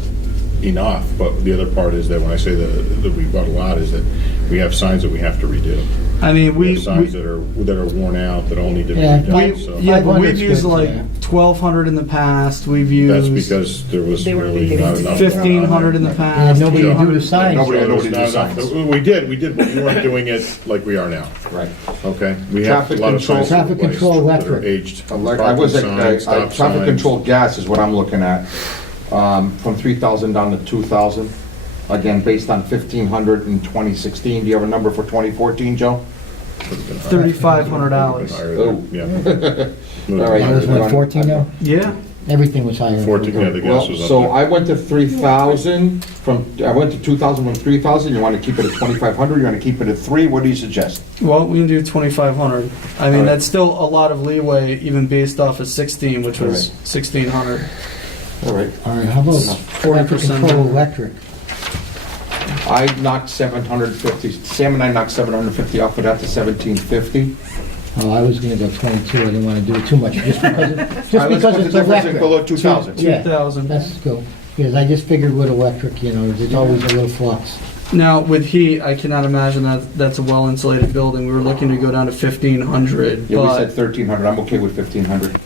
enough, but the other part is that when I say that we bought a lot, is that we have signs that we have to redo. I mean, We have signs that are worn out, that all need to be Yeah, redone, so. Yeah, but 500 we've 's used good, like yeah. 1,200 in the past. We've That's used because there was They weren't really being not used. enough. 1,500 in the Yeah, past. nobody would do the 200. signs. Nobody- So there was did not the enough. signs. We did, but we weren't doing it like we are now, Right. okay? We have a Traffic lot of control- signs that are Traffic control replaced that are electric. aged. I Parking was signs, at, stop traffic signs. control gas is what I'm looking at, from 3,000 down to 2,000. Again, based on 1,500 in 2016. Do you have a number for 2014, Joe? $3,500. Higher Oh. than- yeah. All right. That was what, 14 now? Yeah. Everything was higher. 14, yeah, the gas Well, was up so there. I went to 3,000 I went to 2,000 from 3,000. You want to keep it at 2,500? You want to keep it at 3? What do you suggest? Well, we can do 2,500. I mean, All right. that's still a lot of leeway, even based off of 16, which was All right. 1,600. All right. All right, how about 40% traffic control more. electric? I knocked 750, Sam and I knocked 750 off of that to 1,750. Oh, I was gonna go 22, I didn't wanna do it too much, just because, All right, let's put it's the difference in electric. below 2,000. Yeah, 2,000. that's cool, because I just figured with electric, you know, there's always a little flux. Now, with heat, I cannot imagine that that's a well-insulated building. We were looking to go down to 1,500, Yeah, we said but 1,300. I'm okay with 1,500.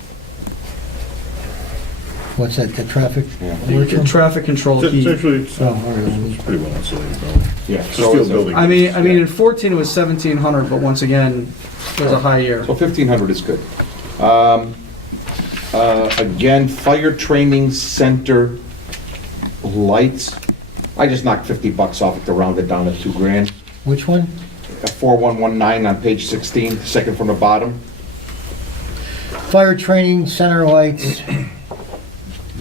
What's that, the traffic? Yeah. alert? traffic control It's heat. actually, Oh, all right, it's pretty well insulated building. Yeah. It's a steel building. I mean, in 14 it was 1,700, but once again, it was a high year. So 1,500 is good. Again, fire training center, lights. I just knocked $50 off it to round it down to $2,000. Which one? 4119 on page 16, second from the bottom. Fire training center lights.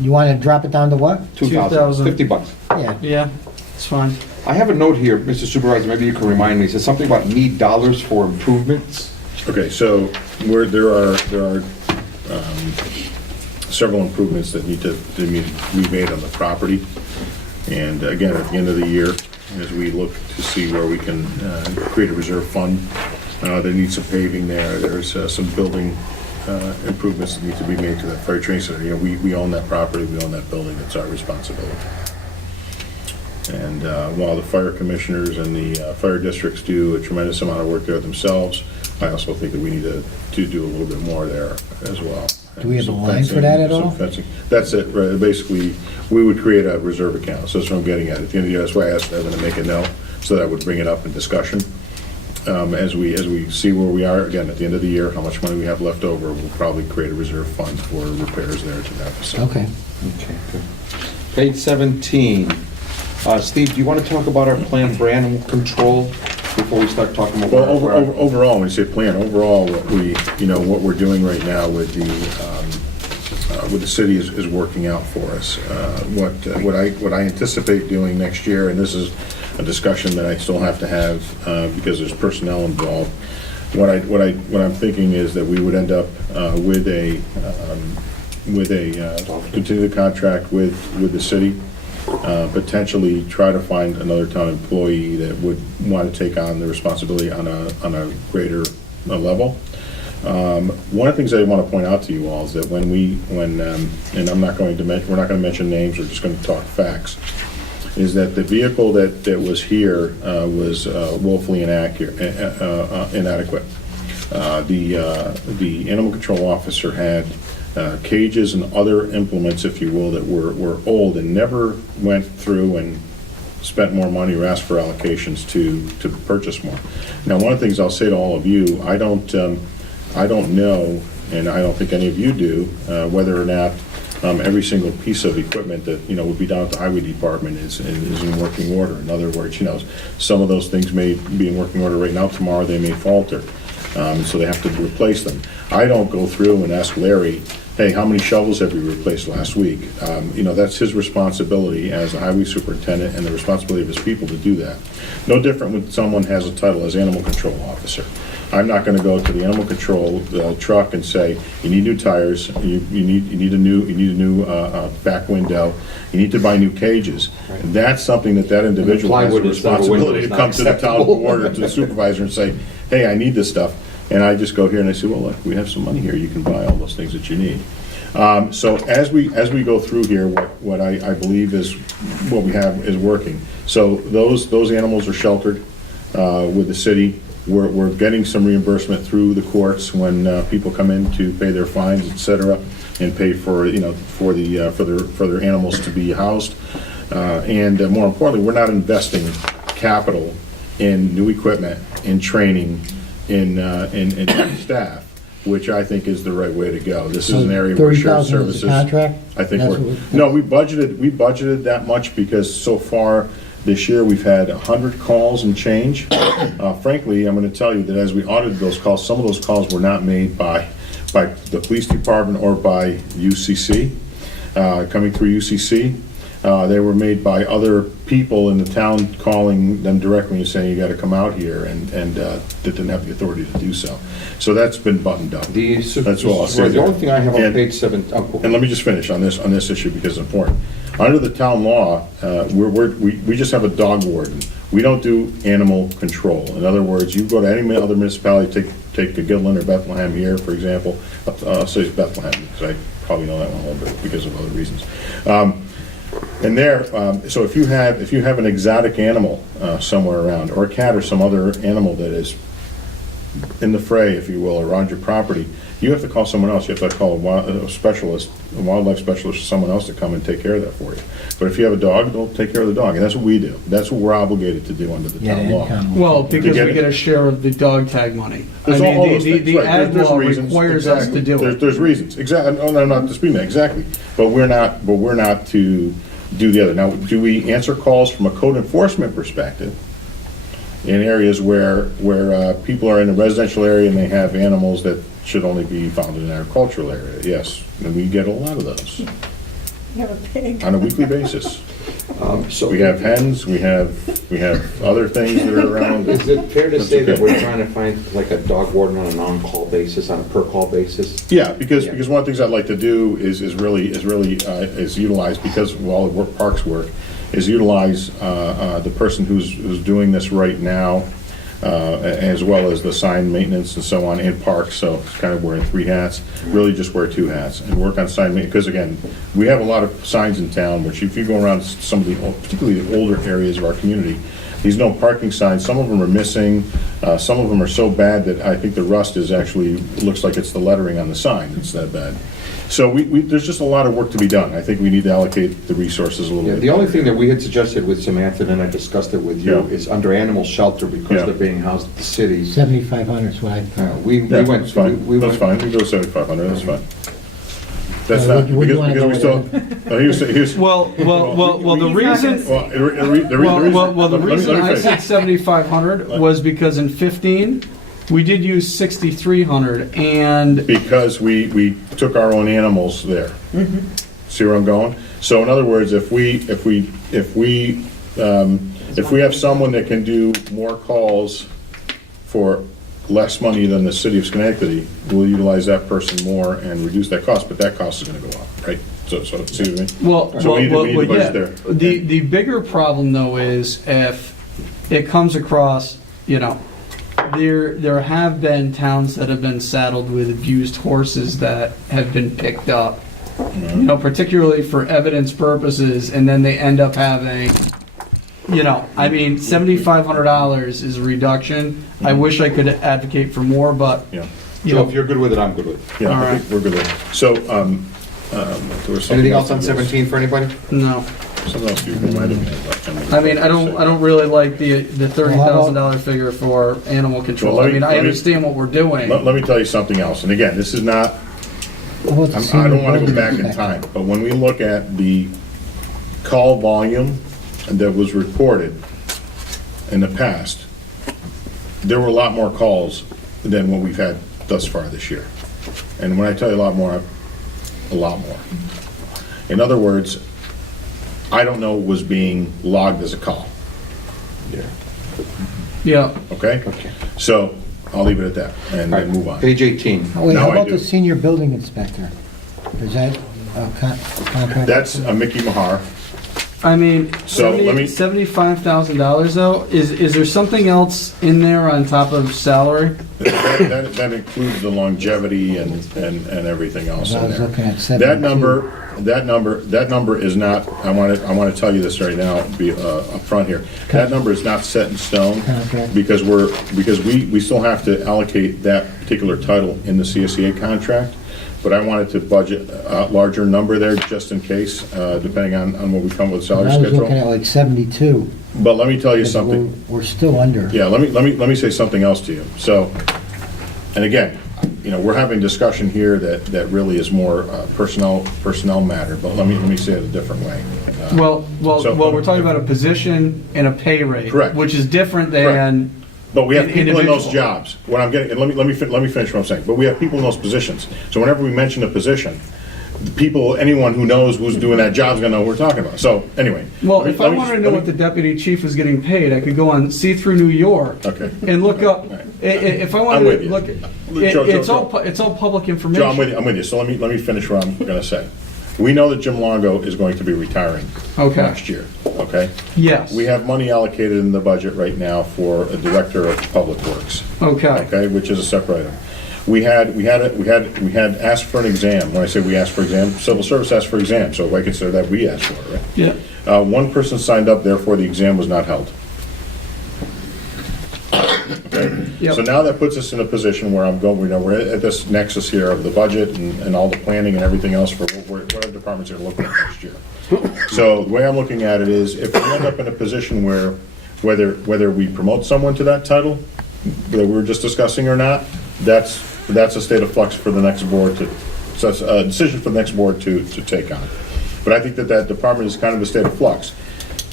You want to drop it down to what? 2,000. $50. Yeah. Yeah, it's fine. I have a note here, Mr. Supervisor, maybe you can remind me. It says something about need dollars for improvements. Okay, so there are several improvements that need to be made on the property. And again, at the end of the year, as we look to see where we can create a reserve fund, there needs some paving there. There's some building improvements that need to be made to the fire training center. You know, we own that property, we own that building, it's our responsibility. And while the fire commissioners and the fire districts do a tremendous amount of work there themselves, I also think that we need to do a little bit more there as well. Do we have a Some line for fencing, that at some all? fencing. That's it, right. Basically, we would create a reserve account, so that's what I'm getting at. At the end of the year, that's why I asked Evan to make a note, so that I would bring it up in discussion. As we see where we are, again, at the end of the year, how much money we have left over, we'll probably create a reserve fund for repairs there to that facility. Okay. Okay, good. Page 17. Steve, do you want to talk about our planned brand control before we start talking about? Well, overall, when you say plan, overall, what we're doing right now with the city is working out for us. What I anticipate doing next year, and this is a discussion that I still have to have because there's personnel involved. What I'm thinking is that we would end up with a continued contract with the city. Potentially try to find another town employee that would want to take on the responsibility on a greater level. One of the things I want to point out to you all is that and we're not going to mention names, we're just going to talk facts, is that the vehicle that was here was woefully inadequate. The animal control officer had cages and other implements, if you will, that were old and never went through and spent more money or asked for allocations to purchase more. Now, one of the things I'll say to all of you, I don't know, and I don't think any of you do, whether or not every single piece of equipment that would be down at the highway department is in working order. In other words, some of those things may be in working order right now. Tomorrow they may falter. So they have to replace them. I don't go through and ask Larry, hey, how many shovels have we replaced last week? That's his responsibility as a highway superintendent and the responsibility of his people to do that. No different when someone has a title as animal control officer. I'm not going to go to the animal control truck and say, you need new tires, you need a new back window, you need to buy new cages. And that's something that individual has a responsibility to come to the town board or to the supervisor and say, hey, I need this stuff. And I just go here and I say, well, look, we have some money here. You can buy all those things that you need. So as we go through here, what I believe is what we have is working. So those animals are sheltered with the city. We're getting some reimbursement through the courts when people come in to pay their fines, et cetera, and pay for their animals to be housed. And more importantly, we're not investing capital in new equipment, in training, in staff, which I think is the right way to go. This is an area where shared services. Contract? I think we budgeted that much because so far this year we've had 100 calls and change. Frankly, I'm going to tell you that as we audited those calls, some of those calls were not made by the police department or by UCC, coming through UCC. They were made by other people in the town calling them directly and saying, you got to come out here, and that didn't have the authority to do so. So that's been buttoned up. That's all I'll say. The only thing I have on page 7. And let me just finish on this issue because it's important. Under the town law, we just have a dog warden. We don't do animal control. In other words, you go to any other municipality, take a Goodland or Bethlehem here, for example. I'll say it's Bethlehem because I probably know that one a little bit because of other reasons. And there, so if you have an exotic animal somewhere around, or a cat or some other animal that is in the fray, if you will, around your property, you have to call someone else. You have to call a wildlife specialist, or someone else to come and take care of that for you. But if you have a dog, they'll take care of the dog, and that's what we do. That's what we're obligated to do under the town law. Well, because we get a share of the dog tag money. I mean, the ag law requires us to do it. There's reasons, exactly. I'm not disputing that, exactly. But we're not to do the other. Now, do we answer calls from a code enforcement perspective in areas where people are in a residential area and they have animals that should only be found in an agricultural area? Yes, and we get a lot of those You have a pig. on a weekly basis. So We have hens, we have other things that are around. Is it fair to That's say that okay. we're trying to find like a dog warden on an on-call basis, on a per-call basis? Yeah, because one of the things I'd like to do is utilize, because of all the parks work, is utilize the person who's doing this right now, as well as the sign maintenance and so on in parks, so it's kind of wearing 3 hats, really just wear 2 hats and work on sign maintenance, because again, we have a lot of signs in town, which if you go around some of the, particularly the older areas of our community, these no parking signs, some of them are missing, some of them are so bad that I think the rust is actually, looks like it's the lettering on the sign, it's that bad. So there's just a lot of work to be done. I think we need to allocate the resources a little Yeah, bit. the only better. thing that we had suggested with Samantha, and I discussed it with you, Yeah. is under animal shelter, because Yeah. they're being housed at the city. 7,500 is what I We Yeah, went. that's fine, we that's went- fine, we go 7,500, that's fine. That's Yeah, not, would you wanna because go we still, with he was. Well, the reason, Well, the reason. well, the let me reason I finish. said 7,500 was because in 15, we did use 6,300, and Because we took our own animals there. See where I'm going? So in other words, if we have someone that can do more calls for less money than the city of Schenectady, we'll utilize that person more and reduce that cost, but that cost is gonna go up, right? So see what I mean? well, So we need to yeah. budget there. The bigger problem though is if it comes across, there have been towns that have been saddled with abused horses that have been picked up, particularly for evidence purposes, and then they end up having, $7,500 is a reduction. I wish I could advocate for more, but, Yeah. Joe, if you're good with it, I'm good with it. Yeah, All I think we're good there. So, there was something Anything else on that was- 17 for anybody? no. Something else you reminded me of. I mean, I don't really like the $30,000 figure for animal control. Well, I let me- mean, I let me- understand what we're doing. Let me tell you something else, and again, this is not, I don't want to go back in time, but when we look at the call volume that was reported in the past, there were a lot more calls than what we've had thus far this year. And when I tell you a lot more. In other words, I don't know what was being logged as a call, Yeah. okay? Okay. So, I'll leave it at that and All right, move on. Page 18. Oh, wait, Now how I about do. the senior building inspector? Is that a contract? That's Mickey Mahar. I mean, So, let me- $75,000 though, is there something else in there on top of salary? That includes the longevity and everything else I in was there. looking at 72. That number is not, I want to tell you this right now, be up front here. That number is not set in stone, Okay. because we still have to allocate that particular title in the CSEA contract, but I wanted to budget a larger number there just in case, depending on what we come with salary I was looking at schedule. like 72. But let me tell you because something. We're still under. Yeah, let me say something else to you. So, and again, we're having discussion here that really is more personnel matter, but let me say it a different way. Well, So- we're talking about a position and a pay rate. Correct. Which is different Correct. than, But we have people in those individual. jobs. What I'm getting, and let me finish what I'm saying. But we have people in those positions. So whenever we mention a position, anyone who knows who's doing that job is gonna know what we're talking about. So anyway. well, let me- if I let me wanted to just- know let what the me- deputy chief was getting paid, I could go on See Through New York Okay. and look up, if I I'm wanted with to you. look, Joe, it's Joe. all public information. Joe, I'm with you. So let me finish what I'm gonna say. We know that Jim Longo is going to be retiring Okay. next year, okay? Yes. We have money allocated in the budget right now for a director of public works, Okay. okay, which is a separate item. We had asked for an exam. When I say we asked for exam, civil service asked for exam, so I consider that we asked for it, right? Yeah. One person signed up, therefore the exam was not held. Okay? Yep. So now that puts us in a position where we're at this nexus here of the budget and all the planning and everything else for what our departments are looking at next year. So the way I'm looking at it is, if we end up in a position where, whether we promote someone to that title that we were just discussing or not, that's a state of flux for the next board so that's a decision for the next board to take on. But I think that that department is kind of a state of flux.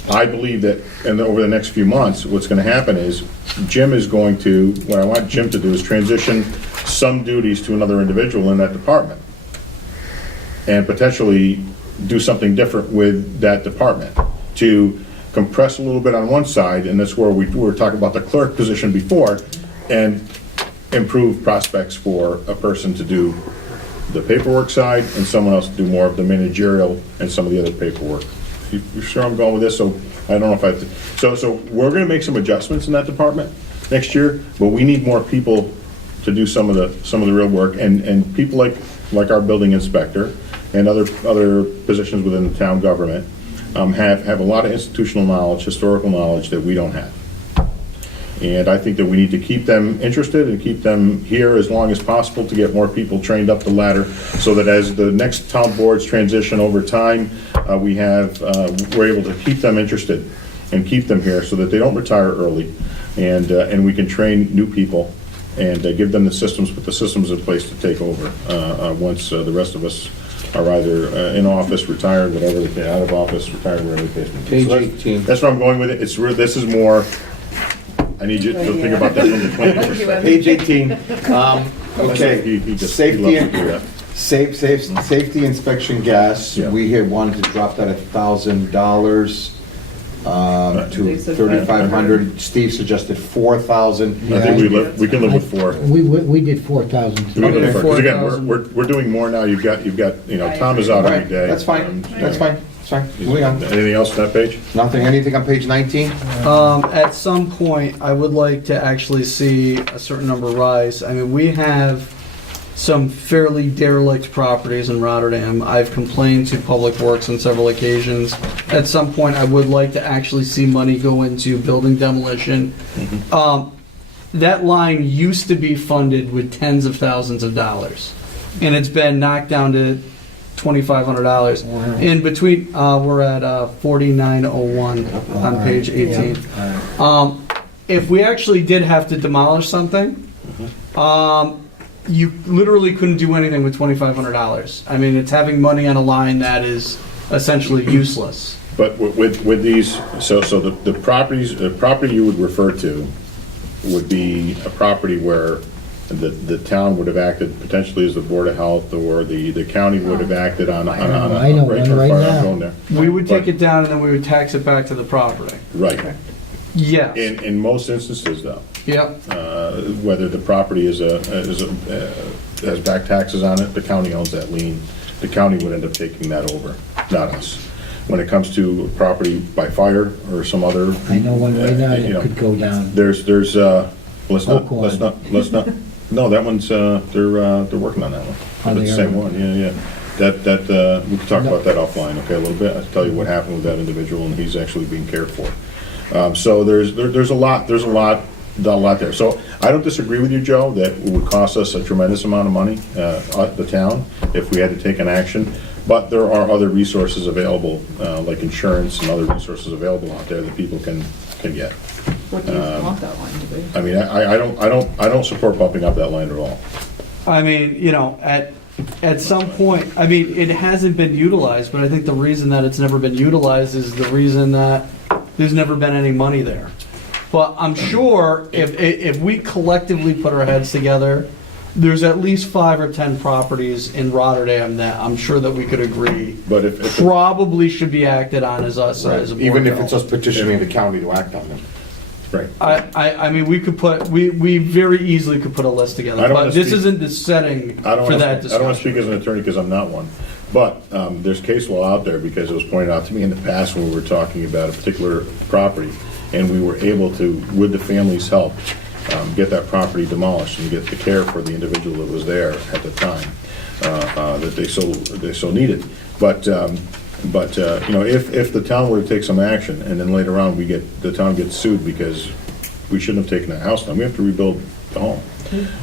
I believe that over the next few months, what's going to happen is Jim is going to, what I want Jim to do is transition some duties to another individual in that department and potentially do something different with that department to compress a little bit on one side, and that's where we were talking about the clerk position before, and improve prospects for a person to do the paperwork side and someone else to do more of the managerial and some of the other paperwork. You sure I'm going with this? So I don't know if I have to, so we're gonna make some adjustments in that department next year, but we need more people to do some of the real work, and people like our building inspector and other positions within the town government have a lot of institutional knowledge, historical knowledge that we don't have. And I think that we need to keep them interested and keep them here as long as possible to get more people trained up the ladder, so that as the next town boards transition over time, we're able to keep them interested and keep them here so that they don't retire early, and we can train new people and give them the systems, put the systems in place to take over once the rest of us are either in office, retired, whatever, out of office, retired, whatever the case may be. Page So 18. That's where I'm going with it. This is more, I need you to think about that from the planning perspective. Page 18. Okay, He loves safety to do that. safety inspection gas, Yeah. we had wanted to drop that $1,000 to 3,500. Steve suggested 4,000. I think we can live with 4. We did 4,000. We can live with 4. 'Cause again, 4,000. we're doing more now. You've got, Tom is out All every right, day. that's fine, that's fine, that's fine. Moving on. Anything else on that page? Nothing, anything on page 19? At some point, I would like to actually see a certain number rise. I mean, we have some fairly derelict properties in Rotterdam. I've complained to Public Works on several occasions. At some point, I would like to actually see money go into building demolition. That line used to be funded with tens of thousands of dollars, and it's been knocked down to $2,500. In between, we're at 4901 on page 18. If we actually did have to demolish something, you literally couldn't do anything with $2,500. I mean, it's having money on a line that is essentially useless. But with these, so the property you would refer to would be a property where the town would have acted potentially as the Board of Health, or the county would have acted on I know one right now. We would take it down and then we would tax it back to the property. Right. Yes. In most instances, though, Yep. whether the property has back taxes on it, the county owns that lien. The county would end up taking that over, not us. When it comes to property by fire or some other, I know one right now that could go down. let's not. No, that one's they're working on that one. Oh, That's the they are? same one. Yeah. That we can talk about that offline. Okay, a little bit. I'll tell you what happened with that individual, and he's actually being cared for. So there's a lot there. So I don't disagree with you, Joe, that it would cost us a tremendous amount of money, the town, if we had to take an action. But there are other resources available, like insurance and other resources available out there that people can get. What do you want that line to be? I mean, I don't support bumping up that line at all. I mean, at some point, I mean, it hasn't been utilized, but I think the reason that it's never been utilized is the reason that there's never been any money there. But I'm sure if we collectively put our heads together, there's at least 5 or 10 properties in Rotterdam that I'm sure that we could agree But if probably should be acted on as us, as a board. Even if it's us petitioning the county to act on them. right. I mean, we very easily could put a list I together, don't but wanna this speak- isn't the setting I don't for want that to speak discussion. as an attorney because I'm not one. But there's case law out there, because it was pointed out to me in the past when we were talking about a particular property, and we were able to, with the family's help, get that property demolished and get the care for the individual that was there at the time that they so needed. But if the town were to take some action, and then later on the town gets sued because we shouldn't have taken that house down, we have to rebuild the home.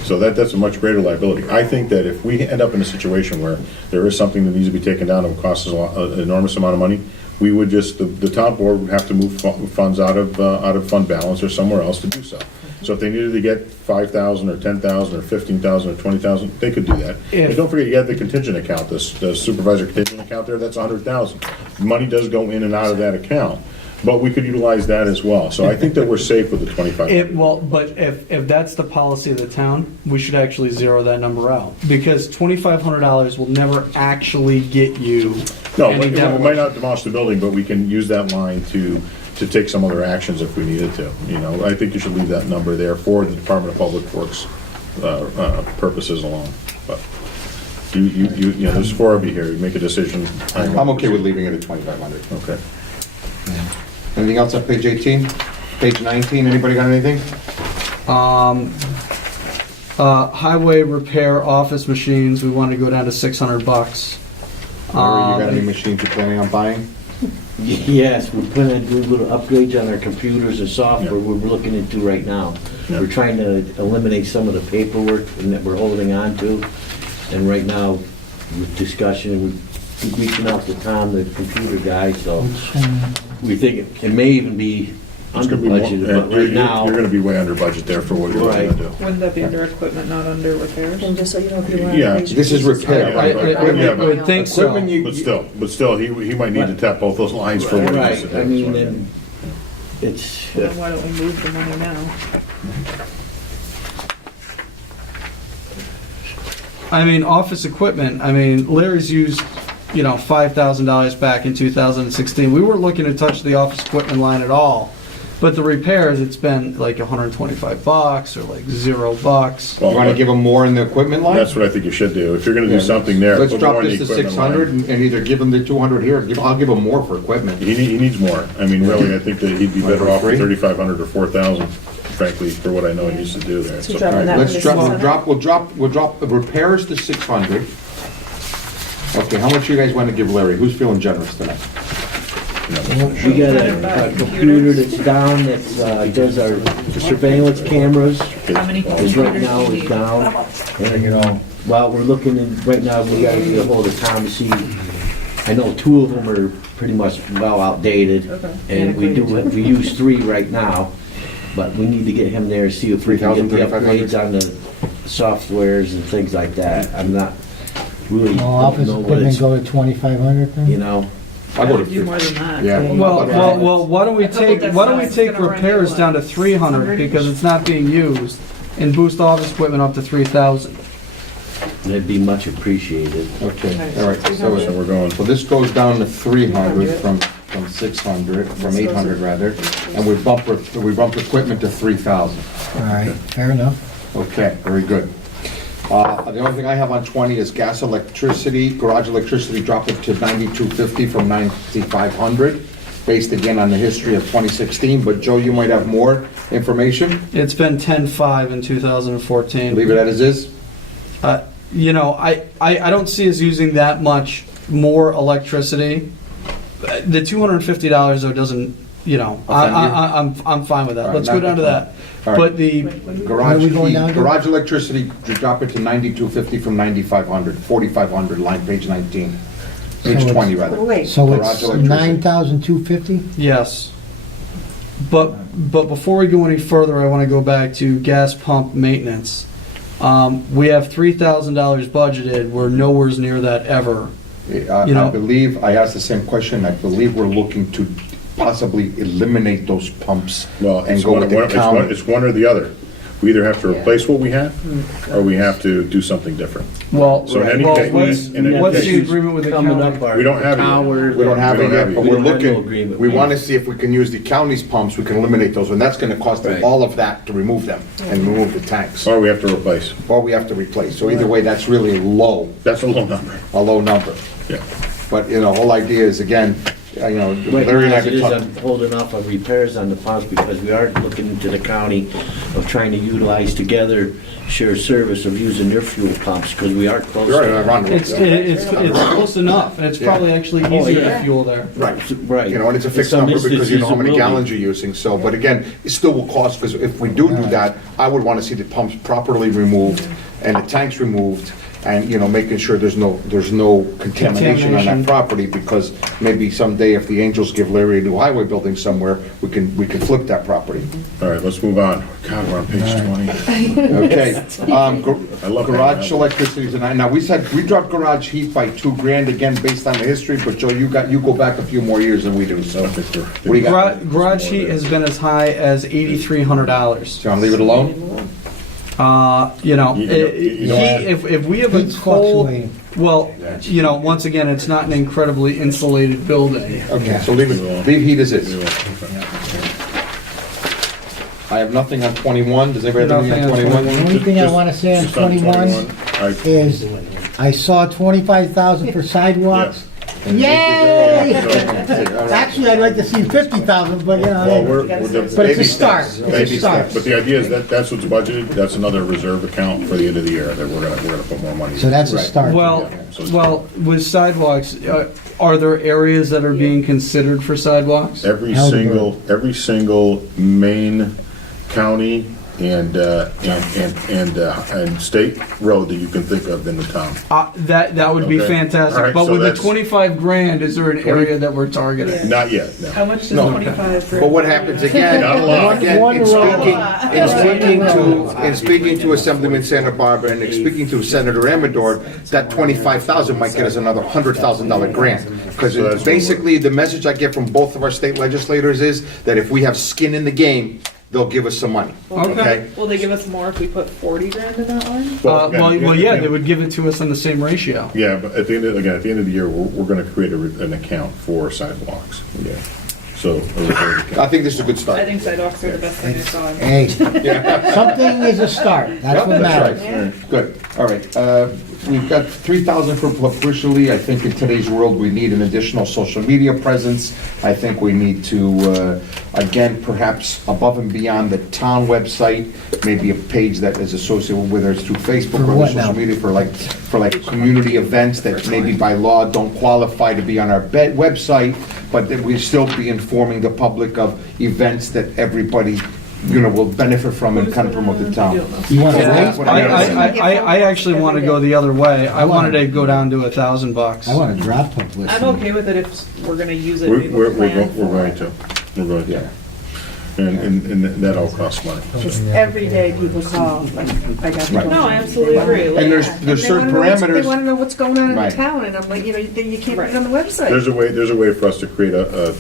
So that's a much greater liability. I think that if we end up in a situation where there is something that needs to be taken down and costs us an enormous amount of money, we would just, the town board would have to move funds out of fund balance or somewhere else to do so. So if they needed to get 5,000 or 10,000 or 15,000 or 20,000, they could do that. And don't forget, you have the contingent account, the supervisor contingent account there, that's 100,000. Money does go in and out of that account, but we could utilize that as well. So I think that we're safe with the 25. Well, but if that's the policy of the town, we should actually zero that number out. Because $2,500 will never actually get you No, any we might demolition. not demolish the building, but we can use that line to take some other actions if we needed to. You know, I think you should leave that number there for the Department of Public Works purposes alone. But you know, there's 4 of you here, you make a decision. I'm okay with leaving it at 2,500. Okay. Anything else on page 18? Page 19, anybody got anything? Highway repair office machines, we want to go down to $600. Larry, you got any machines you're planning on buying? Yes, we're gonna do little upgrades on our computers and software we're looking into right now. Yeah. We're trying to eliminate some of the paperwork that we're holding on to. And right now, with discussion, we're reaching out to Tom, the computer guy, so we think it may even be It's under gonna be more- budget, but you're- right now. You're gonna be way under budget there for what you're Right. gonna do. Wouldn't that be under equipment, not under repairs? And just so you know, if you want Yeah, to. This is repair. Yeah, I would think so. Equipment, But still, he might need to tap both those lines for what he needs to Right, do. I mean, then, it's, Then why don't we move the money now? I mean, office equipment, I mean, Larry's used, $5,000 back in 2016. We weren't looking to touch the office equipment line at all. But the repairs, it's been like $125 or like $0. You want to give them more in the equipment line? That's what I think you should do. If you're gonna do something there, Let's put drop more in the this to equipment 600 line. and either give them the 200 here, I'll give them more for equipment. He needs more. I mean, really, I think that he'd be better off with Free? 3,500 or 4,000, frankly, for what I know he needs to do there. So So- dropping that Let's one to drop, 600? we'll drop the repairs to 600. Okay, how much you guys want to give Larry? Who's feeling generous tonight? we got a computer that's down, that does our surveillance cameras. How many Is right computers now do you is need? down, and, well, we're looking in, right now, we gotta get a hold of Tom to see, I know 2 of them are pretty much well outdated, Okay. and we use 3 right now, but we need to get him there, see if we can get the 3,000, upgrades on the softwares and things like that. I'm not really, Well, don't office know what equipment it's, go to 2,500 then? you know, I'll go to Do more 50. than that. Yeah. Well, why don't we take that's repairs gonna down to run 300 because it's not being used and boost office equipment up to 3,000. that'd be much appreciated. Okay, all right, So we're going, so this goes down to 300 from 600, from 800 rather, and we bump equipment to 3,000. All right, fair enough. Okay, very good. The only thing I have on 20 is gas, electricity, garage electricity dropping to 9,250 from 9,500, based again on the history of 2016, but Joe, you might have more information? It's been 10.5 in 2014. Leave it as is? I don't see us using that much more electricity. The $250 though doesn't, I'm fine with that. All right, Let's go down to that. All right. But the, Garage, Where are we going now, Joe? garage electricity drop it to 9,250 from 9,500, 4,500, line page 19. Page So 20 rather. Wait, So Garage it's electricity. 9,250? yes. But before we go any further, I want to go back to gas pump maintenance. We have $3,000 budgeted. We're nowhere near that ever. I You know- believe, I asked the same question, I believe we're looking to possibly eliminate those pumps well, and it's go one, with the county. it's one or the other. We either have to replace what we have, or we have to do something different. Well, So in any well, case- what's, in any what's the case- agreement with the Coming county? up, our We don't have it yet. towers. We don't have it yet, but We we're don't have no looking, agreement. we want to see if we can use the county's pumps, we can eliminate those, and that's going to cost Right. all of that to remove them and remove the tanks, Or we have to replace. or we have to replace. So either way, that's really low, That's a low number. a low number. Yeah. But, the whole idea is, again, Right Larry and now, I as it could is, talk. I'm holding off on repairs on the pumps because we are looking into the county of trying to utilize together share service of using their fuel pumps because we are close. You're to right, around It's close enough, and it's Yeah. probably actually Oh, easier to yeah. fuel there. Right. Right. And it's a fixed In some number because you know how many instances, it will be. gallons you're using, so, but again, it still will cost, because if we do that, I would want to see the pumps properly removed and the tanks removed and, making sure there's no contamination on that property, because maybe someday if the Angels give Larry a new highway building somewhere, we can flip that property. All right, let's move on. God, we're on page 20. Okay. I love Garage that. electricity tonight. Now, we dropped garage heat by $2,000 again based on the history, but Joe, you go back a few more years than we do, so what do you got? Garage heat has been as high as $8,300. So I'll leave it alone? If we have a Heat's cold, fluctuating. well, once again, it's not an incredibly insulated building. Okay, so leave heat as is. I have nothing on 21. Does anybody have anything on Nothing on 21? The only thing I want to say on Just on 21 I- is, I saw 25,000 for sidewalks. Yay! Yeah. Actually, I'd like to see 50,000, but Well, but it's a baby start. steps. It's a Baby start. steps. But the idea is that's what's budgeted, that's another reserve account for the end of the year, that we're gonna put more money in. So that's a Right. start. Well, with sidewalks, are there areas that are being considered for sidewalks? Every Helderberg. single main county and state road that you can think of in the town. That would be Okay. fantastic. All right, But so with the that's- 25 grand, is there an area that we're targeting? Not yet, no. How much does No. 25 for? But what happens again, Not a lot. in speaking to Assemblyman Santa Barbara and speaking to Senator Amador, that 25,000 might get us another $100,000 grant. Because So that's basically, the message I get from both of our state legislators is that if we have skin in the game, they'll give us some money, okay? Will they give us more if we put 40 grand in that line? Yeah, they would give it to us on the same ratio. Yeah, but at the end of the year, we're gonna create an account for sidewalks. Yeah. So, a reserve account. I think this is a good I start. think sidewalks are the best thing I saw. Hey, something is a start. That's Yep, what that's matters. right. Good, all right. We've got 3,000 for publicity. I think in today's world, we need an additional social media presence. I think we need to, again, perhaps above and beyond the town website, maybe a page that is associated, whether it's through Facebook For or what social now? media, for like community events that maybe by law don't qualify to be on our website, but that we still be informing the public of events that everybody, will benefit from and kind of promote the town. You want to Yeah, raise? I actually want to go the other way. I wanted to go down to $1,000. I want to drop publicity. I'm okay with it if we're gonna use it. We're maybe we'll plan going for it. to. We're going to. And that all costs money. Just every day people call, like, I got to go. No, I absolutely agree. And Like, there's certain parameters. They want to know what's going on in Right. the town, and I'm like, you can't put it on the website. There's a way for us to create a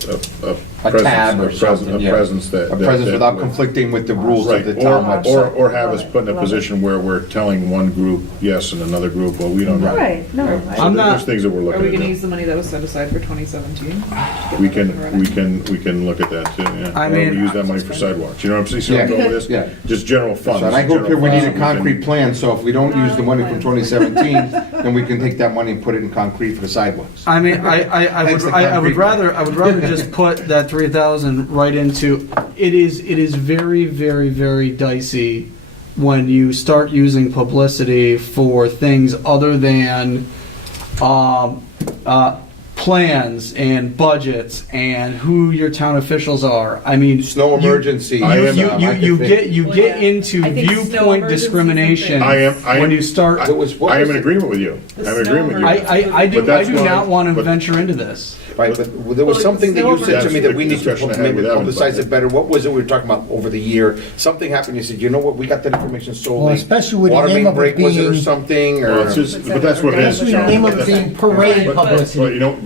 presence, tab or something, yeah. presence that. A presence that without would- conflicting with the rules of Right, the town or website. have us put in a position where we're telling one group yes and another group, well, we don't know. Right, no. So I'm there's not- things that we're Are looking we at. gonna doing. use the money that was set aside for 2017? We can look at that too, yeah. I Or mean- we use that money for sidewalks, you know what I'm saying? See where I'm going with this? Yeah. Just general funds. So, and I hope here we need a general funds, concrete plan, so if we don't use the money from 2017, then we can take that money and put it in concrete for the sidewalks. I mean, I would rather just put that 3,000 right into, it is very, very, very dicey when you start using publicity for things other than, plans and budgets and who your town officials are. I mean, Snow emergency. you get into I think snow viewpoint emergencies discrimination and I am- when you start. I am in agreement with you. I'm in agreement with you. I But that's do why- not want to but- venture into this. Right, but there was something that you said to me that we need to Discussion I had maybe with Evan, publicize but- it better. What was it we were talking about over the year? Something happened, you said, you know what, we got that information so Well, late. especially with the Water name main of it break, was it or being- something, Well, or? it's just, but that's what it is. Especially the name of it being parade But publicity.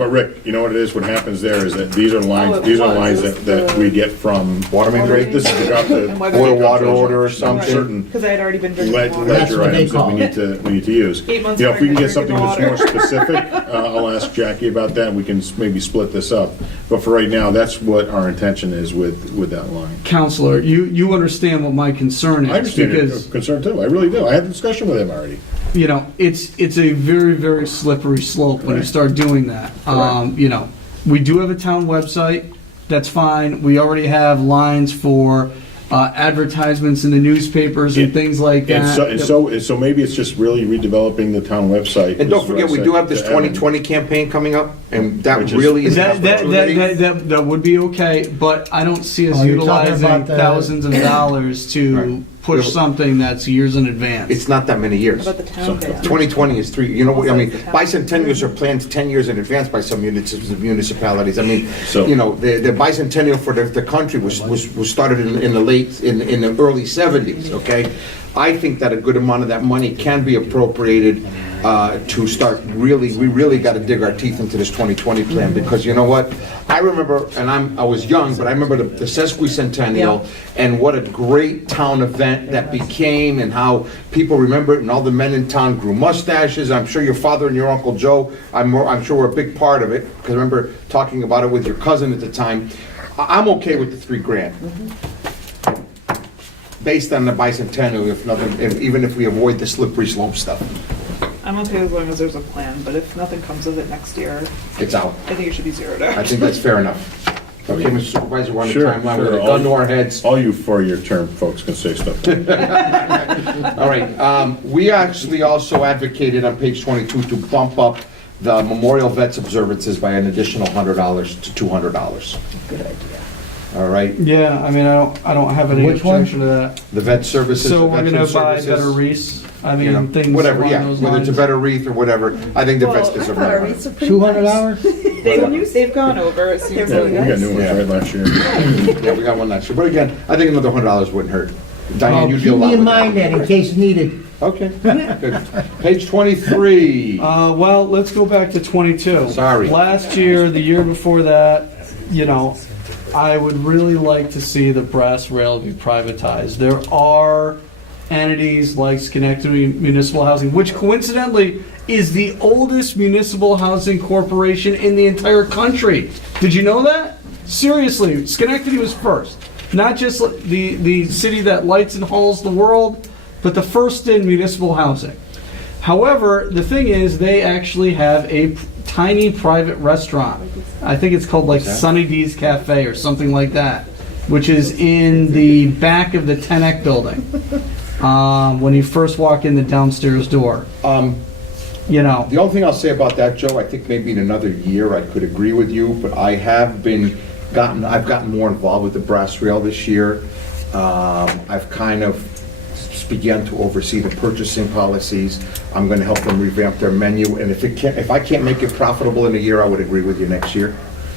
Rick, you know what it is, what happens there is that these are lines that we get from. Water main break? This is about the. And whether- Boil water order or something? Certain Because I had already been drinking water. That's ledger what they items that call we need to use. 8 months You know, if we can get pregnant, something that's drinking more specific, I'll ask Jackie about that, and we can maybe split this up. But for right now, that's what our intention is with that line. Counselor, you understand what my concern is. I understand your Because, concern too, I really do. I had a discussion with him already. it's a very, very slippery slope when you Right. start doing that. We do have a town website, that's fine. We already have lines for advertisements in the newspapers and things like And that. so maybe it's just really redeveloping the town website. And don't is what forget, I we said do have this to Evan. 2020 campaign coming up, and that Which is- really is an That opportunity. would be okay, but I don't see us Oh, you're talking utilizing about the- thousands of dollars to push something that's years in advance. It's not that many years. How about the town van? 2020 is 3, you know, I mean, Also, the town- bicentennials are planned 10 years in advance by some municipalities. I mean, So- you know, the bicentennial for the country was started in the early 70s, okay? I think that a good amount of that money can be appropriated to start we really got to dig our teeth into this 2020 plan, because you know what? I remember, and I was young, but I remember the sesquicentennial and what a great town event that became, and how people remember it, and all the men in town grew mustaches. I'm sure your father and your Uncle Joe, I'm sure were a big part of it, because I remember talking about it with your cousin at the time. I'm okay with the $3,000. Based on the bicentennial, if nothing, even if we avoid the slippery slope stuff. I'm okay as long as there's a plan, but if nothing comes of it next year, It's out. I think it should be zeroed out. I think that's fair enough. Okay, Mr. Supervisor, we're on the Sure, timeline, sure. with a gun to our heads. All you four-year term folks can say stuff like that. All right, we actually also advocated on page 22 to bump up the Memorial Vets observances by an additional $100 to $200. Good idea. All right, Yeah, I mean, I don't have any Which one? objection to that. the vet services. So the we're veteran gonna buy services, better wreaths, I you know, mean, things whatever, along yeah, those whether it's a lines. better wreath or whatever, I think the vets Well, I deserve thought our more. rates are pretty nice. $200? They've gone over, it seems They're like. really We got new ones Yeah. right last year. Yeah, we got one last year, but again, I think another $100 wouldn't hurt. Oh, Diane, you keep deal a lot me in with mind that. then, in case needed. Okay, good. Page 23. Well, let's go back to 22. Sorry. Last year, the year before that, you know, I would really like to see the brass rail be privatized. There are entities like Schenectady Municipal Housing, which coincidentally is the oldest municipal housing corporation in the entire country. Did you know that? Seriously, Schenectady was first. Not just the city that lights and hauls the world, but the first in municipal housing. However, the thing is, they actually have a tiny private restaurant. I think it's called like Sunny D's Cafe or something like that, which is in the back of the 10Ec building. When you first walk in the downstairs door. You know, The only thing I'll say about that, Joe, I think maybe in another year I could agree with you, but I have I've gotten more involved with the brass rail this year. I've kind of began to oversee the purchasing policies. I'm gonna help them revamp their menu, and if I can't make it profitable in a year, I would agree with you next year.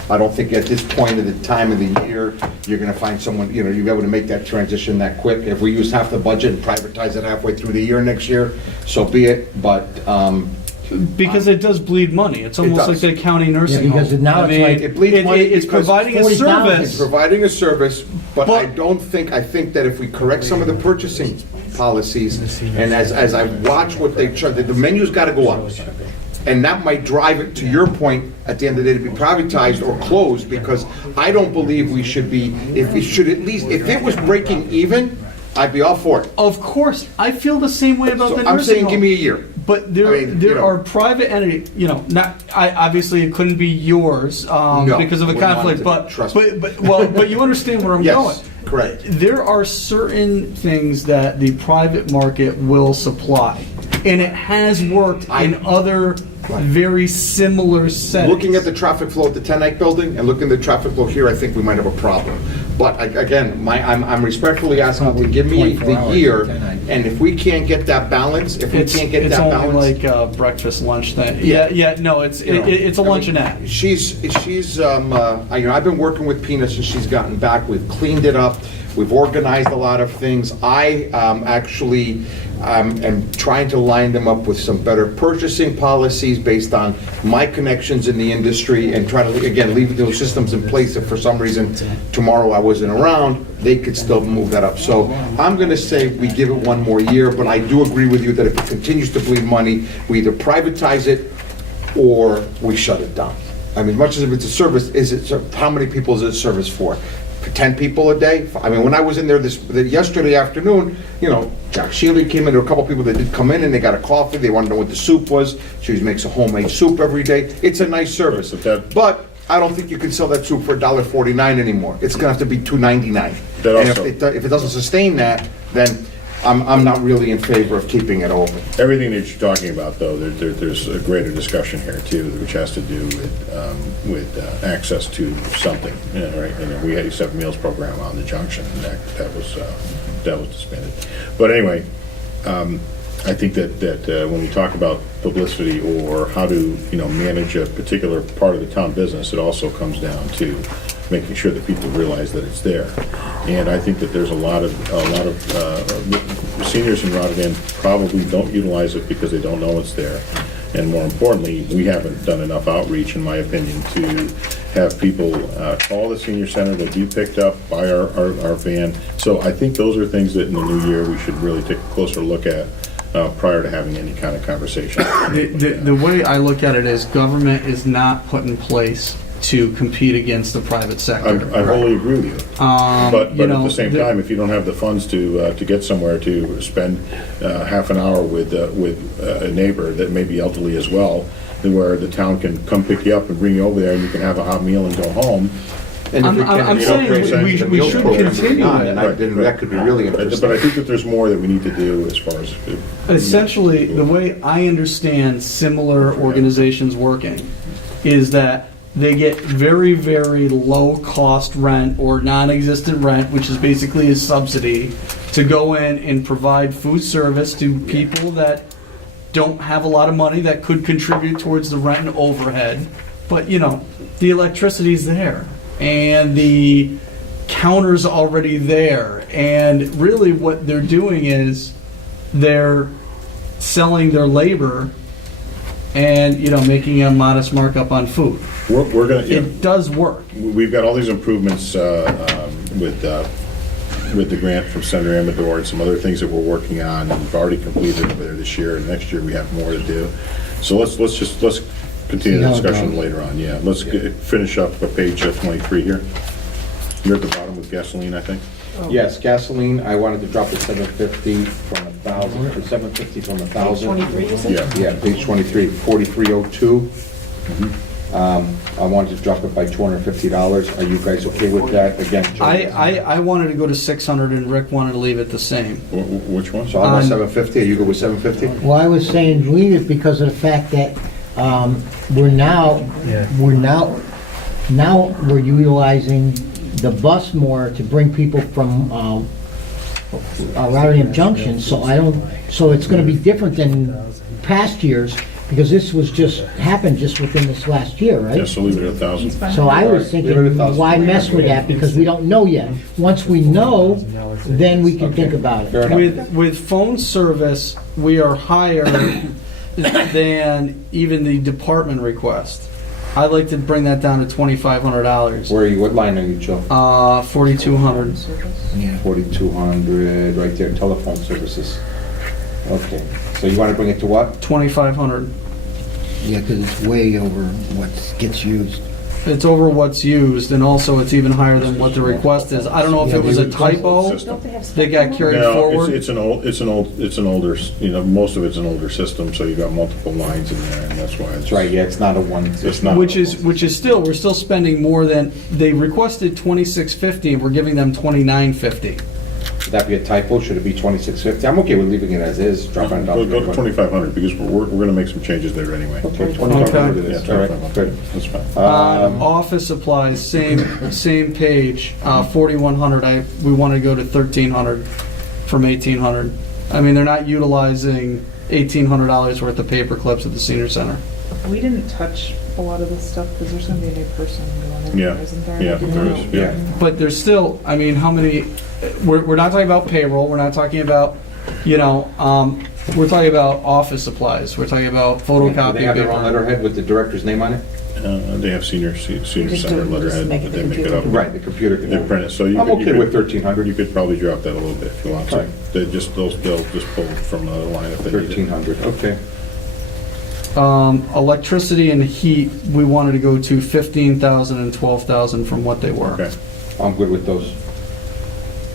I don't think at this point of the time of the year, you're gonna find someone, you know, you're able to make that transition that quick. If we use half the budget and privatize it halfway through the year next year, so be it, but, because it does bleed money. It's almost like does. the county nursing home. because now I it's mean, like- it bleeds money it's because providing a 40,000 it's service. providing a service, but I But- think that if we correct some of the purchasing policies, and as I watch what they charge, the menu's gotta go up. And that might drive it, to your point, at the end of the day, to be privatized or closed, because I don't believe we should be, if it should at least, if it was breaking even, I'd be all for it. Of course, I feel the same way about So the I'm nursing saying, home. give me a year. But there, I mean, you there know. are private entities, you know, obviously it couldn't be yours No, because of a wouldn't want conflict, it to but, be, trust me. but you understand where I'm going. Yes, correct. There are certain things that the private market will supply, and it has worked in other very similar settings. Looking at the traffic flow at the 10 building and looking at the traffic flow here, I think we might have a problem. But again, I'm respectfully asking to give me the year, and if we can't get that balance, if we can't get that It's balance. only like a breakfast, lunch thing. Yeah, no, it's you know, it's a I mean, luncheonette. She's you know, I've been working with Pina since she's gotten back. We've cleaned it up. We've organized a lot of things. I actually am trying to line them up with some better purchasing policies based on my connections in the industry, and try to, again, leave those systems in place if for some reason tomorrow I wasn't around, they could still move that up. So I'm going to say we give it one more year, but I do agree with you that if it continues to bleed money, we either privatize it or we shut it down. I mean, much as if it's a service, how many people is it a service for? 10 people a day? I mean, when I was in there yesterday afternoon, you know, Jack Shealy came in, there were a couple people that did come in and they got a coffee, they wanted to know what the soup was. She makes a homemade soup every day. It's a nice service. But I don't think you can sell that soup for $1.49 anymore. It's gonna have to be $2.99. That And also- if it doesn't sustain that, then I'm not really in favor of keeping it open. Everything that you're talking about, though, there's a gretter discussion here too, which has to do with access to something. You know, right? And we had a 7 meals program on the junction, and that was that was disbanded. But anyway, I think that when we talk about publicity or how to, manage a particular part of the town business, it also comes down to making sure that people realize that it's there. And I think that there's a lot of seniors in Rotterdam probably don't utilize it because they don't know it's there. And more importantly, we haven't done enough outreach, in my opinion, to have people call the senior center, they'll be picked up by our van. So I think those are things that in the new year we should really take a closer look at prior to having any kind of conversation. The way I look at it is government is not put in place to compete against the private sector. I wholly agree with you. But you at know, the same time, if you don't have the funds to get somewhere to spend half an hour with a neighbor that may be elderly as well, then where the town can come pick you up and bring you over there and you can have a hot meal and go home. And if we can I'm saying incorporate we should continue and then that could be really interesting. But I think that there's more that we need to do as far as... Essentially, the way I understand similar organizations working is that they get very, very low-cost rent or non-existent rent, which is basically a subsidy, to go in and provide food service to people that don't have a lot of money that could contribute towards the rent and overhead. But, the electricity's there, and the counter's already there, and really what they're doing is they're selling their labor and, making a modest markup on food. We're gonna... It does work. We've got all these improvements with the grant from Senator Amador and some other things that we're working on, and we've already completed there this year, and next year we have more to do. So let's continue the discussion later on, yeah. Let's finish up page 23 here. You're at the bottom with gasoline, I think. Yes, gasoline, I wanted to drop it 750 from 1,000, to 750 from 1,000. 23, you said? Yeah, page 23, 4302. I wanted to drop it by $250. Are you guys okay with that? Again, I wanted to go to 600 and Rick wanted to leave it the same. Which one? So I want 750. Are you good with 750? Well, I was saying leave it because of the fact that we're utilizing the bus more to bring people from Rotterdam Junction, so it's gonna be different than past years, because this happened just within this last year, right? Yeah, so leave it at 1,000. So I was thinking, why mess with that, because we don't know yet. Once we know, then we can think about it. Fair enough. With phone service, we are higher than even the department request. I'd like to bring that down to $2,500. Where are you? What line are you, Joe? 4,200. 4,200, right there, telephone services. Okay, so you want to bring it to what? 2,500. Yeah, because it's way over what gets used. It's over what's used, and also it's even higher than what the request is. I don't know if it was a typo that got carried forward. No, it's an older, most of it's an older system, so you've got multiple lines in there, and that's why it's... That's right, yeah, it's not a one. It's not. Which is still, we're still spending more than, they requested $2,650 and we're giving them $2,950. Should that be a typo? Should it be 2,650? I'm okay with leaving it as is, dropping it down. Go to 2,500, because we're going to make some changes there anyway. Okay, 2,500 it Yeah, is, all right, 2,500. good. That's fine. Office supplies, same page, 4,100. We want to go to 1,300 from 1,800. I mean, they're not utilizing $1,800 worth of paper clips at the senior center. We didn't touch a lot of this stuff because there's going to be a new person going in there, isn't there? Yeah, there is, yeah. But there's still, I mean, how many, we're not talking about payroll, we're not talking about, we're talking about office supplies, we're talking about photocopy. Do they have their own paper. letterhead with the director's name on it? They have senior center letterhead, make it but they make it up. Right, the computer can. They print it, so I'm okay with 1,300. You could probably drop that a little bit if you want to. Right. They'll just pull from another line if they need it. 1,300, okay. Electricity and heat, we wanted to go to 15,000 and 12,000 from what they were. Okay. I'm good with those.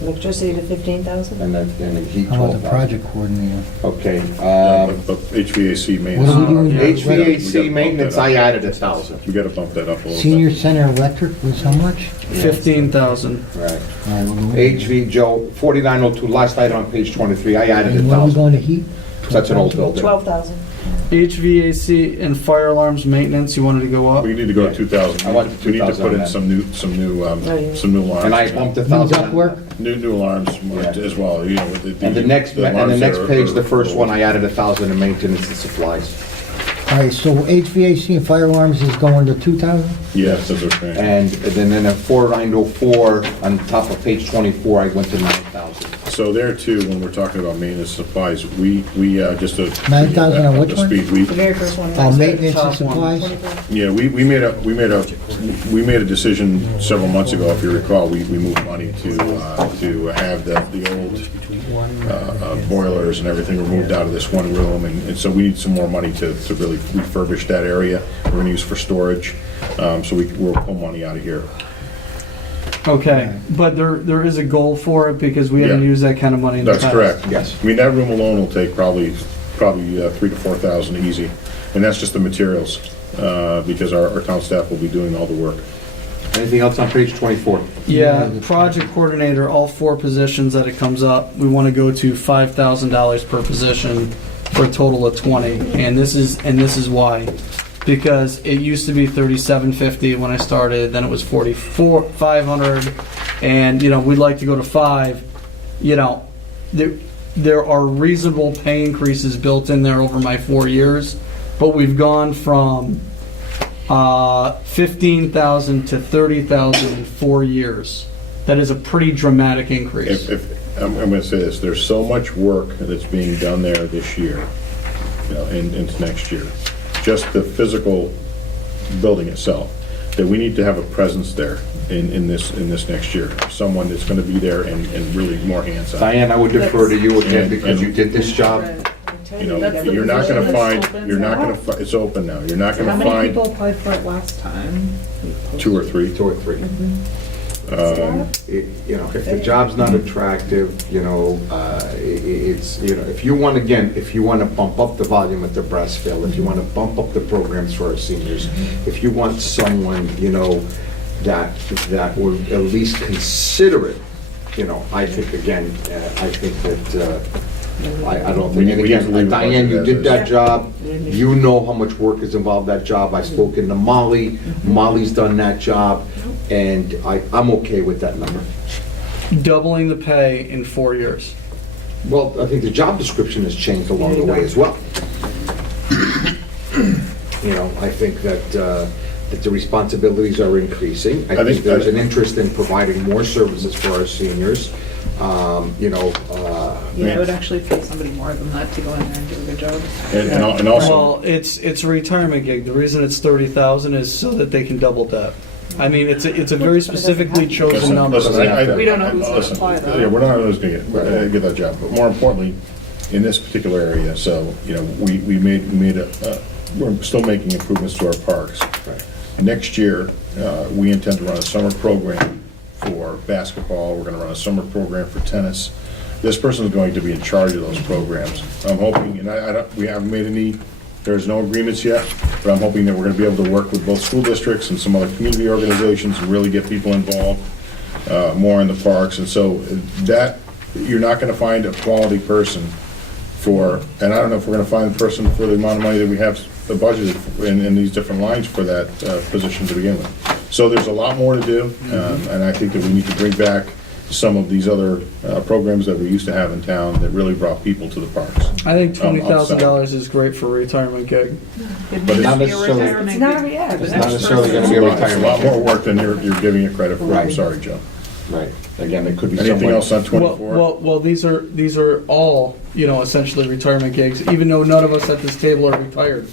Electricity to 15,000? And the heat, How about the 12,000. project coordinator? Okay. But HVAC maintenance. What are we doing? HVAC maintenance, I added 1,000. We got to bump that up a little Senior bit. center electric was how much? 15,000. Right. All right, we'll go- HV, Joe, 4902, last item on page 23, I added And when are we 1,000. going to heat? That's an old building. 12,000. HVAC and fire alarms maintenance, you wanted to go up? We need to go to 2,000. I want We need to 2,000 put on in that. some new alarms. And I bumped a New 1,000. ductwork? New alarms as well, you know. with And the next alarms that are- page, the first one, I added 1,000 in maintenance and supplies. All right, so HVAC and fire alarms is going to 2,000? Yes, that's okay. And then in 4904, on top of page 24, I went to 9,000. So there too, when we're talking about maintenance supplies, we just to. 9,000 on which one? Speed, The very first one. Maintenance and supplies? Yeah, we made a decision several months ago, if you recall, we moved money to have the old boilers and everything removed out of this one room, and so we need some more money to really refurbish that area. We're gonna use for storage, so we'll pull money out of here. Okay, but there is a goal for it because we haven't Yeah. used that kind of money in the past. That's correct. Yes. I mean, that room alone will take probably 3,000 to 4,000 easy, and that's just the materials, because our town staff will be doing all the work. Anything else on page 24? Yeah, project coordinator, all 4 positions that it comes up, we want to go to $5,000 per position for a total of 20. And this is why. Because it used to be $3,750 when I started, then it was $4,500, and we'd like to go to 5. There are reasonable pay increases built in there over my 4 years, but we've gone from 15,000 to 30,000 in 4 years. That is a pretty dramatic increase. If I'm gonna say this, there's so much work that's being done there this year, into next year. Just the physical building itself, that we need to have a presence there in this next year. Someone that's gonna be there and really more hands-on. Diane, I would defer to you again because you did this job. You're not gonna find, it's open now, you're not How gonna many find people applied for it last time? 2 or 3. 2 or 3. If the job's not attractive, it's, if you want to bump up the volume at the brass field, if you want to bump up the programs for our seniors, if you want someone, that will at least consider it, I think that, I don't think, and again, Diane, you did that job, you know how much work is involved in that job, I've spoken to Molly, Molly's done that job, and I'm okay with that number. Doubling the pay in 4 years. Well, I think the job description has changed along the way as well. I think that the responsibilities are increasing. I think there's an interest in providing more services for our seniors. Yeah, I would actually pay somebody more than that to go in there and do a good job. And also, Well, it's a retirement gig. The reason it's 30,000 is so that they can double that. I mean, it's a very specifically chosen number. We don't know who's gonna apply, though. Yeah, we're not who's gonna get that job, but more importantly, in this particular area, so, we're still making improvements to our parks. Next year, we intend to run a summer program for basketball, we're gonna run a summer program for tennis. This person is going to be in charge of those programs. I'm hoping, and we haven't made any, there's no agreements yet, but I'm hoping that we're gonna be able to work with both school districts and some other community organizations and really get people involved more in the parks. And so that, you're not gonna find a quality person for, and I don't know if we're gonna find a person for the amount of money that we have the budget in these different lines for that position to begin with. So there's a lot more to do, and I think that we need to bring back some of these other programs that we used to have in town that really brought people to the parks. I think $20,000 is great for a retirement gig. But Not necessarily, It's not, it's not necessarily going to be a It's a lot retirement. more work than you're giving it credit for. I'm Right. sorry, Joe. Right. Again, it could be Anything someone. else on 24? Well, these are all, essentially retirement gigs, even though none of us at this table are retired.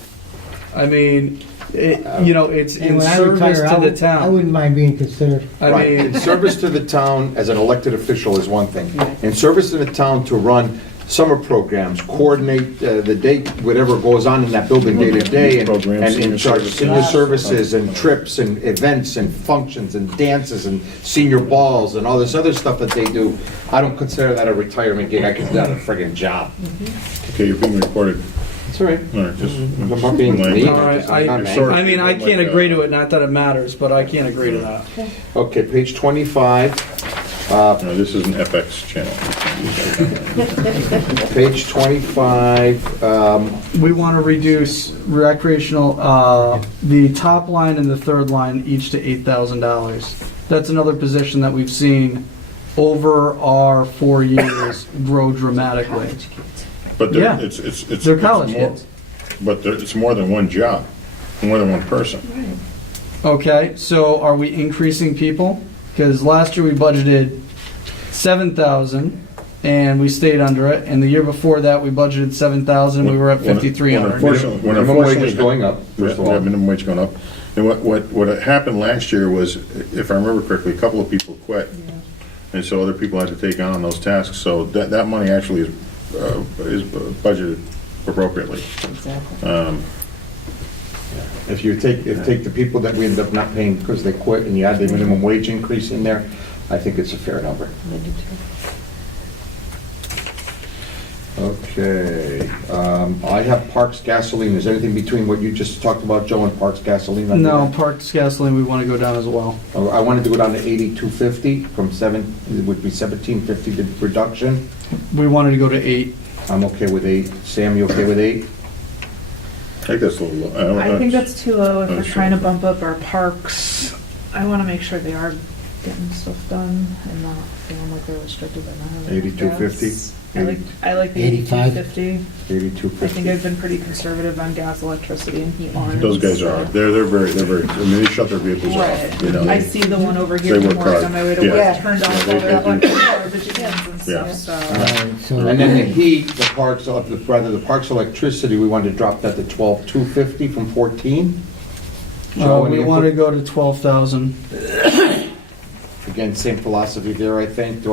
I mean, it's And in when I service retire, to the I town. wouldn't mind being considered. I Right, mean, in service to the town as an elected official is one thing. In service to the town to run summer programs, coordinate the day, whatever goes on in that building day to day, and Programs, in senior charge of services. senior services and trips and events and functions and dances and senior balls and all this other stuff that they do. I don't consider that a retirement gig, I consider that a friggin' job. Okay, you're being recorded. That's all right. All right, just. I'm not being mean. all right, I'm not Sorry. mad. I mean, I can't agree to it, not that it matters, but I can't agree to that. Okay, page 25. No, this is an FX channel. Page 25, We want to reduce recreational, the top line and the third line each to $8,000. That's another position that we've seen over our 4 years grow dramatically. But Yeah. it's They're it's college more- kids. But it's more than one job, more than one person. Okay, so are we increasing people? Because last year we budgeted 7,000 and we stayed under it, and the year before that we budgeted 7,000, we were at 5,300. Unfortunately, minimum wage is going up, first of all. Minimum wage going up. And what happened last year was, if I remember correctly, a couple of people quit. And so other people had to take on those tasks. So that money actually is budgeted appropriately. if you take the people that we end up not paying because they quit and you add the minimum wage increase in there, I think it's a fair number. Okay, I have Parks gasoline. Is there anything between what you just talked about, Joe, and Parks gasoline? under No, that? Parks gasoline, we want to go down as well. I wanted to go down to 8250 from it would be 1750 the reduction. We wanted to go to 8. I'm okay with 8. Sam, you okay with 8? I think that's a little low. I think that's too low if we're That's- trying to bump up our parks. I want to make sure they are getting stuff done and not feeling like they're restricted by not having. 82.50? gas. I like the 85. 82.50. I think 8250. I've been pretty conservative on gas, electricity, and heat lines. Those guys are, they're very, I mean, they shut their vehicles off, you know. I they- see the one over they here work before I was hard. on my way to Yeah. work, turned off Yeah, all they their do. electric garbage cans and Yeah. stuff, All so. right, so And then the heat, the parks, the parks electricity, we wanted to drop that to 12,250 from 14. Joe, any We input? want to go to 12,000. Again, same philosophy there, I think.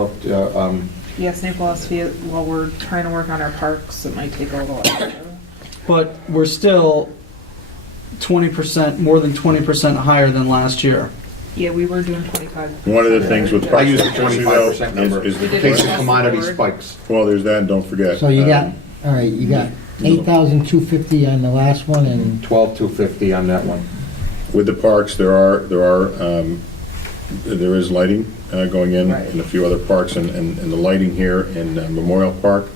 Yeah, same philosophy, while we're trying to work on our parks, it might take a little extra. But we're still 20%, more than 20% higher than last year. Yeah, we were doing 25. One of the things with I parks use the electricity, though, 25% number is We in did case it the across commodity the board. spikes. well, there's that, and don't forget. so you got, all right, you got 8,250 on the last one and 12,250 on that one. With the parks, there is lighting going in Right. a few other parks, and the lighting here in Memorial Park,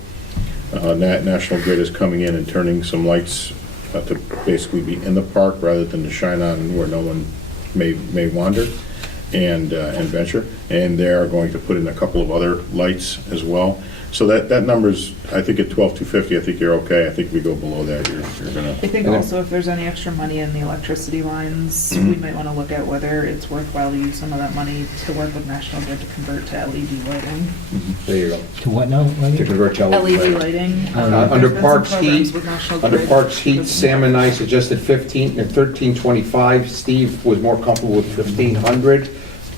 National Grid is coming in and turning some lights to basically be in the park rather than to shine on where no one may wander and venture. And they are going to put in a couple of other lights as well. So that number's, I think at 12,250, I think you're okay. I think we go below that, you're gonna. I think also if there's any extra money in the electricity lines, we might want to look at whether it's worthwhile to use some of that money to work with National Grid to convert to LED lighting. There you go. to what now? Lenny? To convert to LED lighting. Under There's been some Parks programs heat- with National Under Grid Parks Heat, with- Sam and I suggested 15 and 1325. Steve was more comfortable with 1,500.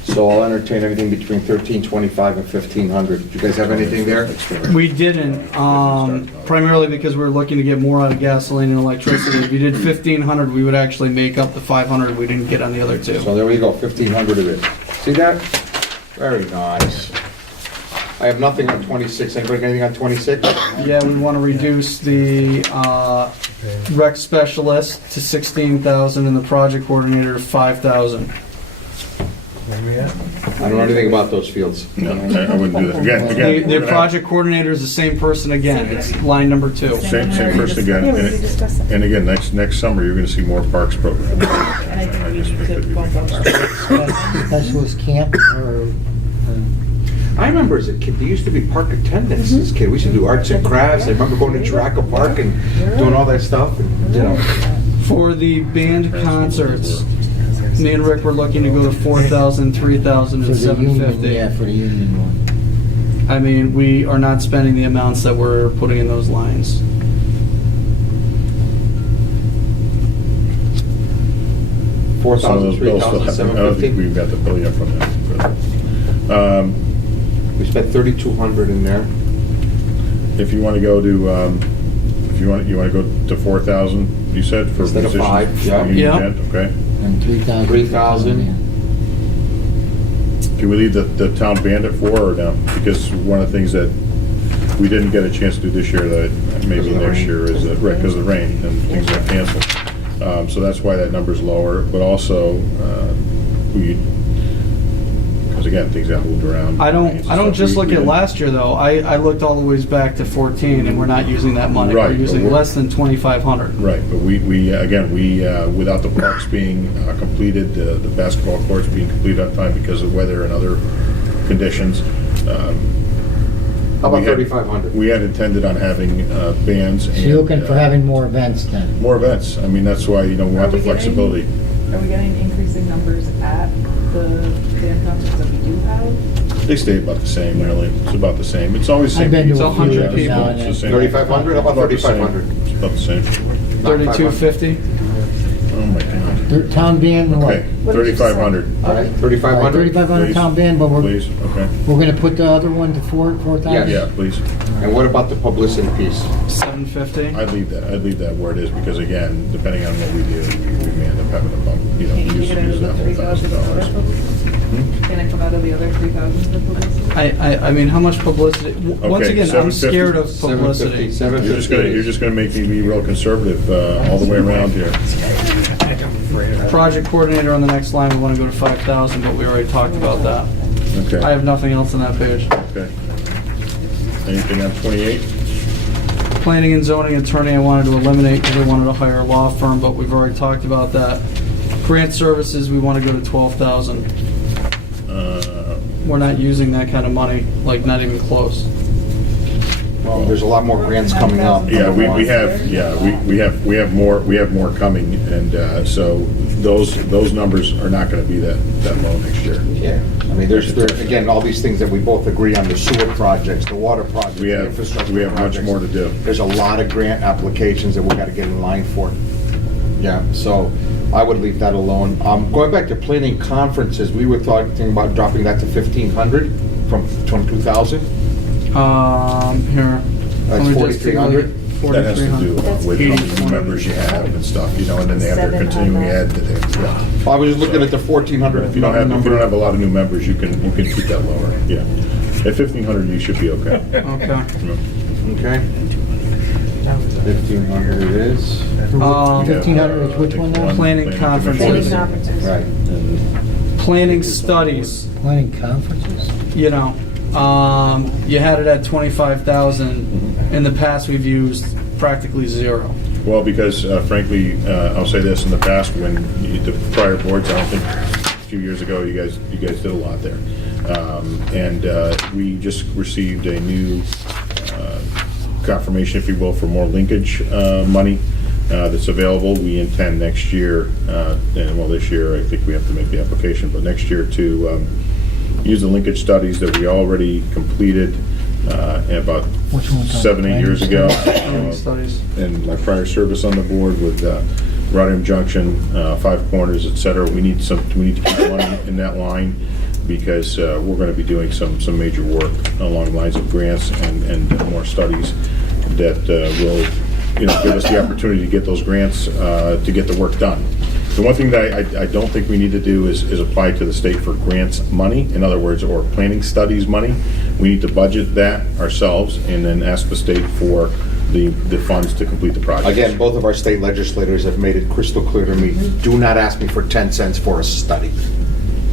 So I'll entertain anything between 1,325 and 1,500. Do you guys have anything there? We didn't, primarily because we were looking to get more out of gasoline and electricity. If you did 1,500, we would actually make up the 500 we didn't get on the other two. So there we go, 1,500 of it. See that? Very nice. I have nothing on 26. Anybody got anything on 26? Yeah, we want to reduce the rec specialist to 16,000 and the project coordinator to 5,000. I don't know anything about those fields. No, I wouldn't do that. Again, The we're gonna have- project coordinator is the same person again. It's line number 2. Same person again. And again, next summer, you're gonna see more parks programs. And I think we need to bump up our. Specialist camp or? I remember as a kid, there used to be park attendants as a kid. We used to do arts and crafts. I remember going to Chiraca Park and doing all that stuff, and, you know. For the band concerts, me and Rick were looking to go to 4,000, 3,000, For and the union, 750. yeah, for the union one. I mean, we are not spending the amounts that we're putting in those lines. Some of those bills still have, I don't think 4,000, we've got the bill yet from them. We spent 3,200 in there. If you wanna go to, if you wanna go to 4,000, you said, for Instead of musicians? 5, yeah. for union Yeah. band, okay. And 3,000. 3,000. Can we leave the town band at 4 or no? Because one of the things that we didn't get a chance to do this year that maybe Because of the next rain. year is, right, because of the rain and things got canceled. So that's why that number's lower, but also, because again, things got moved around. I don't just look at last. last year though. I looked all the ways back to 14 and we're not using that money. Right, We're but using we're- less than 2,500. Right, but we without the parks being completed, the basketball courts being completed on time because of weather and other conditions. How about we had- 3,500? We had intended on having bands. So you're looking for having more events then? More events. I mean, that's why, we want the flexibility. Are we getting increasing numbers at the band concerts that we do have? They stay about the same, really. It's about the same. It's always the same. I've been to It's a few 100 every people. now and It's the then. same. 3,500? How about About the same. 3,500? It's about the same. 3250. Oh, my God. Town band, what? Okay, 3,500, All right, All right, 3,500? 3,500 Please. town band, but we're please. Okay. gonna put the other one to 4,000? Yes. Yeah, please. And what about the publicity piece? 750. I'd leave that where it is, because again, depending on what we do, we may end up having to bump, Can you use get out of that the whole 3,000 $1,000. for publicity? Can it come out of the other 3,000 for publicity? I mean, how much publicity? Once Okay, again, I'm 750. scared of publicity. 750. You're just gonna make me be real conservative, all the way around here. Project coordinator on the next line, we want to go to 5,000, but we already talked about that. Okay. I have nothing else on that page. Okay. Anything on 28? Planning and zoning attorney, I wanted to eliminate because I wanted to hire a law firm, but we've already talked about that. Grant services, we want to go to 12,000. We're not using that kind of money, like not even close. Well, there's a lot more grants coming up. Yeah, we have more coming, and so those numbers are not gonna be that low next year. Yeah, I mean, there's, again, all these things that we both agree on, the sewer projects, the water projects, We the have infrastructure much projects. more to do. There's a lot of grant applications that we gotta get in line for. Yeah, so I would leave that alone. Going back to planning conferences, we were talking about dropping that to 1,500 from 22,000. Here. That's Let me just take a look at 4,300. That has to do 4,300. with how many members you have and stuff, and then they have their continuing ed. Yeah. Well, I was just looking at the 1,400. If you don't have a lot of new members, you can keep that lower, yeah. At 1,500, you should be okay. Okay. Okay. 1,500 it is. 1,500 is which one now? Planning conferences. Right. Planning studies, Planning conferences? you know, you had it at 25,000. In the past, we've used practically zero. Well, because frankly, I'll say this, in the past, when the prior boards, I don't think, a few years ago, you guys did a lot there. And we just received a new confirmation, if you will, for more linkage money that's available. We intend next year, this year, I think we have to make the application, but next year to use the linkage studies that we already completed about Which one's on 7, 8 years ago. Planning studies. In my prior service on the board with Rotterdam Junction, Five Corners, et cetera. We need to keep money in that line because we're going to be doing some major work along the lines of grants and more studies that will, give us the opportunity to get those grants to get the work done. The one thing that I don't think we need to do is apply to the state for grants money, in other words, or planning studies money. We need to budget that ourselves and then ask the state for the funds to complete the project. Again, both of our state legislators have made it crystal clear to me, do not ask me for 10 cents for a study.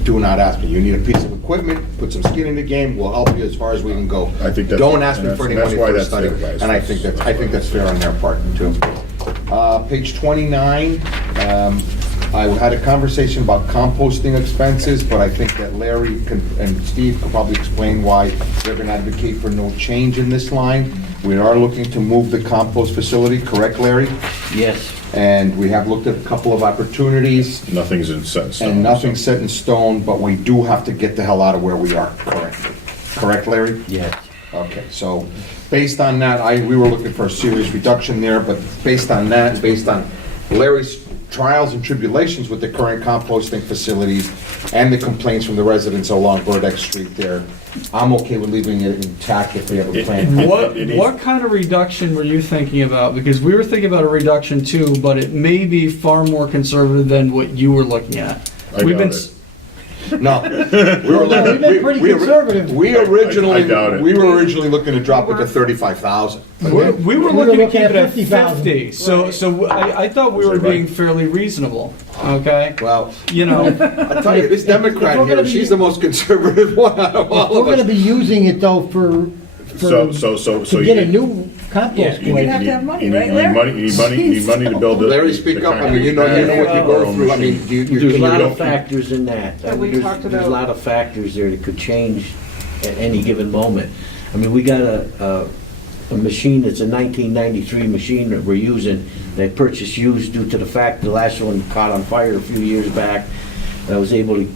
Do not ask me. You need a piece of equipment, put some skin in the game, we'll help you as far as we can go. I think that's- Don't ask me for any that's money why for a that's study. there, guys. And I think that's fair on their part, too. Page 29, I had a conversation about composting expenses, but I think that Larry and Steve could probably explain why they're going to advocate for no change in this line. We are looking to move the compost facility, correct, Larry? Yes. And we have looked at a couple of opportunities, Nothing's in set in stone. and nothing's set in stone, but we do have to get the hell out of where we are, correct? Correct, Larry? Yes. Okay, so based on that, we were looking for a serious reduction there, but based on that, based on Larry's trials and tribulations with the current composting facilities and the complaints from the residents along Burdeck Street there, I'm okay with leaving it intact if we have a plan. What kind of reduction were you thinking about? Because we were thinking about a reduction too, but it may be far more conservative than what you were looking at. I We've doubt been it. No. We've been pretty conservative. We originally, I doubt it. we were originally looking to drop it to 35,000. We were looking to keep it at 50,000. 50, so I thought we were being fairly reasonable, okay? Well, You know, I tell you, this Democrat here, she's the most conservative one out of all We're of gonna us. be using it though for, So to get a new compost You place. need- have to have money, you need- right, you need money, you need money to build it. Larry, speak up, I mean, you know what you go through, I mean, There's a lot you of factors in that. That we There's- talked There's a about. lot of factors there that could change at any given moment. I mean, we got a machine that's a 1993 machine that we're using, that purchased used due to the fact the last one caught on fire a few years back. I was able to,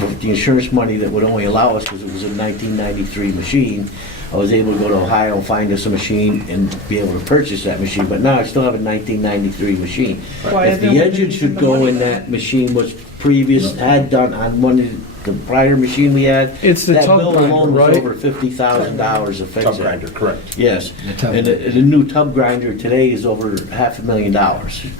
with the insurance money that would only allow us, because it was a 1993 machine, I was able to go to Ohio and find us a machine and be able to purchase that machine, but now I still have a 1993 machine. Why If isn't the it engine using should the go money? in that machine was previous, had done on one of the prior machine we had. It's the that tub bill grinder, alone was right? over $50,000 to fix Tub it. grinder, correct. Yes, tub and the new tub grinder today is over $500,000.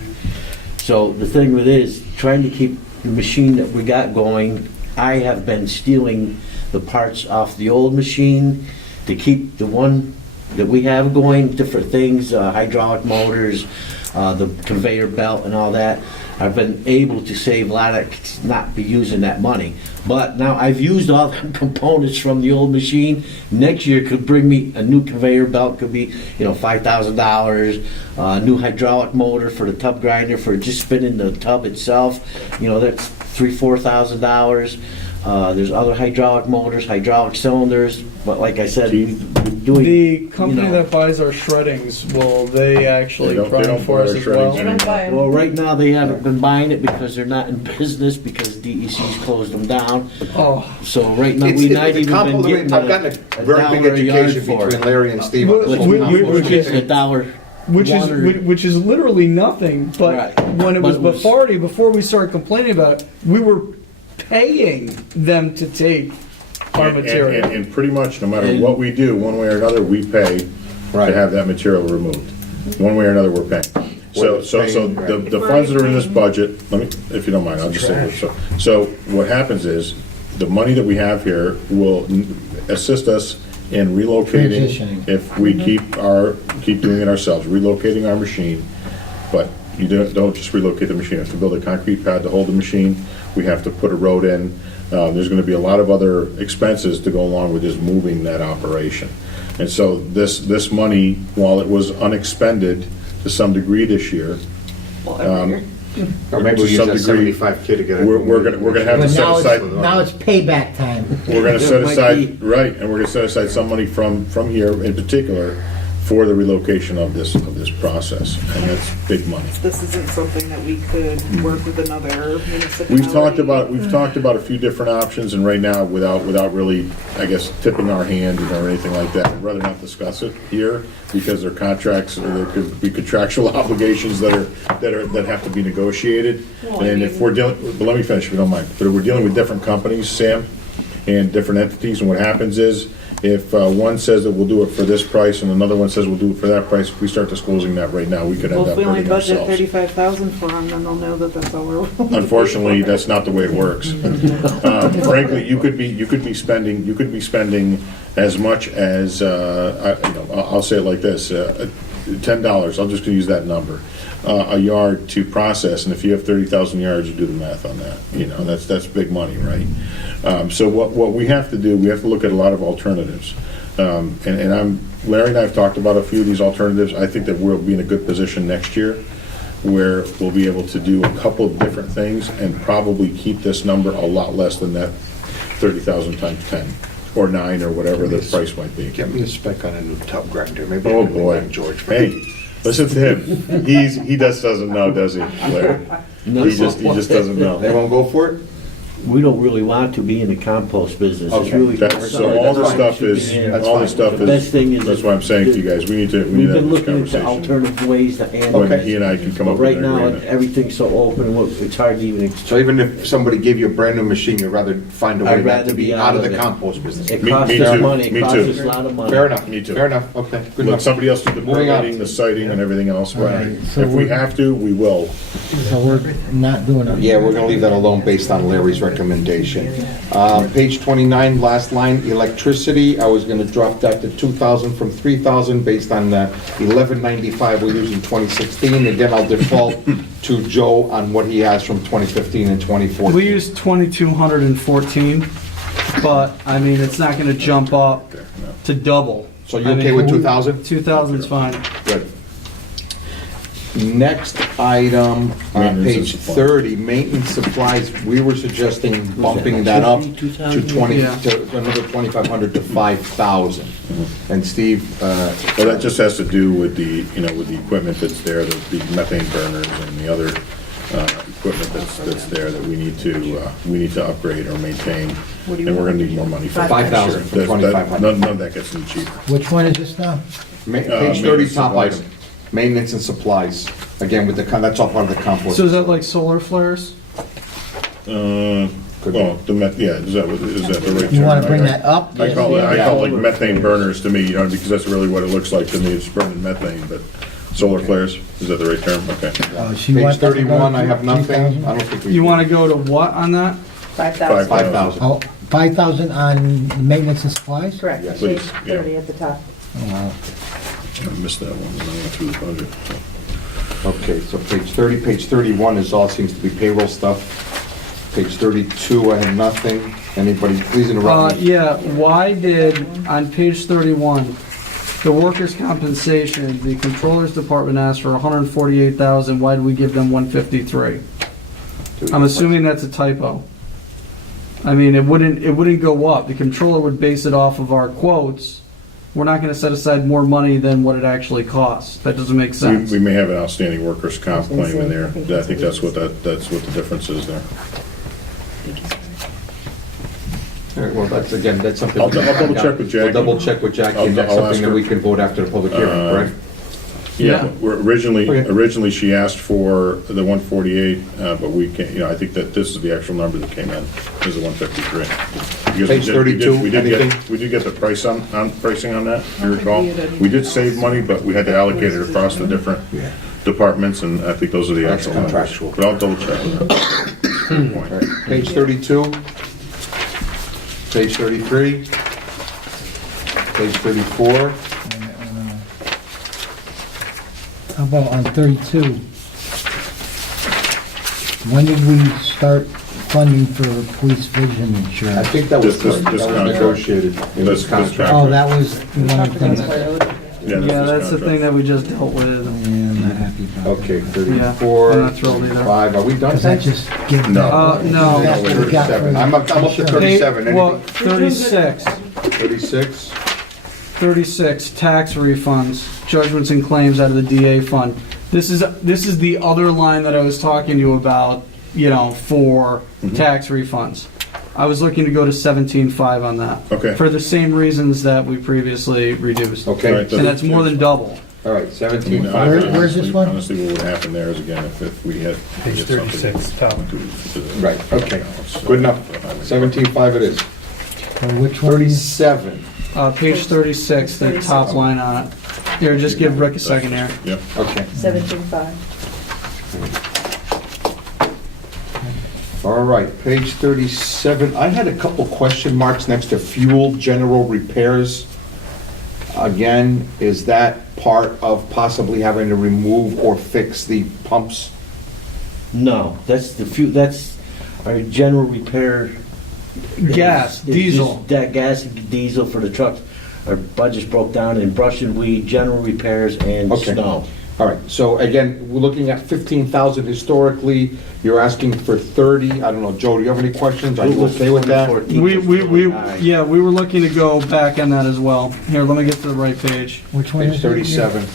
So the thing with it is, trying to keep the machine that we got going, I have been stealing the parts off the old machine to keep the one that we have going, different things, hydraulic motors, the conveyor belt and all that. I've been able to save a lot of, not be using that money. But now I've used all the components from the old machine. Next year could bring me a new conveyor belt, could be, $5,000. New hydraulic motor for the tub grinder for just spinning the tub itself. That's $3,000-4,000. There's other hydraulic motors, hydraulic cylinders, but like I said, we're doing. the company that buys our shreddings, will they actually They don't run buy for us our as well? shreddings They don't buy 'em. Well, right now, they haven't been buying it because they're not in business, because DEC's closed them down. Oh, So right now, It's- we've it's not the even been compost- getting I've gotten a very big $1 a yard education for between it. Larry and Steve on this Which- whole which- compost which- thing. $1. which Water. is literally nothing, but Right. when it was But it was- before we started complaining about it, we were paying them to take our material. And pretty much, no matter what we do, one way or another, we pay to Right. have that material removed. One way or another, we're paying. So the funds that are in this budget, let me, if you don't mind, I'll just say this. So what happens is, the money that we have here will assist us in relocating, Transitioning. if we keep doing it ourselves, relocating our machine. But you don't just relocate the machine, you have to build a concrete pad to hold the machine, we have to put a road in. There's gonna be a lot of other expenses to go along with just moving that operation. And so this money, while it was unexpended to some degree this year, Well, every year. Or maybe we'll to use some that degree, 75K to get it. we're gonna have to But set now aside. now it's payback time. We're gonna set Might aside, right, and we're gonna set aside some money from here in particular for the relocation of this process, and that's big money. This isn't something that we could work with another municipality. We've talked about a few different options, and right now, without really, I guess, tipping our hand or anything like that, I'd rather not discuss it here, because there are contracts, or there could be contractual obligations that have to be negotiated. Well, I And if mean- we're dealing, but let me finish if you don't mind, but if we're dealing with different companies, Sam, and different entities, and what happens is, if one says that we'll do it for this price and another one says we'll do it for that price, if we start disclosing that right now, we could end Well, up if we only hurting budget ourselves. 35,000 for them, then they'll know that that's all we're. Unfortunately, that's not the way it works. Frankly, you could be spending as much as, I'll say it like this, $10, I'm just gonna use that number, a yard to process, and if you have 30,000 yards, you do the math on that. That's big money, right? So what we have to do, we have to look at a lot of alternatives. Larry and I have talked about a few of these alternatives. I think that we'll be in a good position next year, where we'll be able to do a couple of different things and probably keep this number a lot less than that 30,000 times 10, or 9, or whatever the price might be. Get me a spec on a new tub grinder, maybe. Oh, boy. George. Hey, listen to him. He just doesn't know, does he, Larry? He just doesn't know. They won't go for it? We don't really want to be in the compost business. It's Okay. really. So all the stuff is, The best thing is. that's why I'm saying to you guys, we need to We've have been this looking into conversation. alternative ways to handle When it. he and I can come But up with right an now, agreement. everything's so open, it's hard to even. So even if somebody gave you a brand new machine, you'd rather find a way I'd not rather to be be out of the it. compost business? It Me- costs me us too. money, Me it costs too. us a lot of money. Fair enough. Me too. Fair enough, okay. Good Let enough. somebody else do the Moving on. permitting, the siting, and everything else. But Right, so if we we're- have to, we will. So we're not doing it. Yeah, we're gonna leave that alone based on Larry's recommendation. Page 29, last line, electricity, I was gonna drop that to 2,000 from 3,000 based on the 1195 we used in 2016. Again, I'll default to Joe on what he has from 2015 and 2014. We used 2,214, but, I mean, it's not gonna jump up to double. So you okay with 2,000? 2,000's fine. Good. Next item, on Maintenance page and supplies. 30, maintenance supplies, we were suggesting bumping that up to 20, Yeah. to another 2,500 to 5,000. And Steve, Well, that just has to do with the, with the equipment that's there, the methane burners and the other equipment that's there that we need to upgrade or maintain. And we're gonna need more money for that. 5,000 from That- 2,500. None of that gets any cheaper. Which one is this now? page 30, maintenance top supplies. item, maintenance and supplies. Again, with the, that's all part of the compost. So is that like solar flares? Well, yeah, is that the right term? You want to bring that up? I call it like methane burners to me, because that's really what it looks like to me, it's burning methane, but solar flares, is that the right term? Okay. She Page wants that to go 31, to I have nothing. 3,000? I don't think we. You wanna go to what on that? 5,000. 5,000. Oh, 5,000 on maintenance and supplies? Correct. Yes. Please, yeah. 30 at the top. Oh, wow. I missed that one when I went through the budget. Okay, so page 30, page 31 is all, seems to be payroll stuff. Page 32, I have nothing. Anybody, please interrupt me. Yeah, why did, on page 31, the workers' compensation, the controller's department asked for 148,000, why did we give them 153? I'm assuming that's a typo. I mean, it wouldn't go up. The controller would base it off of our quotes. We're not gonna set aside more money than what it actually costs. That doesn't make sense. We may have an outstanding workers' comp claim in there. I think that's what the difference is there. All right, well, that's, again, that's something. I'll we can double find out. check with Jackie. We'll double check with Jackie, and that's I'll ask something that her. we can vote after the public hearing, correct? Yeah, originally Okay. she asked for the 148, but we can't, I think that this is the actual number that came in, is the 153. Because we Page did- 32, we did get- anything? We did get the pricing on that, if you recall. We did save money, but we had to allocate it across the different departments, and I think those are the That's actual numbers. contractual. But I'll double check. Good point. All right, page 32, page 33, page 34. How about on 32? When did we start funding for police vision I insurance? think that was, This that was contract. negotiated in This this contract. Oh, that was one of the things. Yeah, that's the thing that we just dealt with. Yeah, I'm not happy about it. Okay, Yeah, 34, I'm not thrilled either. 35, are we done? Because that just gives. No. No. That's what we got for 37, I'm up to insurance. 37, Well, anything? 36. 36? 36, tax refunds, judgments and claims out of the DA fund. This is the other line that I was talking to you about, for tax refunds. I was looking to go to 17.5 on that. Okay. For the same reasons that we previously reduced. Okay. All right, And that's more than double. All right, 17.5. Where's this one? Honestly, what would happen there is, again, if we had. Page 36, top. Right, okay, good enough. 17.5 it is. Which one? 37, Page 36, the top line on it. Here, just give Rick a second here. Yep. okay. 17.5. All right, page 37, I had a couple question marks next to fuel general repairs. Again, is that part of possibly having to remove or fix the pumps? No, that's that's our general repair. Gas, It's diesel. just that gas and diesel for the trucks. Our budget's broke down in brush and weed, general repairs, and Okay. snow. All right, so again, we're looking at 15,000 historically, you're asking for 30, I don't know, Joe, do you have any questions? Are you okay with that? We were looking to go back on that as well. Here, let me get to the right page. Which one Page is it? 37.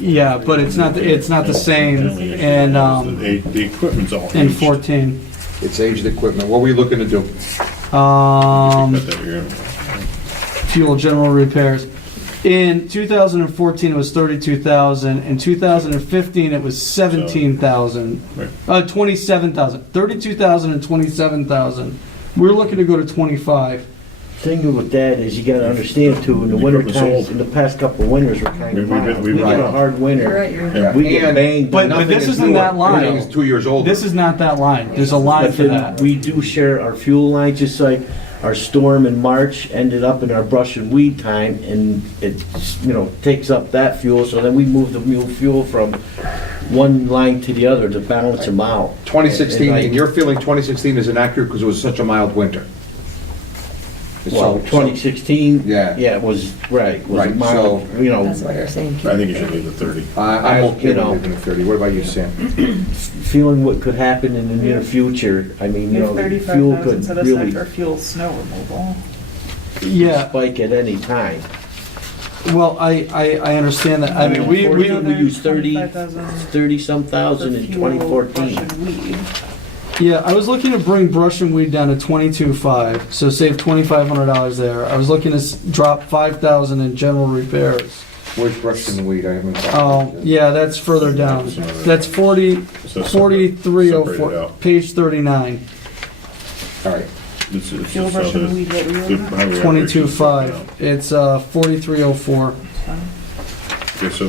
Yeah, but it's not the same in The equipment's all in aged. 14. It's aged equipment, what were we looking to do? Got that here. Fuel general repairs. In 2014, it was 32,000. In 2015, it was 17,000. Right. 27,000. 32,000 and 27,000. We're looking to go to 25. thing with that is you gotta understand too, in the winter Equipment's old. times, in the past couple of winters were kind of We've been- mild. we've We been- got a hard winter. You're right, you're right. Yeah. We get banged. But Nothing this is isn't newer. that line. Everything is 2 years older. This is not that line. There's a line But for then that. we do share our fuel line, just like our storm in March ended up in our brush and weed time, and it, takes up that fuel, so then we move the mule fuel from one line to the other to balance them out. 2016, And like- and you're feeling 2016 is inaccurate because it was such a mild winter. Well, 2016, Yeah. yeah, it was, right, was Right, mild, That's what they're saying. I think you should leave the 30. I'm okay with You know. leaving it 30. What about you, Sam? feeling what could happen in the near future. I mean, We have the fuel 35,000 could set aside really for fuel snow removal. Yeah, spike at any time. well, I understand that. I mean, we use 25,000 30-some thousand in for fuel, 2014. brush, and weed. Yeah, I was looking to bring brush and weed down to 22.5, so save $2,500 there. I was looking to drop 5,000 in general repairs. Where's brush and weed? I haven't. Oh, yeah, that's further down. That's 4304, Separated out. page 39, All right. It's Fuel, just brush, so and the- weed, what were you the looking at? highway operations 22.5. down. It's 4304. Okay, so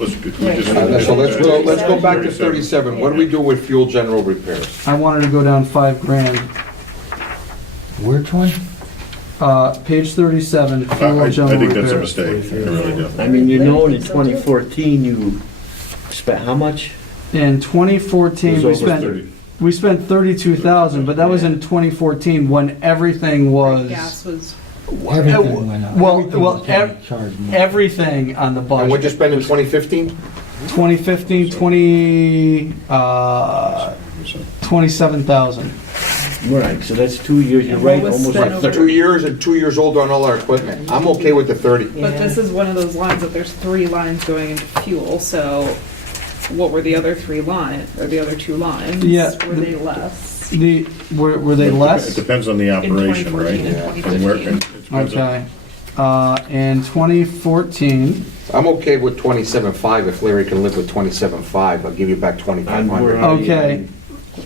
let's, we Right. just. So let's go back to 37. What do we do with fuel general repairs? I wanted to go down $5,000. Which one? Page 37, fuel I general think that's a repairs. mistake, I really do. I mean, in 2014, you spent how much? In 2014, It we was over spent, we spent 32,000, but that was in 2014 when everything was, Gas was, Everything went up. well, Everything well, was getting charged more. everything on the And what'd you budget. spend in 2015? 2015, 27,000. Right, so that's 2 years, you're And what right, was almost spent like over- 2 years and 2 years older on all our equipment. I'm okay with the 30. but this is one of those lines that there's 3 lines going into fuel, so what were the other 3 lines, or the other 2 lines? Yeah, Were they less? Were they It less? depends on the In operation, 2014 right? and And where- 2015. and it depends on- Okay. In 2014, I'm okay with 27.5 if Larry can live with 27.5. I'll give you back I'm 2,500. already- okay,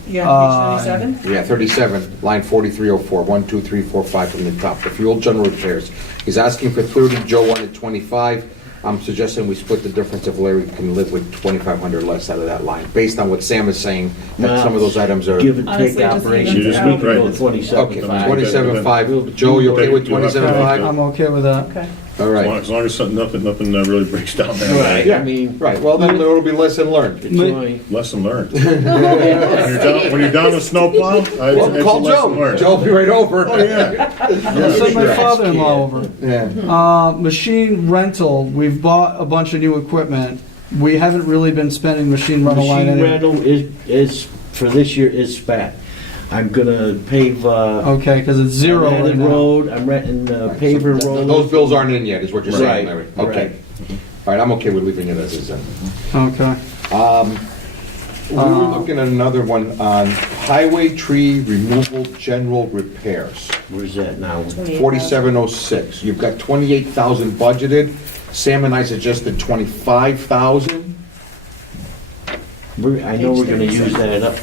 Yeah, page 37? Yeah, 37, line 4304, 1, 2, 3, 4, 5 from the top, the fuel general repairs. He's asking for 30, Joe wanted 25. I'm suggesting we split the difference if Larry can live with 2,500 less out of that line, based on what Sam is saying, that some of those items are... Give and Honestly, take just operations, even we out. could go Right. 27. Okay, 27.5. Joe, you okay with You'll have to- 27.5? I'm okay with that. Okay. All right. As long as nothing really breaks down there. Right, Yeah. I mean, Right, well, then it'll be lesson learned. it's only, Lesson learned. When you're down a snowplow, it's a Well, call lesson Joe. learned. Joe will be right over. Oh, yeah. I'll send my father-in-law over. Yeah. Machine rental, we've bought a bunch of new equipment. We haven't really been spending machine rental line machine anyway. rental is, for this year, is spent. I'm gonna pave, Okay, because it's zero right Atlantic now. Road, I'm renting paver road. Those bills aren't in yet, is what you're saying, Right, Larry? Okay. right. All right, I'm okay with leaving it as is then. Okay. We were looking at another one on highway tree removal general repairs, Where's that now? 4706. You've got 28,000 budgeted. Sam and I suggested 25,000. I know we're gonna use that up.